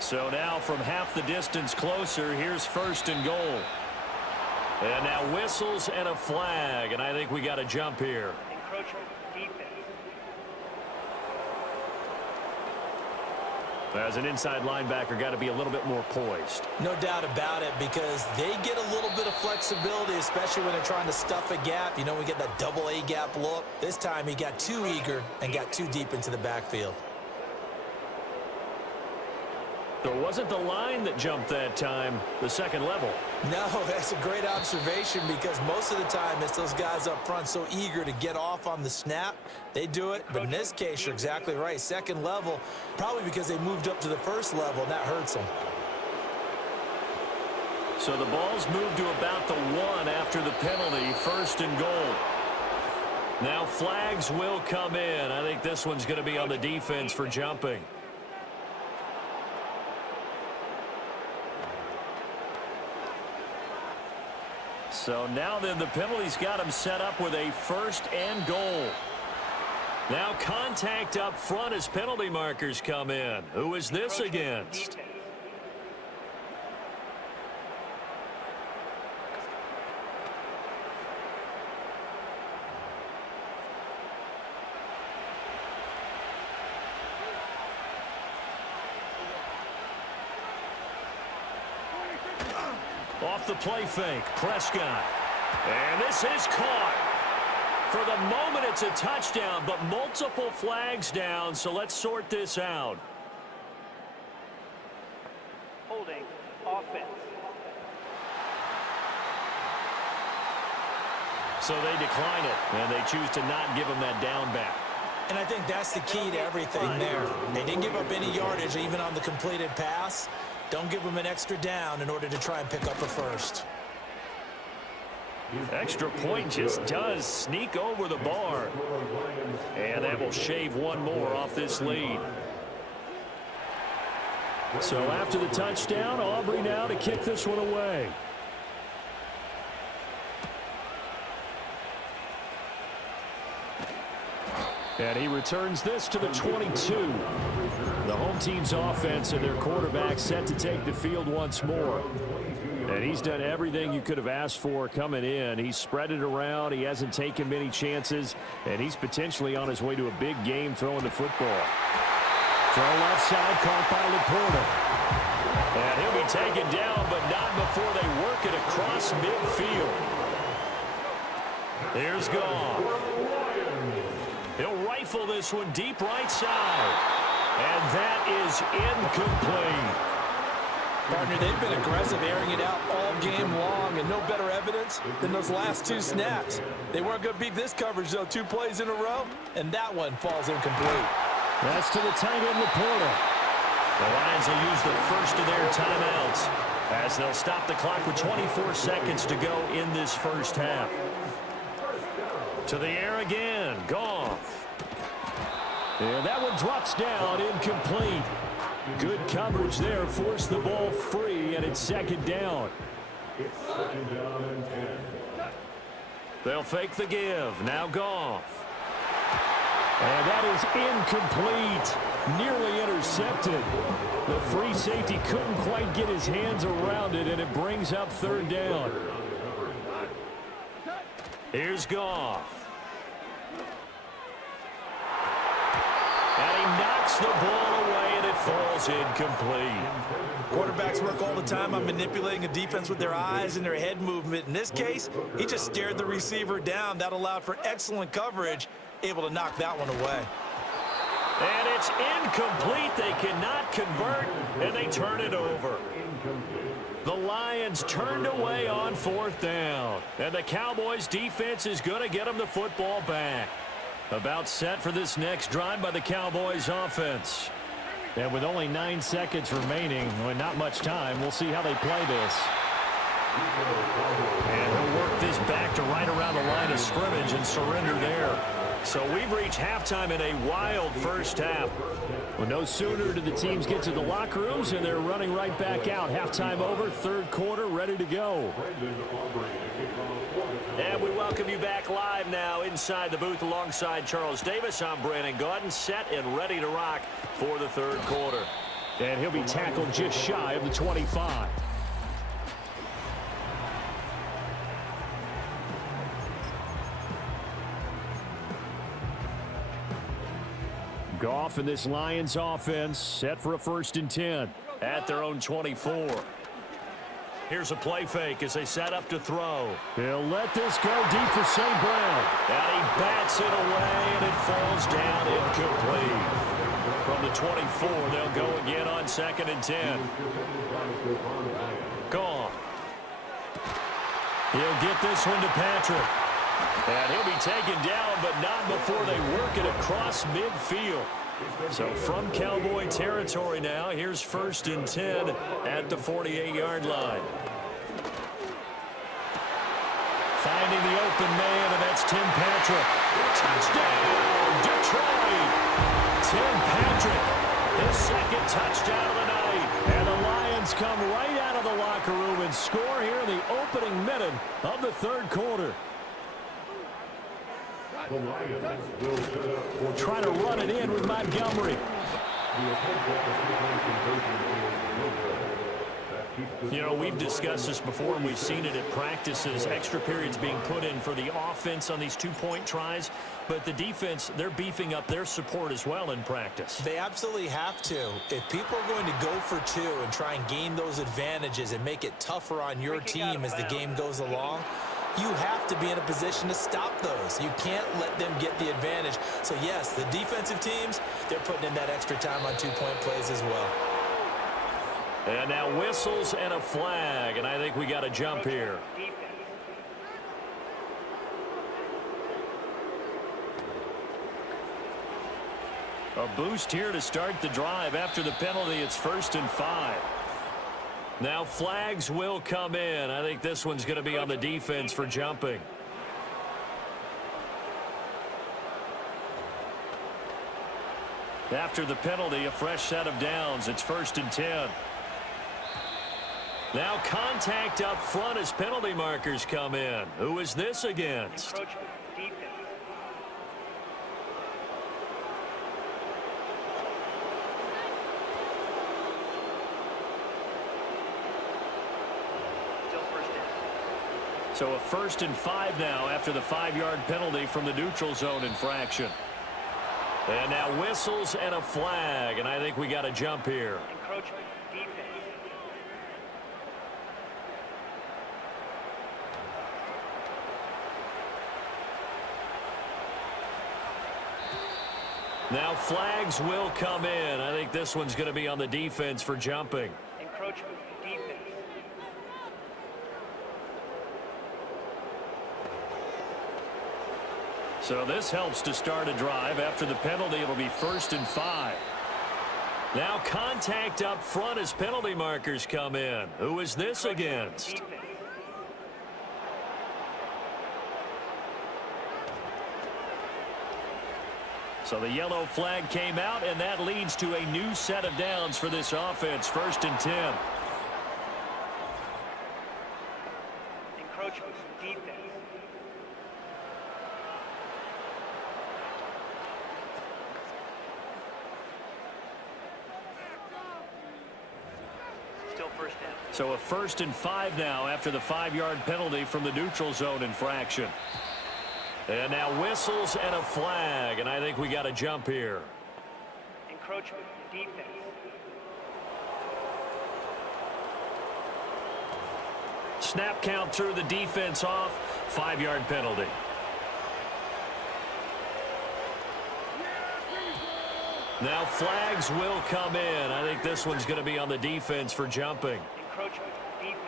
So now from half the distance closer, here's 1st and goal. And now whistles and a flag, and I think we got a jump here. Encroachment defense. As an inside linebacker, got to be a little bit more poised. No doubt about it, because they get a little bit of flexibility, especially when they're trying to stuff a gap. You know, we get that double A gap look. This time he got too eager and got too deep into the backfield. So it wasn't the line that jumped that time, the 2nd level. No, that's a great observation, because most of the time it's those guys up front so eager to get off on the snap. They do it, but in this case, you're exactly right. 2nd level, probably because they moved up to the 1st level, and that hurts them. So the ball's moved to about the 1 after the penalty, 1st and goal. Now flags will come in. I think this one's going to be on the defense for jumping. So now then, the penalty's got him set up with a 1st and goal. Now contact up front as penalty markers come in. Who is this against? Off the play fake, Prescott. And this is caught. For the moment, it's a touchdown, but multiple flags down, so let's sort this out. Holding offense. So they decline it, and they choose to not give him that down back. And I think that's the key to everything there. They didn't give up any yardage even on the completed pass. Don't give them an extra down in order to try and pick up a 1st. Extra point just does sneak over the bar. And that will shave one more off this lead. So after the touchdown, Aubrey now to kick this one away. And he returns this to the 22. The home team's offense and their quarterback set to take the field once more. And he's done everything you could have asked for coming in. He's spread it around. He hasn't taken many chances. And he's potentially on his way to a big game throwing the football. Throw left side, caught by Laporta. And he'll be taken down, but not before they work it across midfield. Here's Goff. He'll rifle this one deep right side. And that is incomplete. Partner, they've been aggressive, airing it out all game long, and no better evidence than those last 2 snaps. They weren't going to beat this coverage, though, 2 plays in a row, and that one falls incomplete. That's to the tight end, Laporta. The Lions will use the first of their timeouts as they'll stop the clock with 24 seconds to go in this first half. To the air again, Goff. And that one drops down, incomplete. Good coverage there, forced the ball free, and it's 2nd down. It's 2nd down and 10. They'll fake the give. Now Goff. And that is incomplete. Nearly intercepted. The free safety couldn't quite get his hands around it, and it brings up 3rd down. Here's Goff. And he knocks the ball away, and it falls incomplete. Quarterbacks work all the time on manipulating a defense with their eyes and their head movement. In this case, he just stared the receiver down. That allowed for excellent coverage, able to knock that one away. And it's incomplete. They cannot convert, and they turn it over. The Lions turned away on 4th down. And the Cowboys defense is going to get them the football back. About set for this next drive by the Cowboys offense. And with only 9 seconds remaining, and not much time, we'll see how they play this. And he'll work this back to right around the line of scrimmage and surrender there. So we've reached halftime in a wild first half. Well, no sooner do the teams get to the locker rooms, and they're running right back out. Halftime over, third quarter, ready to go. And we welcome you back live now inside the booth alongside Charles Davis. I'm Brandon Gaudin, set and ready to rock for the third quarter. And he'll be tackled just shy of the 25. Goff and this Lions offense set for a 1st and 10 at their own 24. Here's a play fake as they set up to throw. He'll let this go deep for St. Brown. And he bats it away, and it falls down incomplete. From the 24, they'll go again on 2nd and 10. Gone. He'll get this one to Patrick. And he'll be taken down, but not before they work it across midfield. So from Cowboy territory now, here's 1st and 10 at the 48-yard line. Finding the open man, and that's Tim Patrick. Touchdown, Detroit! Tim Patrick, his 2nd touchdown of the night. And the Lions come right out of the locker room and score here in the opening minute of the third quarter. Trying to run it in with Montgomery. You know, we've discussed this before, and we've seen it at practices. Extra periods being put in for the offense on these 2-point tries. But the defense, they're beefing up their support as well in practice. They absolutely have to. If people are going to go for 2 and try and gain those advantages and make it tougher on your team as the game goes along, you have to be in a position to stop those. You can't let them get the advantage. So, yes, the defensive teams, they're putting in that extra time on 2-point plays as well. And now whistles and a flag, and I think we got a jump here. A boost here to start the drive. After the penalty, it's 1st and 5. Now flags will come in. I think this one's going to be on the defense for jumping. After the penalty, a fresh set of downs. It's 1st and 10. Now contact up front as penalty markers come in. Who is this against? So a 1st and 5 now after the 5-yard penalty from the neutral zone infraction. And now whistles and a flag, and I think we got a jump here. Encroachment, defense. Now flags will come in. I think this one's going to be on the defense for jumping. Encroachment, defense. So this helps to start a drive. After the penalty, it'll be 1st and 5. Now contact up front as penalty markers come in. Who is this against? So the yellow flag came out, and that leads to a new set of downs for this offense. 1st and 10. Encroachment, defense. Still 1st down. So a 1st and 5 now after the 5-yard penalty from the neutral zone infraction. And now whistles and a flag, and I think we got a jump here. Encroachment, defense. Snap count through the defense off. 5-yard penalty. Now flags will come in. I think this one's going to be on the defense for jumping. Encroachment, defense.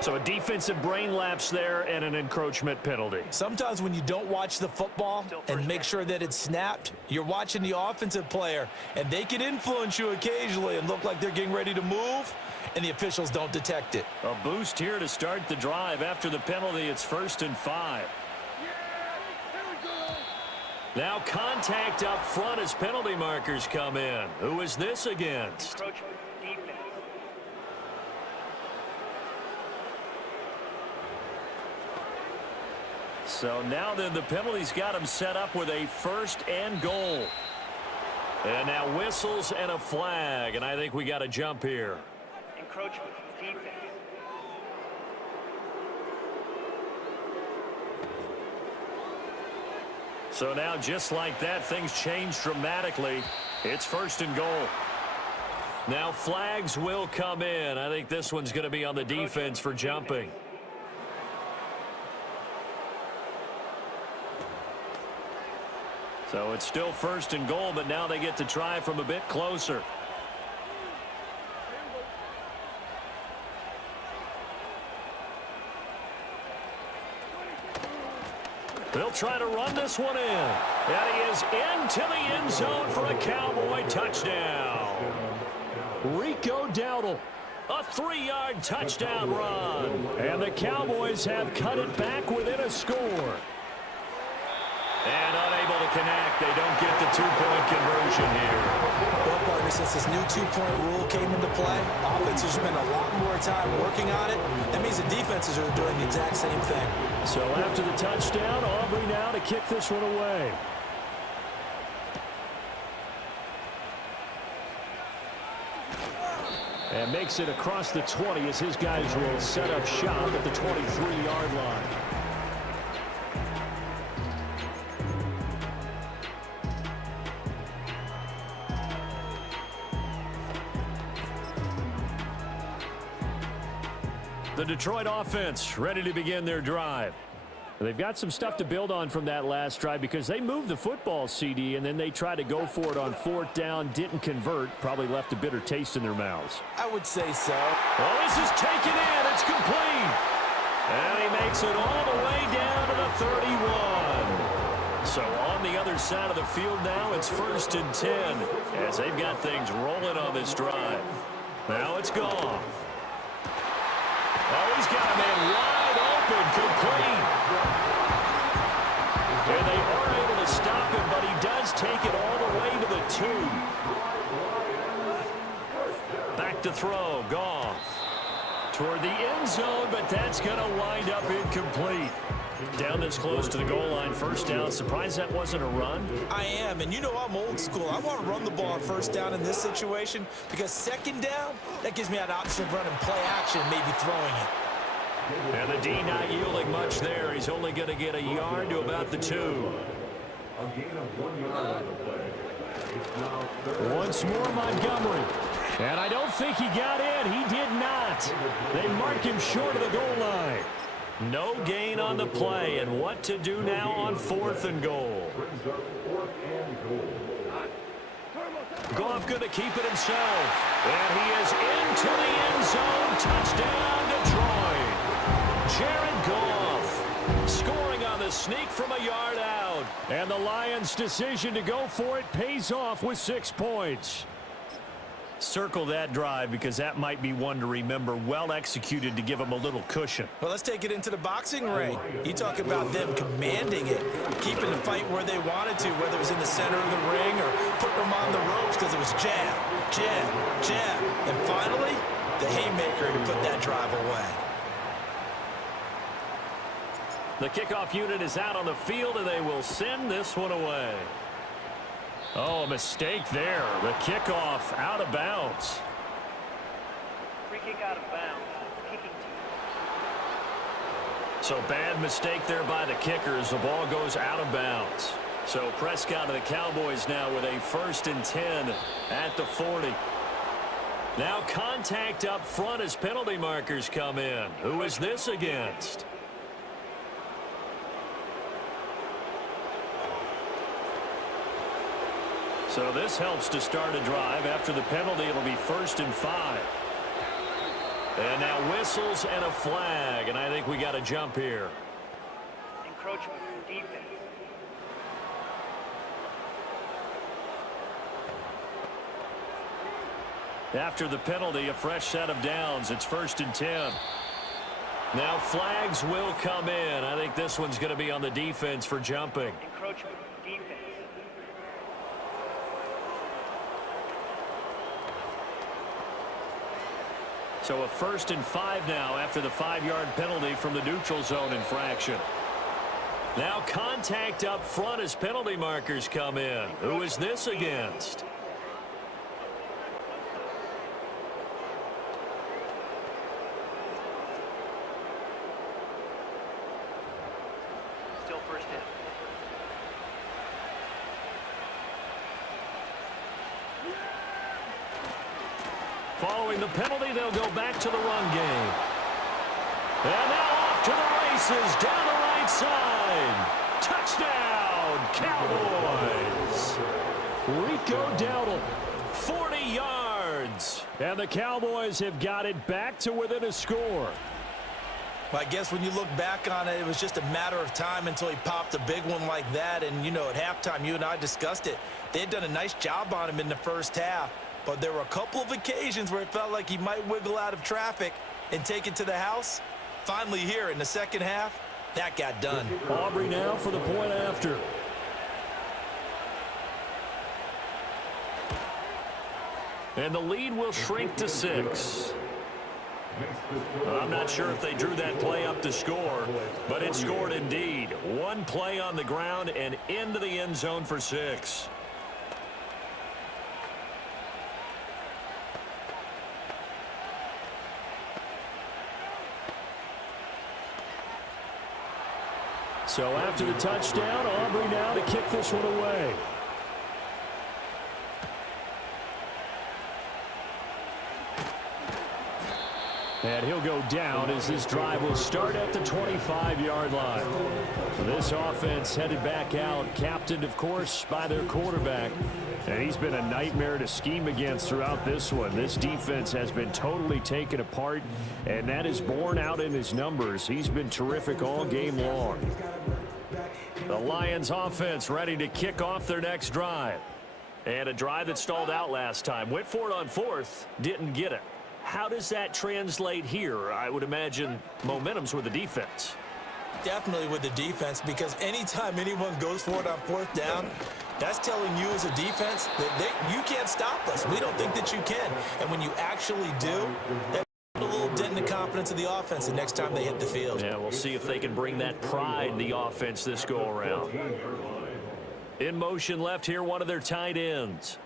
So a defensive brain lapse there and an encroachment penalty. Sometimes when you don't watch the football and make sure that it's snapped, you're watching the offensive player, and they can influence you occasionally and look like they're getting ready to move, and the officials don't detect it. A boost here to start the drive. After the penalty, it's 1st and 5. Now contact up front as penalty markers come in. Who is this against? Encroachment defense. So now then the penalty's got him set up with a 1st and goal. And now whistles and a flag, and I think we got a jump here. Encroachment defense. So now just like that, things change dramatically. It's 1st and goal. Now flags will come in. I think this one's going to be on the defense for jumping. So it's still 1st and goal, but now they get to try from a bit closer. They'll try to run this one in. And he is into the end zone for a Cowboy touchdown. Rico Dowdle, a 3-yard touchdown run. And the Cowboys have cut it back within a score. And unable to connect. They don't get the 2-point conversion here. Well, partner, since this new 2-point rule came into play, offenses spend a lot more time working on it. That means the defenses are doing the exact same thing. So after the touchdown, Aubrey now to kick this one away. And makes it across the 20 as his guys will set up shop at the 23-yard line. The Detroit offense ready to begin their drive. They've got some stuff to build on from that last drive because they moved the football, CD, and then they tried to go for it on 4th down, didn't convert, probably left a bitter taste in their mouths. I would say so. Oh, this is taken in. It's complete. And he makes it all the way down to the 31. So on the other side of the field now, it's 1st and 10 as they've got things rolling on this drive. Now it's gone. Oh, he's got a man wide open, complete. And they are able to stop him, but he does take it all the way to the 2. Back to throw, Goff. Toward the end zone, but that's going to wind up incomplete. Down this close to the goal line, 1st down. Surprised that wasn't a run? I am, and you know I'm old school. I want to run the ball on 1st down in this situation because 2nd down, that gives me an option of running play action, maybe throwing it. And the D not yielding much there. He's only going to get a yard to about the 2. A gain of 1 yard on the play. It's now 3rd. Once more, Montgomery. And I don't think he got in. He did not. They mark him short of the goal line. No gain on the play, and what to do now on 4th and goal. Brings up 4th and goal. Goff going to keep it himself. And he is into the end zone. Touchdown, Detroit. Jared Goff scoring on the sneak from a yard out. And the Lions' decision to go for it pays off with 6 points. Circle that drive because that might be one to remember. Well executed to give them a little cushion. Well, let's take it into the boxing ring. You talk about them commanding it, keeping the fight where they wanted to, whether it was in the center of the ring or putting them on the ropes because it was jab, jab, jab. And finally, the haymaker to put that drive away. The kickoff unit is out on the field, and they will send this one away. Oh, a mistake there. The kickoff out of bounds. Free kick out of bounds. Kicking team. So bad mistake there by the kickers. The ball goes out of bounds. So Prescott of the Cowboys now with a 1st and 10 at the 40. Now contact up front as penalty markers come in. Who is this against? So this helps to start a drive. After the penalty, it'll be 1st and 5. And now whistles and a flag, and I think we got a jump here. Encroachment, defense. After the penalty, a fresh set of downs. It's 1st and 10. Now flags will come in. I think this one's going to be on the defense for jumping. Encroachment, defense. So a 1st and 5 now after the 5-yard penalty from the neutral zone infraction. Now contact up front as penalty markers come in. Who is this against? Still first in. Following the penalty, they'll go back to the run game. And now off to the races down the right side. Touchdown, Cowboys. Rico Dowdle, 40 yards. And the Cowboys have got it back to within a score. Well, I guess when you look back on it, it was just a matter of time until he popped a big one like that. And, you know, at halftime, you and I discussed it. They had done a nice job on him in the first half. But there were a couple of occasions where it felt like he might wiggle out of traffic and take it to the house. Finally here in the second half, that got done. Aubrey now for the point after. And the lead will shrink to 6. I'm not sure if they drew that play up to score, but it scored indeed. One play on the ground and into the end zone for 6. So after the touchdown, Aubrey now to kick this one away. And he'll go down as this drive will start at the 25-yard line. This offense headed back out, captained, of course, by their quarterback. And he's been a nightmare to scheme against throughout this one. This defense has been totally taken apart, and that is borne out in his numbers. He's been terrific all game long. The Lions offense ready to kick off their next drive. And a drive that stalled out last time. Went for it on 4th, didn't get it. How does that translate here? I would imagine momentum's with the defense. Definitely with the defense, because anytime anyone goes for it on 4th down, that's telling you as a defense that you can't stop us. We don't think that you can. And when you actually do, that puts a little dent in the confidence of the offense the next time they hit the field. Yeah, we'll see if they can bring that pride in the offense this go-around. In motion left here, one of their tight ends.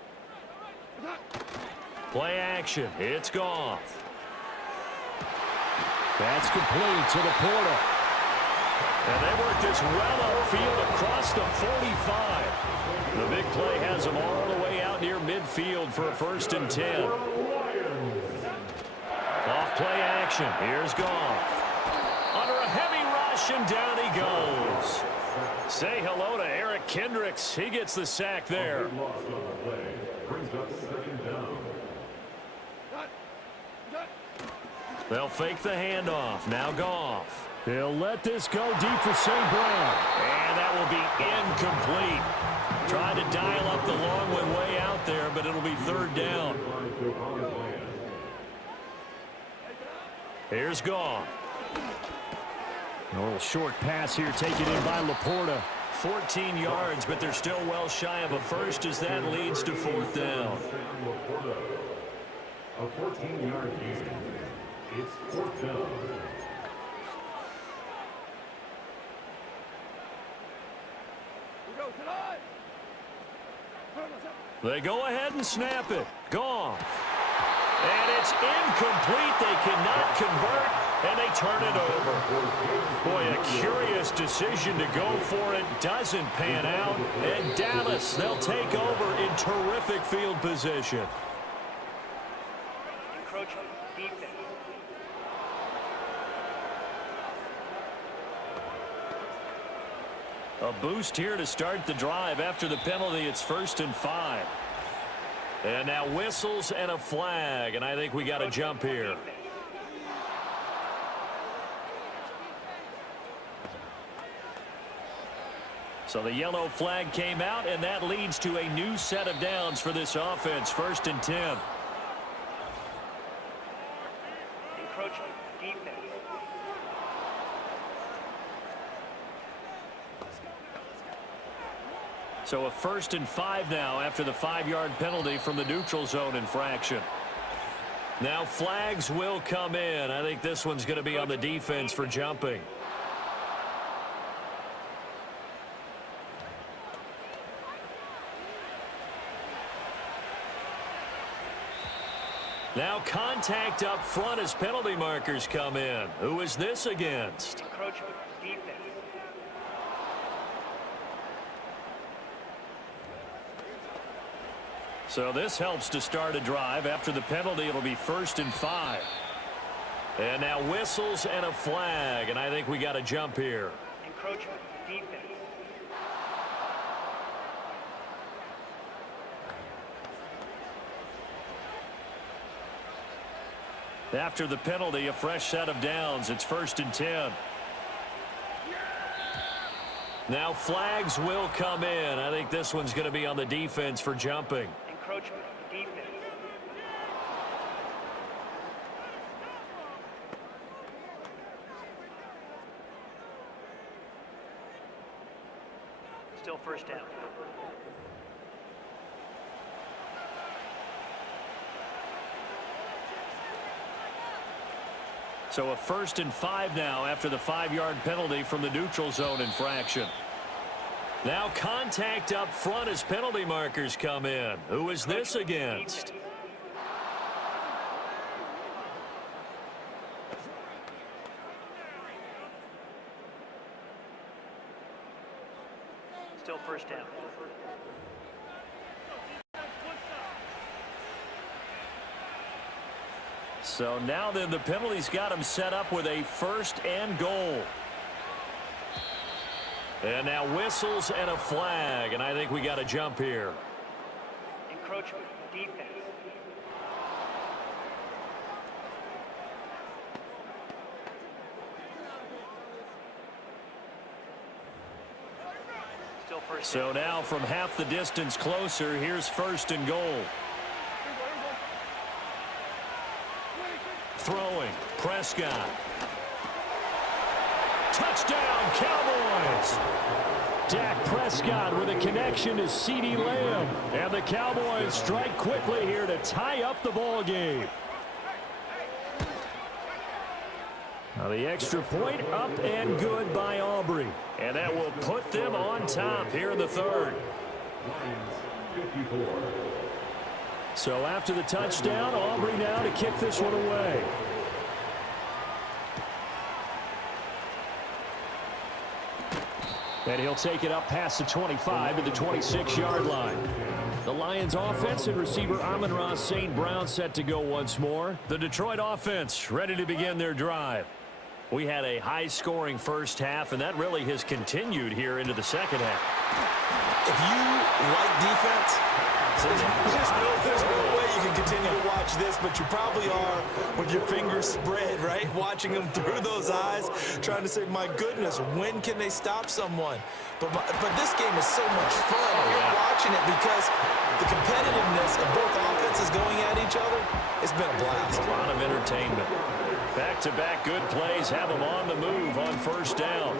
Play action. It's Goff. That's complete to the Porter. And they work this well upfield across the 45. The big play has them all the way out near midfield for a 1st and 10. Off play action. Here's Goff. Under a heavy rush, and down he goes. Say hello to Eric Kendricks. He gets the sack there. They'll fake the handoff. Now Goff. He'll let this go deep for St. Brown. And that will be incomplete. Tried to dial up the long one way out there, but it'll be 3rd down. Here's Goff. A little short pass here taken in by Laporta. 14 yards, but they're still well shy of a first as that leads to 4th down. A 14-yard gain. It's 4th down. They go ahead and snap it. Goff. And it's incomplete. They cannot convert, and they turn it over. Boy, a curious decision to go for it. Doesn't pan out. And Dallas, they'll take over in terrific field position. Encroachment, defense. A boost here to start the drive. After the penalty, it's 1st and 5. And now whistles and a flag, and I think we got a jump here. So the yellow flag came out, and that leads to a new set of downs for this offense. 1st and 10. Encroachment, defense. So a 1st and 5 now after the 5-yard penalty from the neutral zone infraction. Now flags will come in. I think this one's going to be on the defense for jumping. Now contact up front as penalty markers come in. Who is this against? Encroachment, defense. So this helps to start a drive. After the penalty, it'll be 1st and 5. And now whistles and a flag, and I think we got a jump here. Encroachment, defense. After the penalty, a fresh set of downs. It's 1st and 10. Now flags will come in. I think this one's going to be on the defense for jumping. Encroachment, defense. Still 1st down. So a 1st and 5 now after the 5-yard penalty from the neutral zone infraction. Now contact up front as penalty markers come in. Who is this against? Still 1st down. So now then the penalty's got him set up with a 1st and goal. And now whistles and a flag, and I think we got a jump here. Encroachment, defense. Still 1st So down. now from half the distance closer, here's 1st and goal. Throwing, Prescott. Touchdown, Cowboys! Dak Prescott with a connection to CeeDee Lamb. And the Cowboys strike quickly here to tie up the ball game. Now the extra point up and good by Aubrey. And that will put them on top here in the 3rd. Lions 54. So after the touchdown, Aubrey now to kick this one away. And he'll take it up past the 25 to the 26-yard line. The Lions offense and receiver Amon-Ra St. Brown set to go once more. The Detroit offense ready to begin their drive. We had a high-scoring first half, and that really has continued here into the second half. If you like defense, there's no way you can continue to watch this, but you probably are with your fingers spread, right? Watching them through those eyes, trying to say, my goodness, when can they stop someone? But this game is so much fun if you're watching it because the competitiveness of both offenses going at each other, it's been a blast. A lot of entertainment. Back-to-back good plays have them on the move on 1st down.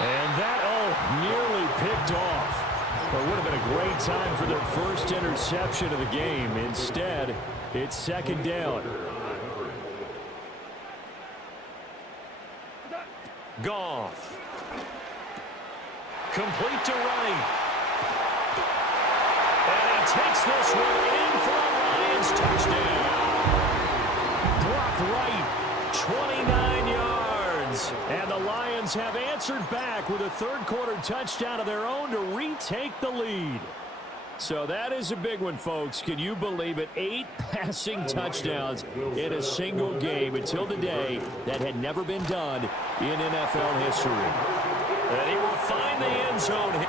And that, nearly picked off. It would have been a great time for their first interception of the game. Instead, it's 2nd down. Goff. Complete to right. And he takes this one in for a Lions touchdown. Blocked right, 29 yards. And the Lions have answered back with a 3rd-quarter touchdown of their own to retake the lead. So that is a big one, folks. Can you believe it? 8 passing touchdowns in a single game until today. That had never been done in NFL history. And he will find the end zone.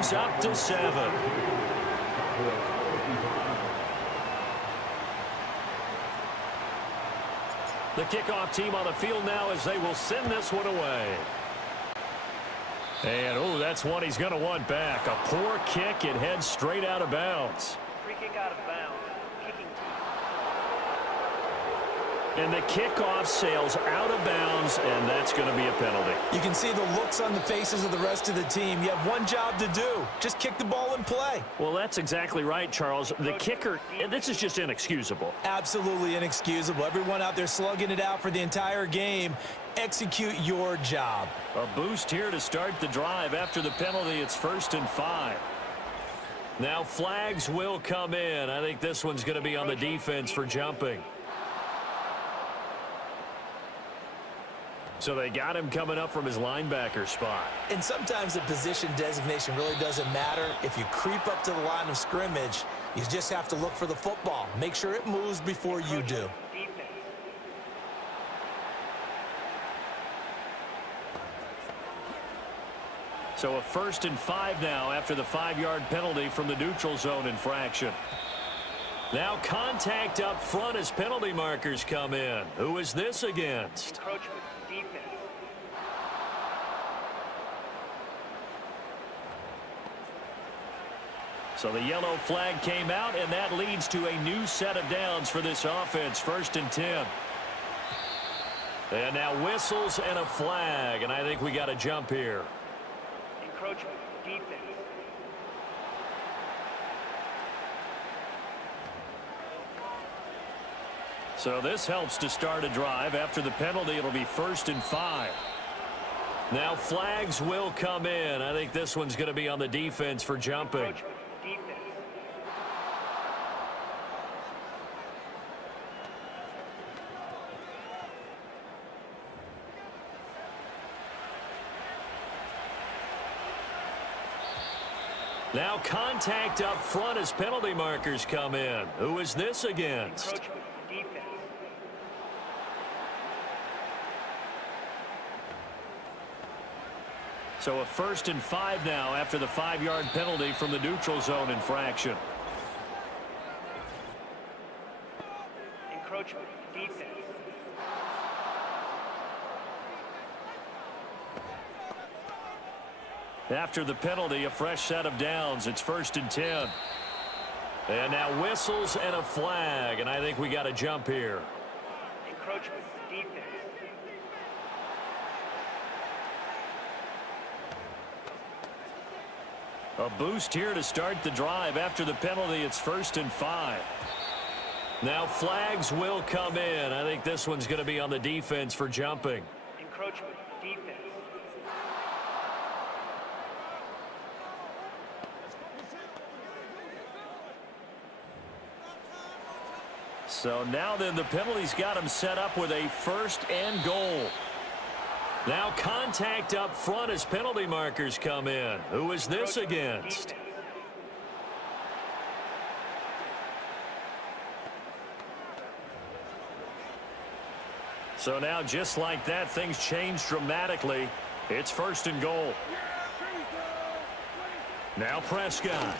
moves up to 7. The kickoff team on the field now as they will send this one away. And, oh, that's one he's going to want back. A poor kick. It heads straight out of bounds. Free kick out of bounds. Kicking team. And the kickoff sails out of bounds, and that's going to be a penalty. You can see the looks on the faces of the rest of the team. You have one job to do. Just kick the ball and play. Well, that's exactly right, Charles. The kicker, and this is just inexcusable. Absolutely inexcusable. Everyone out there slugging it out for the entire game. Execute your job. A boost here to start the drive. After the penalty, it's 1st and 5. Now flags will come in. I think this one's going to be on the defense for jumping. So they got him coming up from his linebacker spot. And sometimes the position designation really doesn't matter. If you creep up to the line of scrimmage, you just have to look for the football. Make sure it moves before you do. So a 1st and 5 now after the 5-yard penalty from the neutral zone infraction. Now contact up front as penalty markers come in. Who is this against? Encroachment defense. So the yellow flag came out, and that leads to a new set of downs for this offense. 1st and 10. And now whistles and a flag, and I think we got a jump here. Encroachment defense. So this helps to start a drive. After the penalty, it'll be 1st and 5. Now flags will come in. I think this one's going to be on the defense for jumping. Encroachment defense. Now contact up front as penalty markers come in. Who is this against? Encroachment defense. So a 1st and 5 now after the 5-yard penalty from the neutral zone infraction. Encroachment defense. After the penalty, a fresh set of downs. It's 1st and 10. And now whistles and a flag, and I think we got a jump here. Encroachment defense. A boost here to start the drive. After the penalty, it's 1st and 5. Now flags will come in. I think this one's going to be on the defense for jumping. Encroachment defense. So now then the penalty's got him set up with a 1st and goal. Now contact up front as penalty markers come in. Who is this against? So now just like that, things change dramatically. It's 1st and goal. Now Prescott.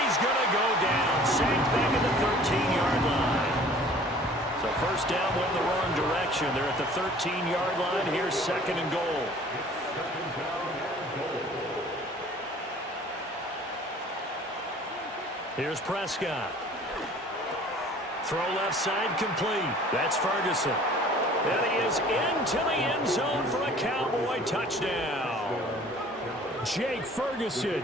He's going to go down, sacked back at the 13-yard line. So 1st down went the wrong direction. They're at the 13-yard line. Here's 2nd and goal. Here's Prescott. Throw left side complete. That's Ferguson. And he is into the end zone for a Cowboy touchdown. Jake Ferguson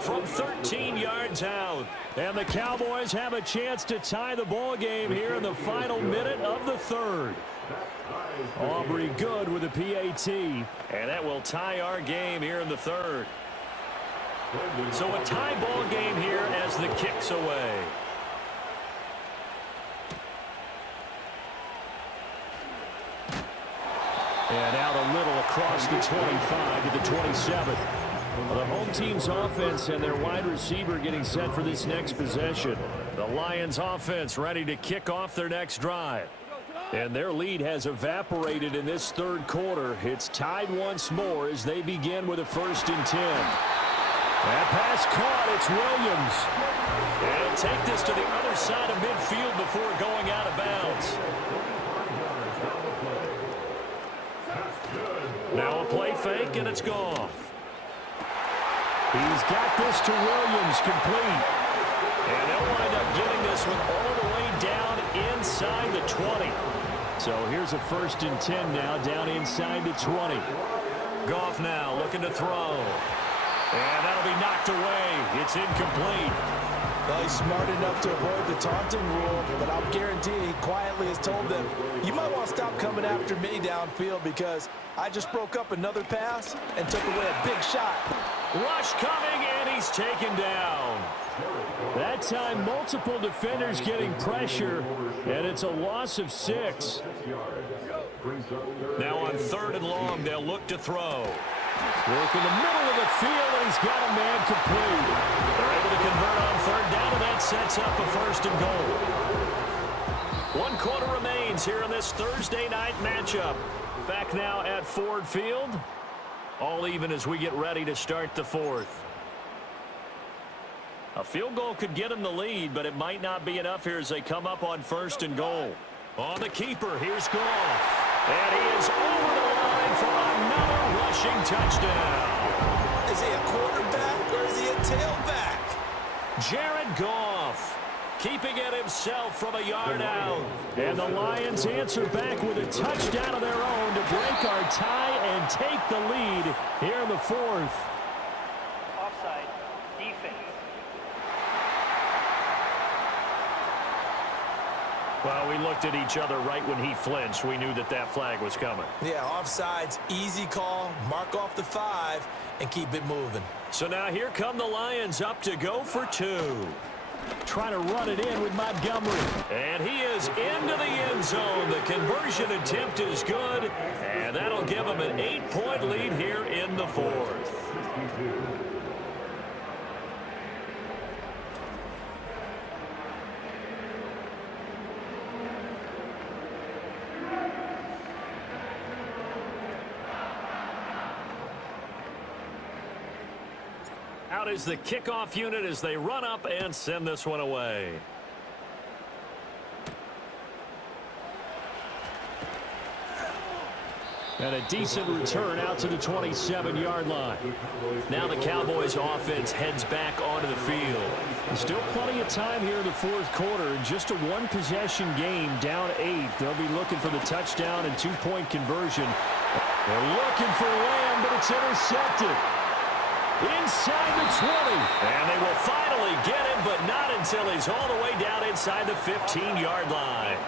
from 13 yards out. And the Cowboys have a chance to tie the ball game here in the final minute of the 3rd. Aubrey Good with a PAT. And that will tie our game here in the 3rd. So a tie ball game here as the kick's away. And out a little across the 25 to the 27. The home team's offense and their wide receiver getting set for this next possession. The Lions offense ready to kick off their next drive. And their lead has evaporated in this third quarter. It's tied once more as they begin with a 1st and 10. That pass caught. It's Williams. And he'll take this to the other side of midfield before going out of bounds. Now a play fake, and it's Goff. He's got this to Williams, complete. And they'll wind up getting this one all the way down inside the 20. So here's a 1st and 10 now, down inside the 20. Goff now looking to throw. And that'll be knocked away. It's incomplete. Well, he's smart enough to avoid the taunting rule, but I'll guarantee he quietly has told them, you might want to stop coming after me downfield because I just broke up another pass and took away a big shot. Rush coming, and he's taken down. That time, multiple defenders getting pressure, and it's a loss of 6. Now on 3rd and long, they'll look to throw. Work in the middle of the field, and he's got a man complete. They're able to convert on 3rd down, and that sets up a 1st and goal. 1 quarter remains here in this Thursday night matchup. Back now at Ford Field. All even as we get ready to start the 4th. A field goal could get them the lead, but it might not be enough here as they come up on 1st and goal. On the keeper, here's Goff. And he is over the line for another rushing touchdown. Is he a quarterback or is he a tailback? Jared Goff keeping it himself from a yard out. And the Lions answer back with a touchdown of their own to break our tie and take the lead here in the 4th. Offside. Defense. Well, we looked at each other right when he flinched. We knew that that flag was coming. Yeah, offsides, easy call, mark off the 5, and keep it moving. So now here come the Lions up to go for 2. Trying to run it in with Montgomery. And he is into the end zone. The conversion attempt is good, and that'll give him an 8-point lead here in the 4th. Out is the kickoff unit as they run up and send this one away. And a decent return out to the 27-yard line. Now the Cowboys offense heads back onto the field. Still plenty of time here in the 4th quarter. Just a 1-possession game, down 8. They'll be looking for the touchdown and 2-point conversion. They're looking for Lamb, but it's intercepted. Inside the 20. And they will finally get him, but not until he's all the way down inside the 15-yard line.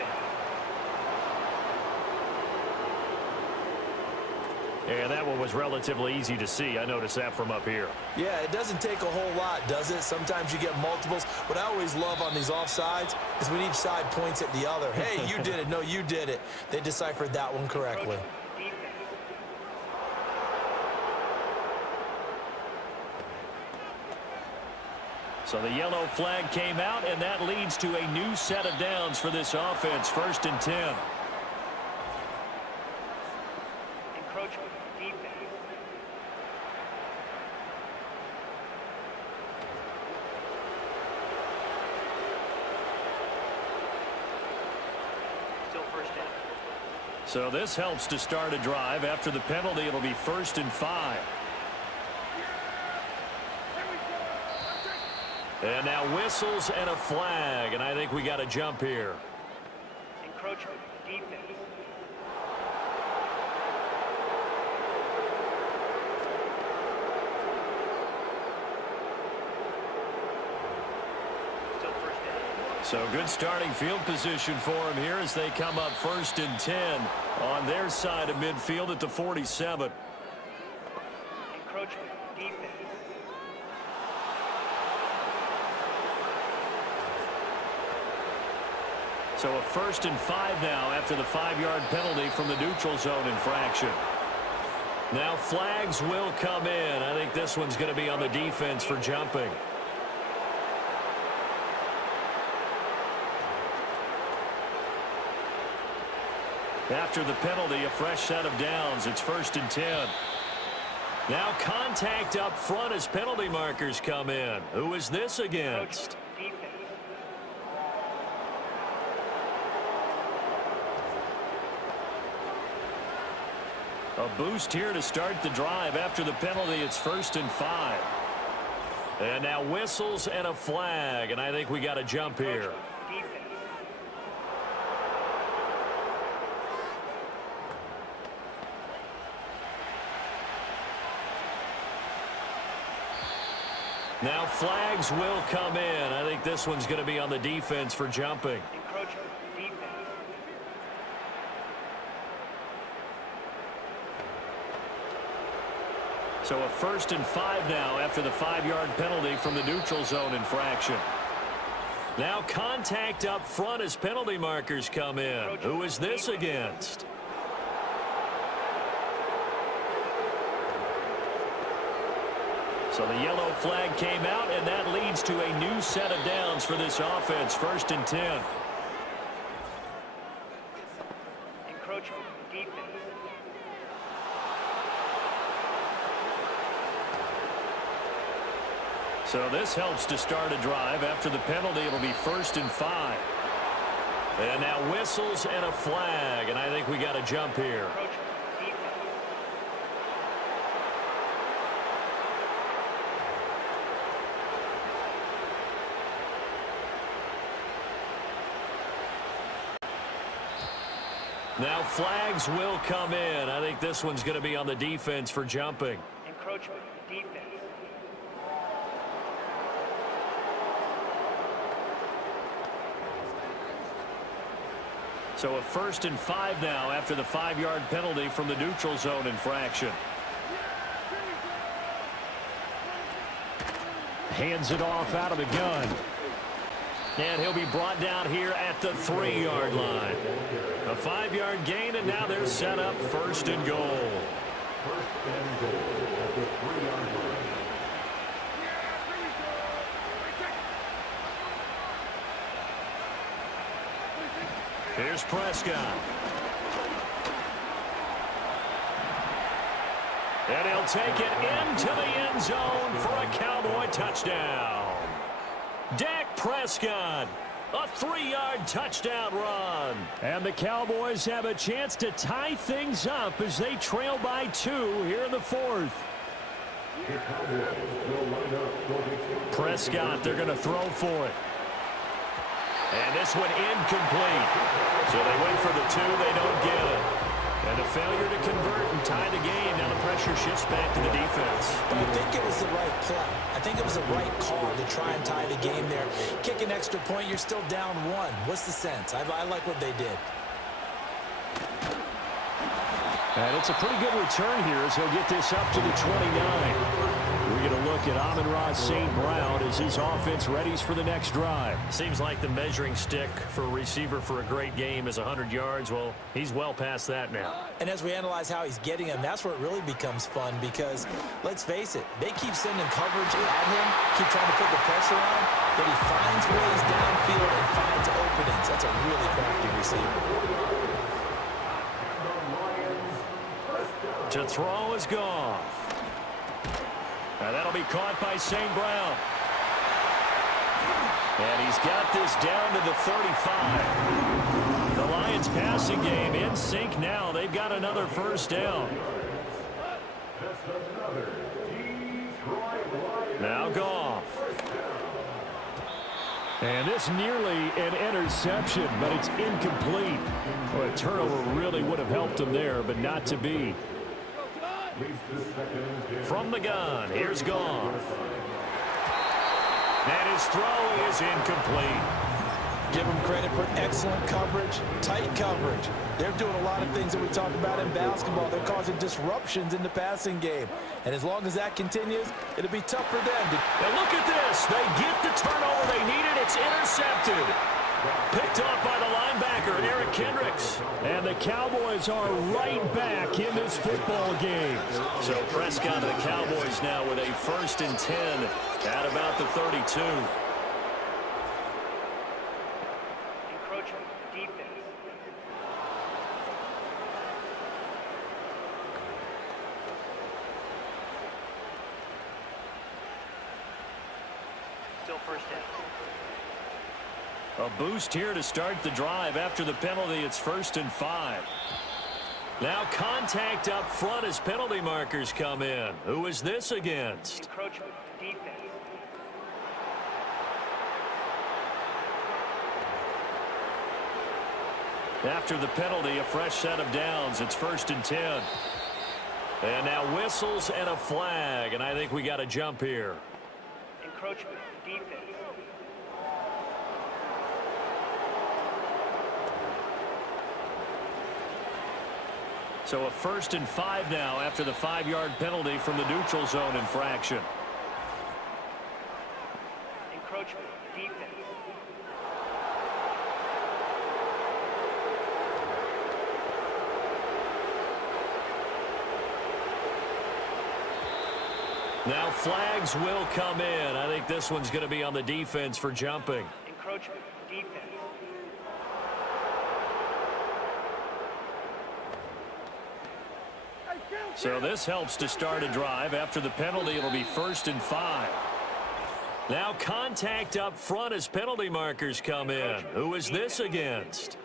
And that one was relatively easy to see. I noticed that from up here. Yeah, it doesn't take a whole lot, does it? Sometimes you get multiples. What I always love on these offsides is when each side points at the other. Hey, you did it. No, you did it. They deciphered that one correctly. So the yellow flag came out, and that leads to a new set of downs for this offense. 1st and 10. Encroachment. Defense. Still 1st down. So this helps to start a drive. After the penalty, it'll be 1st and 5. And now whistles and a flag, and I think we got a jump here. Encroachment. Defense. Still 1st down. So good starting field position for him here as they come up 1st and 10 on their side of midfield at the 47. Encroachment. Defense. So a 1st and 5 now after the 5-yard penalty from the neutral zone infraction. Now flags will come in. I think this one's going to be on the defense for jumping. After the penalty, a fresh set of downs. It's 1st and 10. Now contact up front as penalty markers come in. Who is this against? A boost here to start the drive. After the penalty, it's 1st and 5. And now whistles and a flag, and I think we got a jump here. Now flags will come in. I think this one's going to be on the defense for jumping. Encroachment, defense. So a 1st and 5 now after the 5-yard penalty from the neutral zone infraction. Now contact up front as penalty markers come in. Who is this against? So the yellow flag came out, and that leads to a new set of downs for this offense. 1st and 10. Encroachment, defense. So this helps to start a drive. After the penalty, it'll be 1st and 5. And now whistles and a flag, and I think we got a jump here. Now flags will come in. I think this one's going to be on the defense for jumping. Encroachment, defense. So a 1st and 5 now after the 5-yard penalty from the neutral zone infraction. Hands it off out of the gun. And he'll be brought down here at the 3-yard line. A 5-yard gain, and now they're set up 1st and goal. 1st and goal at the 3-yard line. Here's Prescott. And he'll take it into the end zone for a Cowboy touchdown. Dak Prescott, a 3-yard touchdown run. And the Cowboys have a chance to tie things up as they trail by 2 here in the 4th. Prescott, they're going to throw for it. And this one incomplete. So they went for the 2, they don't get it. And a failure to convert and tie the game. Now the pressure shifts back to the defense. But I think it was the right play. I think it was the right call to try and tie the game there. Kick an extra point, you're still down 1. What's the sense? I like what they did. And it's a pretty good return here as he'll get this up to the 29. We're going to look at Amon-Ra St. Brown as his offense readies for the next drive. Seems like the measuring stick for a receiver for a great game is 100 yards. Well, he's well past that now. And as we analyze how he's getting them, that's where it really becomes fun because, let's face it, they keep sending coverage at him, keep trying to put the pressure on, but he finds ways downfield and finds openings. That's a really crafty receiver. To throw is Goff. Now that'll be caught by St. Brown. And he's got this down to the 35. The Lions passing game in sync now. They've got another 1st down. Now Goff. And this nearly an interception, but it's incomplete. Well, a turnover really would have helped him there, but not to be. From the gun, here's Goff. And his throw is incomplete. Give them credit for excellent coverage, tight coverage. They're doing a lot of things that we talk about in basketball. They're causing disruptions in the passing game. And as long as that continues, it'll be tough for them to... And look at this. They get the turnover they needed. It's intercepted. Picked off by the linebacker, Eric Kendricks. And the Cowboys are right back in this football game. So Prescott and the Cowboys now with a 1st and 10 at about the 32. Encroachment, defense. Still first down. A boost here to start the drive. After the penalty, it's 1st and 5. Now contact up front as penalty markers come in. Who is this against? Encroachment, defense. After the penalty, a fresh set of downs. It's 1st and 10. And now whistles and a flag, and I think we got a jump here. Encroachment, defense. So a 1st and 5 now after the 5-yard penalty from the neutral zone infraction. Encroachment, defense. Now flags will come in. I think this one's going to be on the defense for jumping. Encroachment, defense. So this helps to start a drive. After the penalty, it'll be 1st and 5. Now contact up front as penalty markers come in. Who is this against?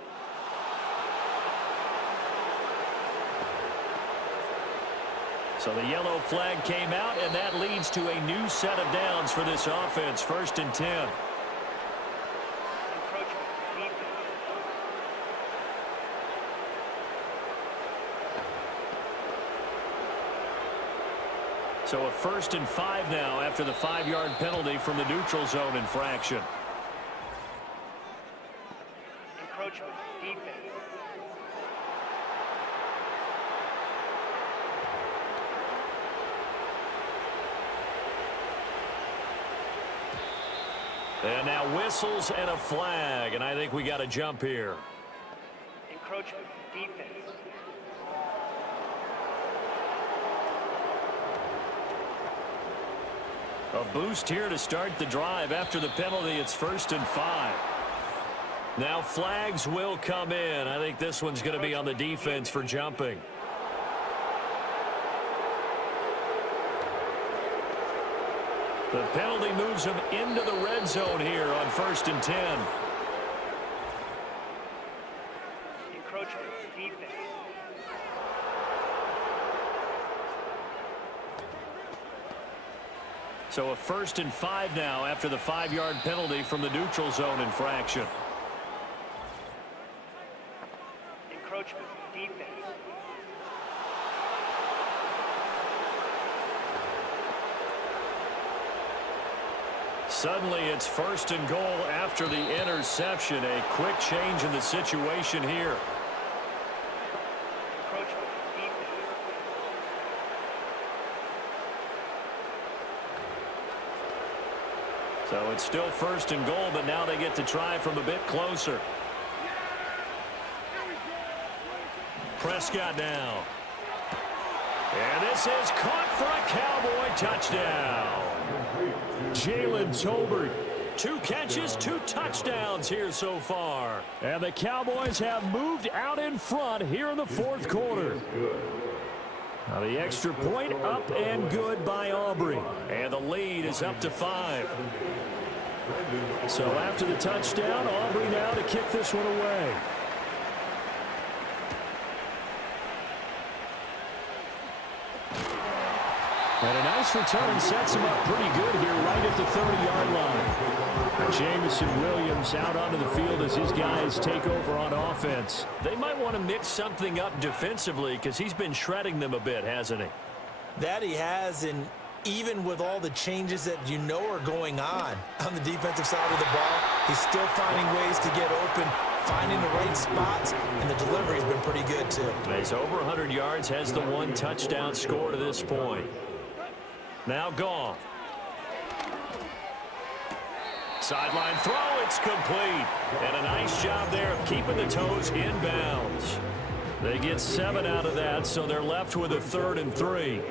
So the yellow flag came out, and that leads to a new set of downs for this offense. 1st and 10. Encroachment, defense. So a 1st and 5 now after the 5-yard penalty from the neutral zone infraction. Encroachment, defense. And now whistles and a flag, and I think we got a jump here. Encroachment, defense. A boost here to start the drive. After the penalty, it's 1st and 5. Now flags will come in. I think this one's going to be on the defense for jumping. The penalty moves him into the red zone here on 1st and 10. Encroachment, defense. So a 1st and 5 now after the 5-yard penalty from the neutral zone infraction. Encroachment, defense. Suddenly it's 1st and goal after the interception. A quick change in the situation here. Encroachment, defense. So it's still 1st and goal, but now they get to try from a bit closer. Prescott now. And this is caught for a Cowboy touchdown. Jalen Tolbert, 2 catches, 2 touchdowns here so far. And the Cowboys have moved out in front here in the 4th quarter. Now the extra point up and good by Aubrey. And the lead is up to 5. So after the touchdown, Aubrey now to kick this one away. And a nice return sets him up pretty good here right at the 30-yard line. Jamison Williams out onto the field as his guys take over on offense. They might want to mix something up defensively because he's been shredding them a bit, hasn't he? That he has, and even with all the changes that you know are going on the defensive side of the ball, he's still finding ways to get open, finding the right spots, and the delivery's been pretty good too. He's over 100 yards, has the 1 touchdown score to this point. Now Goff. Sideline throw, it's complete. And a nice job there of keeping the toes in bounds. They get 7 out of that, so they're left with a 3rd and 3.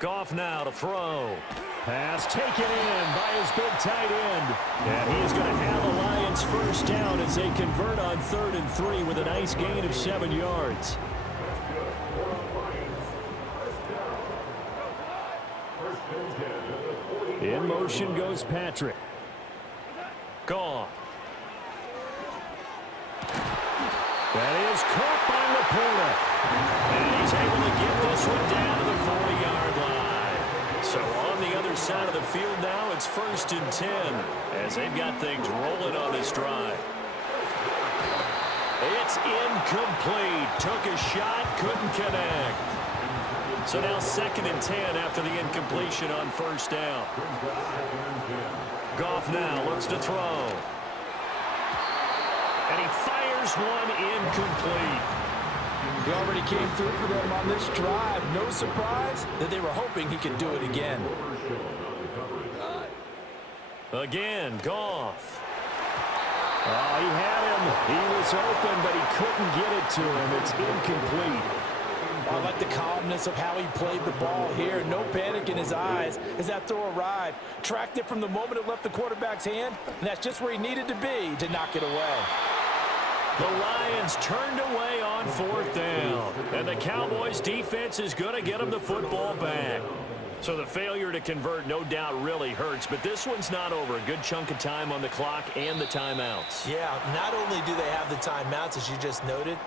Goff now to throw. Pass taken in by his big tight end. And he is going to have the Lions first down as they convert on 3rd and 3 with a nice gain of 7 yards. First and 10 at the 48. In motion goes Patrick. Gone. That is caught by Laporta. And he's able to get this one down to the 40-yard line. So on the other side of the field now, it's 1st and 10 as they've got things rolling on this drive. It's incomplete. Took a shot, couldn't connect. So now 2nd and 10 after the incompletion on 1st down. Goff now looks to throw. And he fires one incomplete. He already came through for them on this drive. No surprise that they were hoping he could do it again. Again, Goff. Oh, he had him. He was open, but he couldn't get it to him. It's incomplete. I like the calmness of how he played the ball here. No panic in his eyes as that throw arrived. Tracked it from the moment it left the quarterback's hand, and that's just where he needed to be to knock it away. The Lions turned away on 4th down, and the Cowboys' defense is going to get them the football back. So the failure to convert no doubt really hurts, but this one's not over. A good chunk of time on the clock and the timeouts. Yeah, not only do they have the timeouts, as you just noted,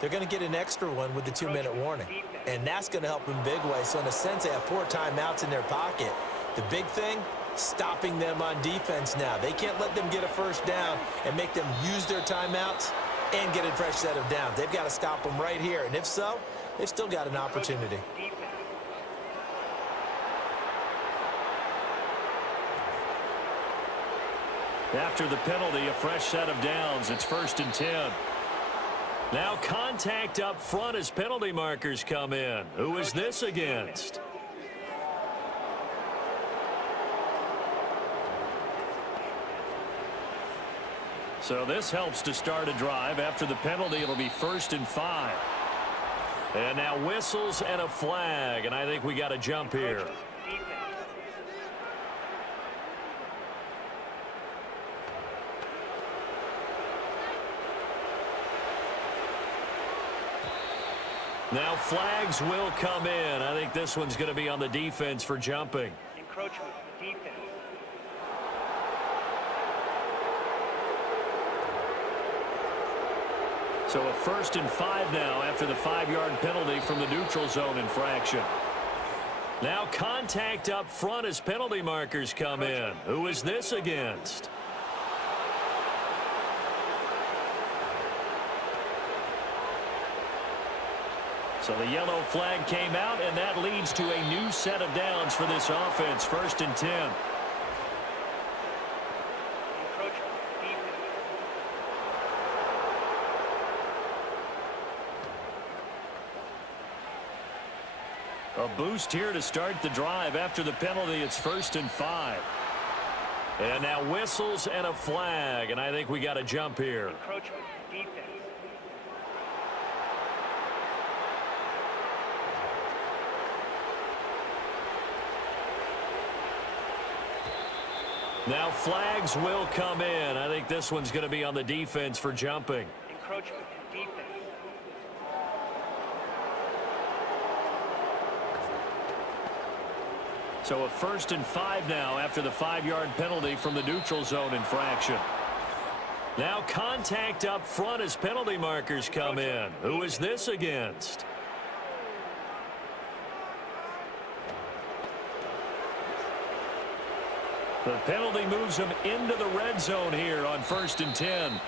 they're going to get an extra one with the 2-minute warning. And that's going to help in big way. So in a sense, they have 4 timeouts in their pocket. The big thing, stopping them on defense now. They can't let them get a 1st down and make them use their timeouts and get a fresh set of downs. They've got to stop them right here. And if so, they've still got an opportunity. After the penalty, a fresh set of downs. It's 1st and 10. Now contact up front as penalty markers come in. Who is this against? So this helps to start a drive. After the penalty, it'll be 1st and 5. And now whistles and a flag, and I think we got a jump here. Now flags will come in. I think this one's going to be on the defense for jumping. Encroachment, defense. So a 1st and 5 now after the 5-yard penalty from the neutral zone infraction. Now contact up front as penalty markers come in. Who is this against? So the yellow flag came out, and that leads to a new set of downs for this offense. 1st and 10. A boost here to start the drive. After the penalty, it's 1st and 5. And now whistles and a flag, and I think we got a jump here. Encroachment, defense. Now flags will come in. I think this one's going to be on the defense for jumping. Encroachment, defense. So a 1st and 5 now after the 5-yard penalty from the neutral zone infraction. Now contact up front as penalty markers come in. Who is this against? The penalty moves them into the red zone here on 1st and 10.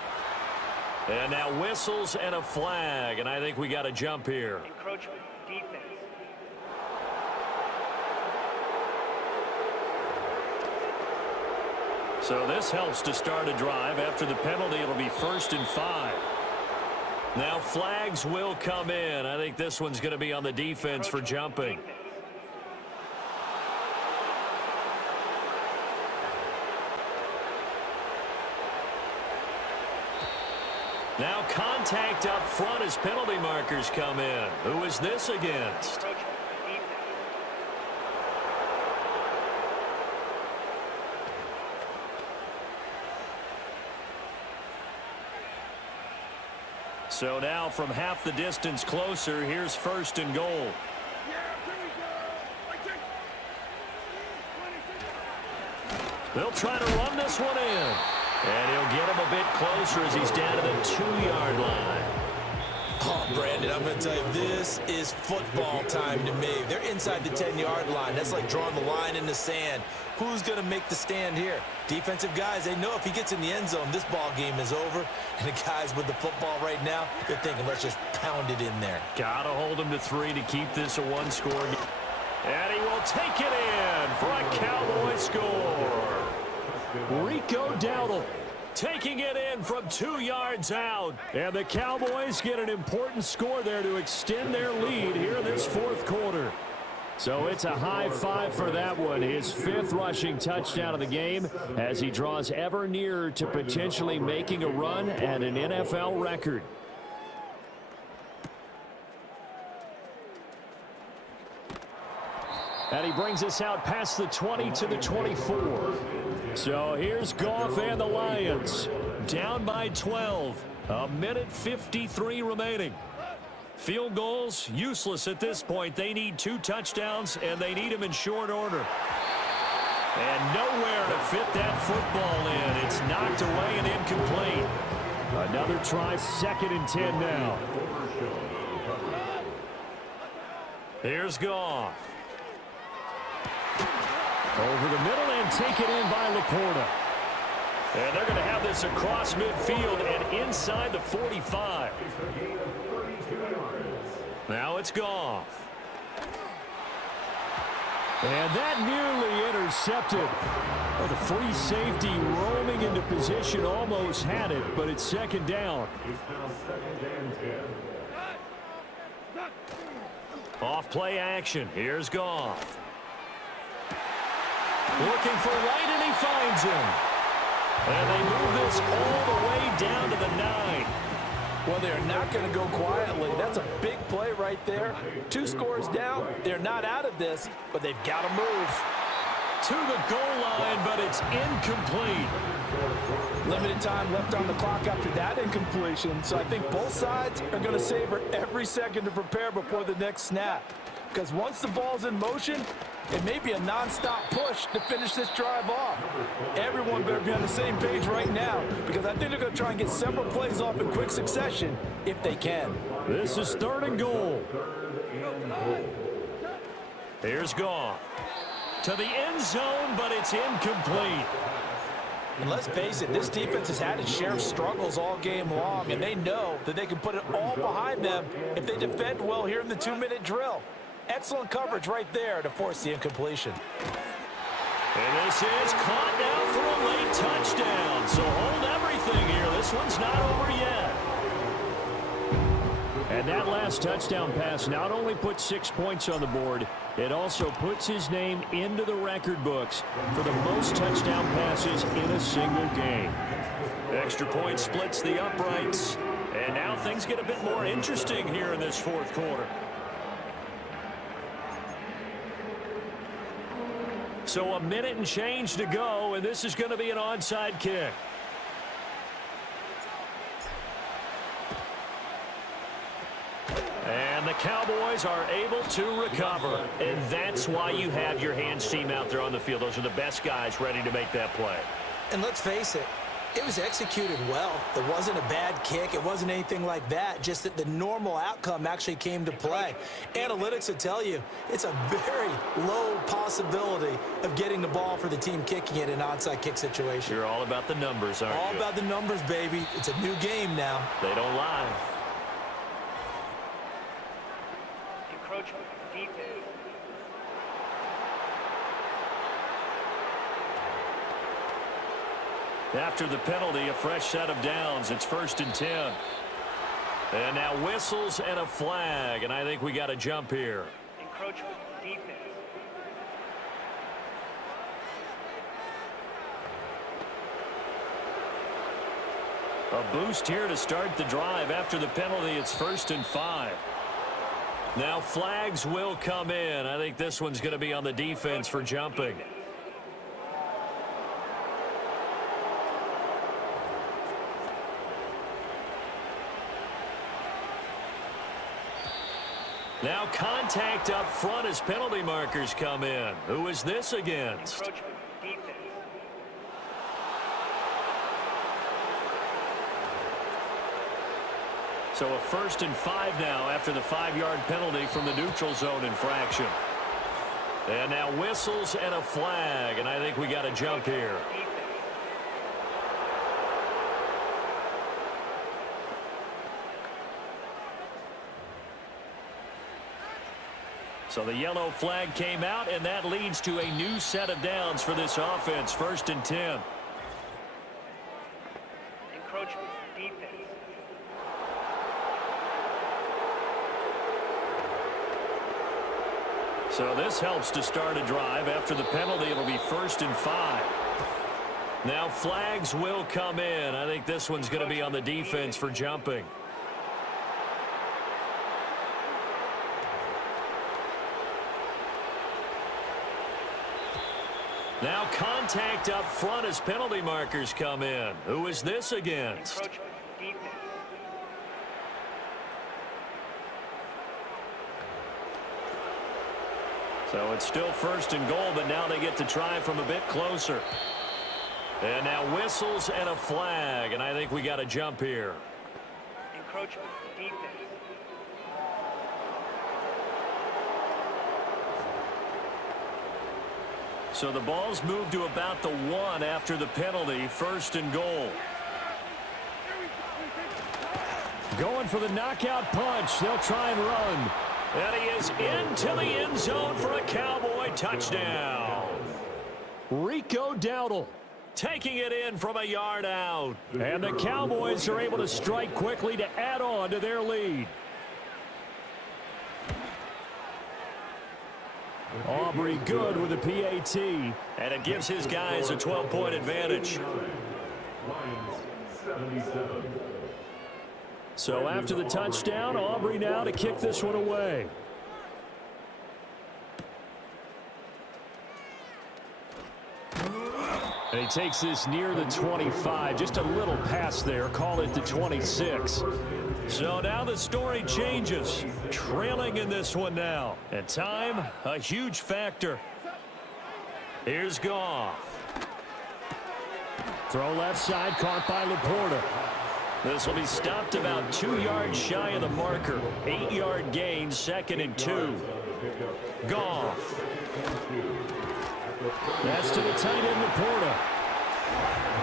And now whistles and a flag, and I think we got a jump here. Encroachment, defense. So this helps to start a drive. After the penalty, it'll be 1st and 5. Now flags will come in. I think this one's going to be on the defense for jumping. Now contact up front as penalty markers come in. Who is this against? So now from half the distance closer, here's 1st and goal. They'll try to run this one in. And he'll get him a bit closer as he's down to the 2-yard line. Oh, Brandon, I'm going to tell you, this is football time to me. They're inside the 10-yard line. That's like drawing the line in the sand. Who's going to make the stand here? Defensive guys, they know if he gets in the end zone, this ball game is over. And the guys with the football right now, they're thinking, let's just pound it in there. Got to hold him to 3 to keep this a one-score game. And he will take it in for a Cowboy score. Rico Dowdle taking it in from 2 yards out. And the Cowboys get an important score there to extend their lead here in this fourth quarter. So it's a high five for that one. His 5th rushing touchdown of the game as he draws ever nearer to potentially making a run at an NFL record. And he brings us out past the 20 to the 24. So here's Goff and the Lions. Down by 12. A minute 53 remaining. Field goals, useless at this point. They need 2 touchdowns, and they need them in short order. And nowhere to fit that football in. It's knocked away and incomplete. Another try, 2nd and 10 now. Here's Goff. Over the middle and taken in by Laporta. And they're going to have this across midfield and inside the 45. Now it's Goff. And that nearly intercepted. Well, the free safety roaming into position almost had it, but it's 2nd down. Off play action. Here's Goff. Looking for White, and he finds him. And they move this all the way down to the 9. Well, they're not going to go quietly. That's a big play right there. 2 scores down. They're not out of this, but they've got to move. To the goal line, but it's incomplete. Limited time left on the clock after that incompletion, so I think both sides are going to savor every second to prepare before the next snap. Because once the ball's in motion, it may be a non-stop push to finish this drive off. Everyone better be on the same page right now, because I think they're going to try and get several plays off in quick succession if they can. This is 3rd and goal. Here's Goff. To the end zone, but it's incomplete. And let's face it, this defense has had its share of struggles all game long, and they know that they can put it all behind them if they defend well here in the 2-minute drill. Excellent coverage right there to force the incompletion. And this is caught now for a late touchdown. So hold everything here. This one's not over yet. And that last touchdown pass not only puts 6 points on the board, it also puts his name into the record books for the most touchdown passes in a single game. Extra point splits the uprights. And now things get a bit more interesting here in this fourth quarter. So a minute and change to go, and this is going to be an onside kick. And the Cowboys are able to recover. And that's why you have your hands team out there on the field. Those are the best guys ready to make that play. And let's face it, it was executed well. It wasn't a bad kick. It wasn't anything like that. Just that the normal outcome actually came to play. Analytics will tell you it's a very low possibility of getting the ball for the team kicking it in an onside kick situation. You're all about the numbers, aren't you? All about the numbers, baby. It's a new game now. They don't lie. Encroachment, defense. After the penalty, a fresh set of downs. It's 1st and 10. And now whistles and a flag, and I think we got a jump here. Encroachment, defense. A boost here to start the drive. After the penalty, it's 1st and 5. Now flags will come in. I think this one's going to be on the defense for jumping. Now contact up front as penalty markers come in. Who is this against? Encroachment, defense. So a 1st and 5 now after the 5-yard penalty from the neutral zone infraction. And now whistles and a flag, and I think we got a jump here. So the yellow flag came out, and that leads to a new set of downs for this offense. 1st and 10. Encroachment, defense. So this helps to start a drive. After the penalty, it'll be 1st and 5. Now flags will come in. I think this one's going to be on the defense for jumping. Now contact up front as penalty markers come in. Who is this against? Encroachment, defense. So it's still 1st and goal, but now they get to try from a bit closer. And now whistles and a flag, and I think we got a jump here. Encroachment, defense. So the ball's moved to about the 1 after the penalty. 1st and goal. Going for the knockout punch. They'll try and run. And he is into the end zone for a Cowboy touchdown. Rico Dowdle taking it in from a yard out. And the Cowboys are able to strike quickly to add on to their lead. Aubrey good with a PAT, and it gives his guys a 12-point advantage. So after the touchdown, Aubrey now to kick this one away. And he takes this near the 25, just a little pass there, call it the 26. So now the story changes. Trailing in this one now. And time, a huge factor. Here's Goff. Throw left side, caught by Laporta. This will be stopped about 2 yards shy of the marker. 8-yard gain, 2nd and 2. Goff. That's to the tight end, Laporta.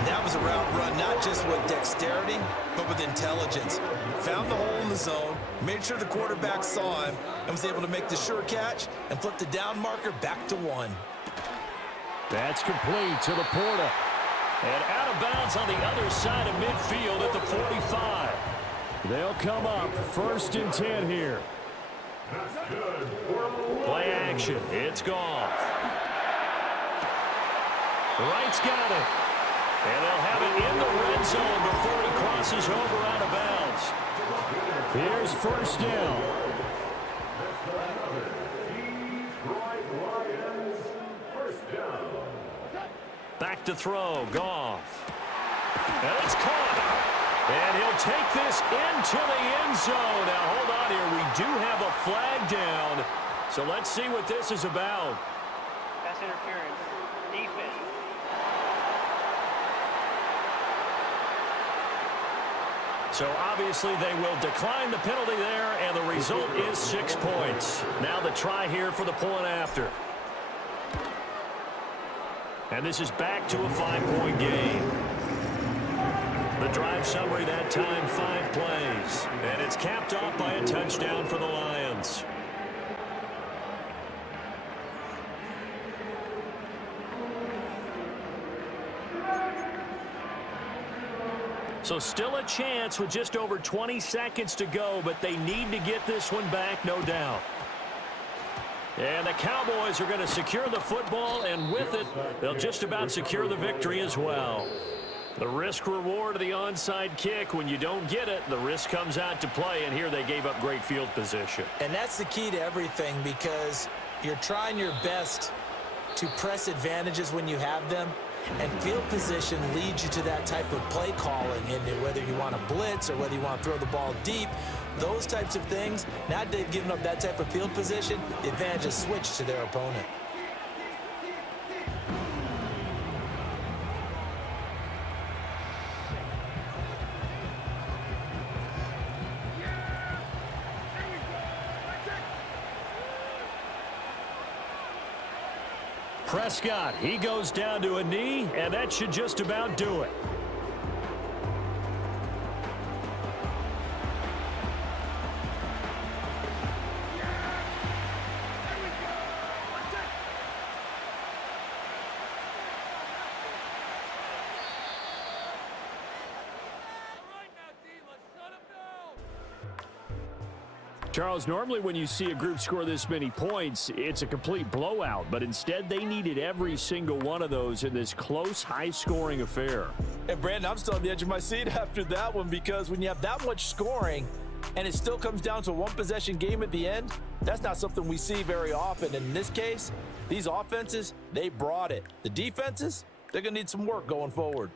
That was a route run, not just with dexterity, but with intelligence. Found the hole in the zone, made sure the quarterback saw him, and was able to make the sure catch and flip the down marker back to 1. That's complete to Laporta. And out of bounds on the other side of midfield at the 45. They'll come up 1st and 10 here. Play action. It's Goff. Wright's got it. And they'll have it in the red zone before he crosses over out of bounds. Here's 1st down. Back to throw. Goff. And it's caught. And he'll take this into the end zone. Now, hold on here. We do have a flag down. So let's see what this is about. Pass interference, defense. So obviously they will decline the penalty there, and the result is 6 points. Now the try here for the point after. And this is back to a 5-point game. The drive summary that time, 5 plays. And it's capped off by a touchdown for the Lions. So still a chance with just over 20 seconds to go, but they need to get this one back, no doubt. And the Cowboys are going to secure the football, and with it, they'll just about secure the victory as well. The risk-reward of the onside kick, when you don't get it, the risk comes out to play, and here they gave up great field position. And that's the key to everything, because you're trying your best to press advantages when you have them, and field position leads you to that type of play calling, and whether you want to blitz or whether you want to throw the ball deep, those types of things. Now that they've given up that type of field position, the advantage is switched to their opponent. Prescott, he goes down to a knee, and that should just about do it. Charles, normally when you see a group score this many points, it's a complete blowout, but instead they needed every single one of those in this close, high-scoring affair. And Brandon, I'm still on the edge of my seat after that one, because when you have that much scoring and it still comes down to a one-possession game at the end, that's not something we see very often. And in this case, these offenses, they brought it. The defenses, they're going to need some work going forward.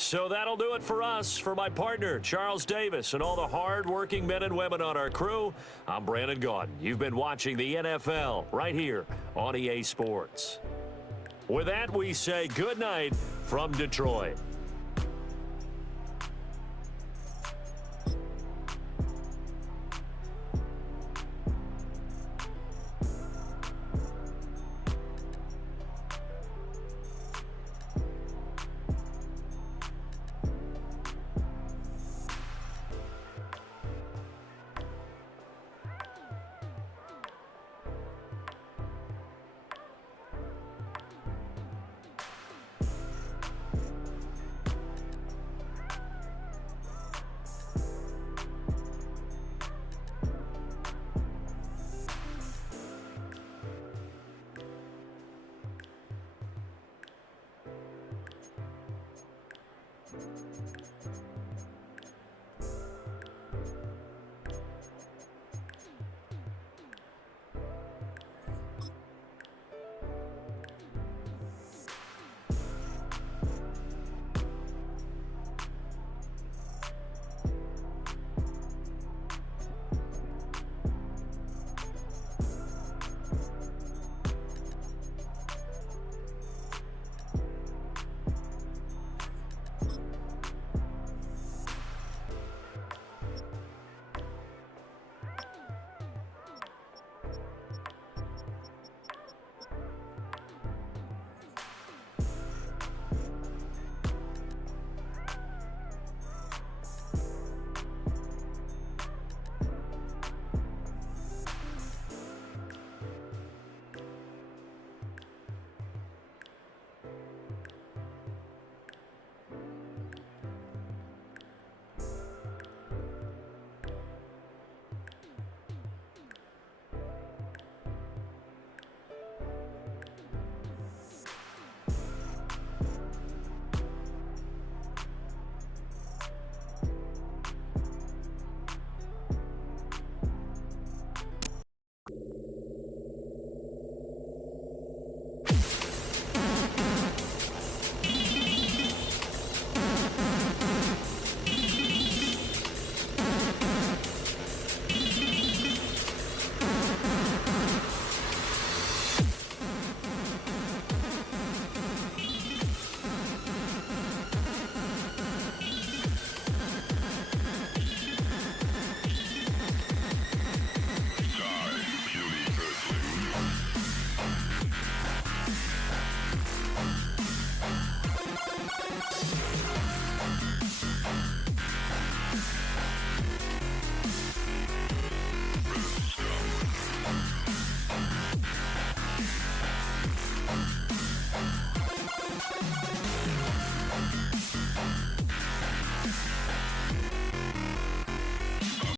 So that'll do it for us. For my partner, Charles Davis, and all the hard-working men and women on our crew, I'm Brandon Gaudin. You've been watching the NFL right here on EA Sports. With that, we say good night from Detroit.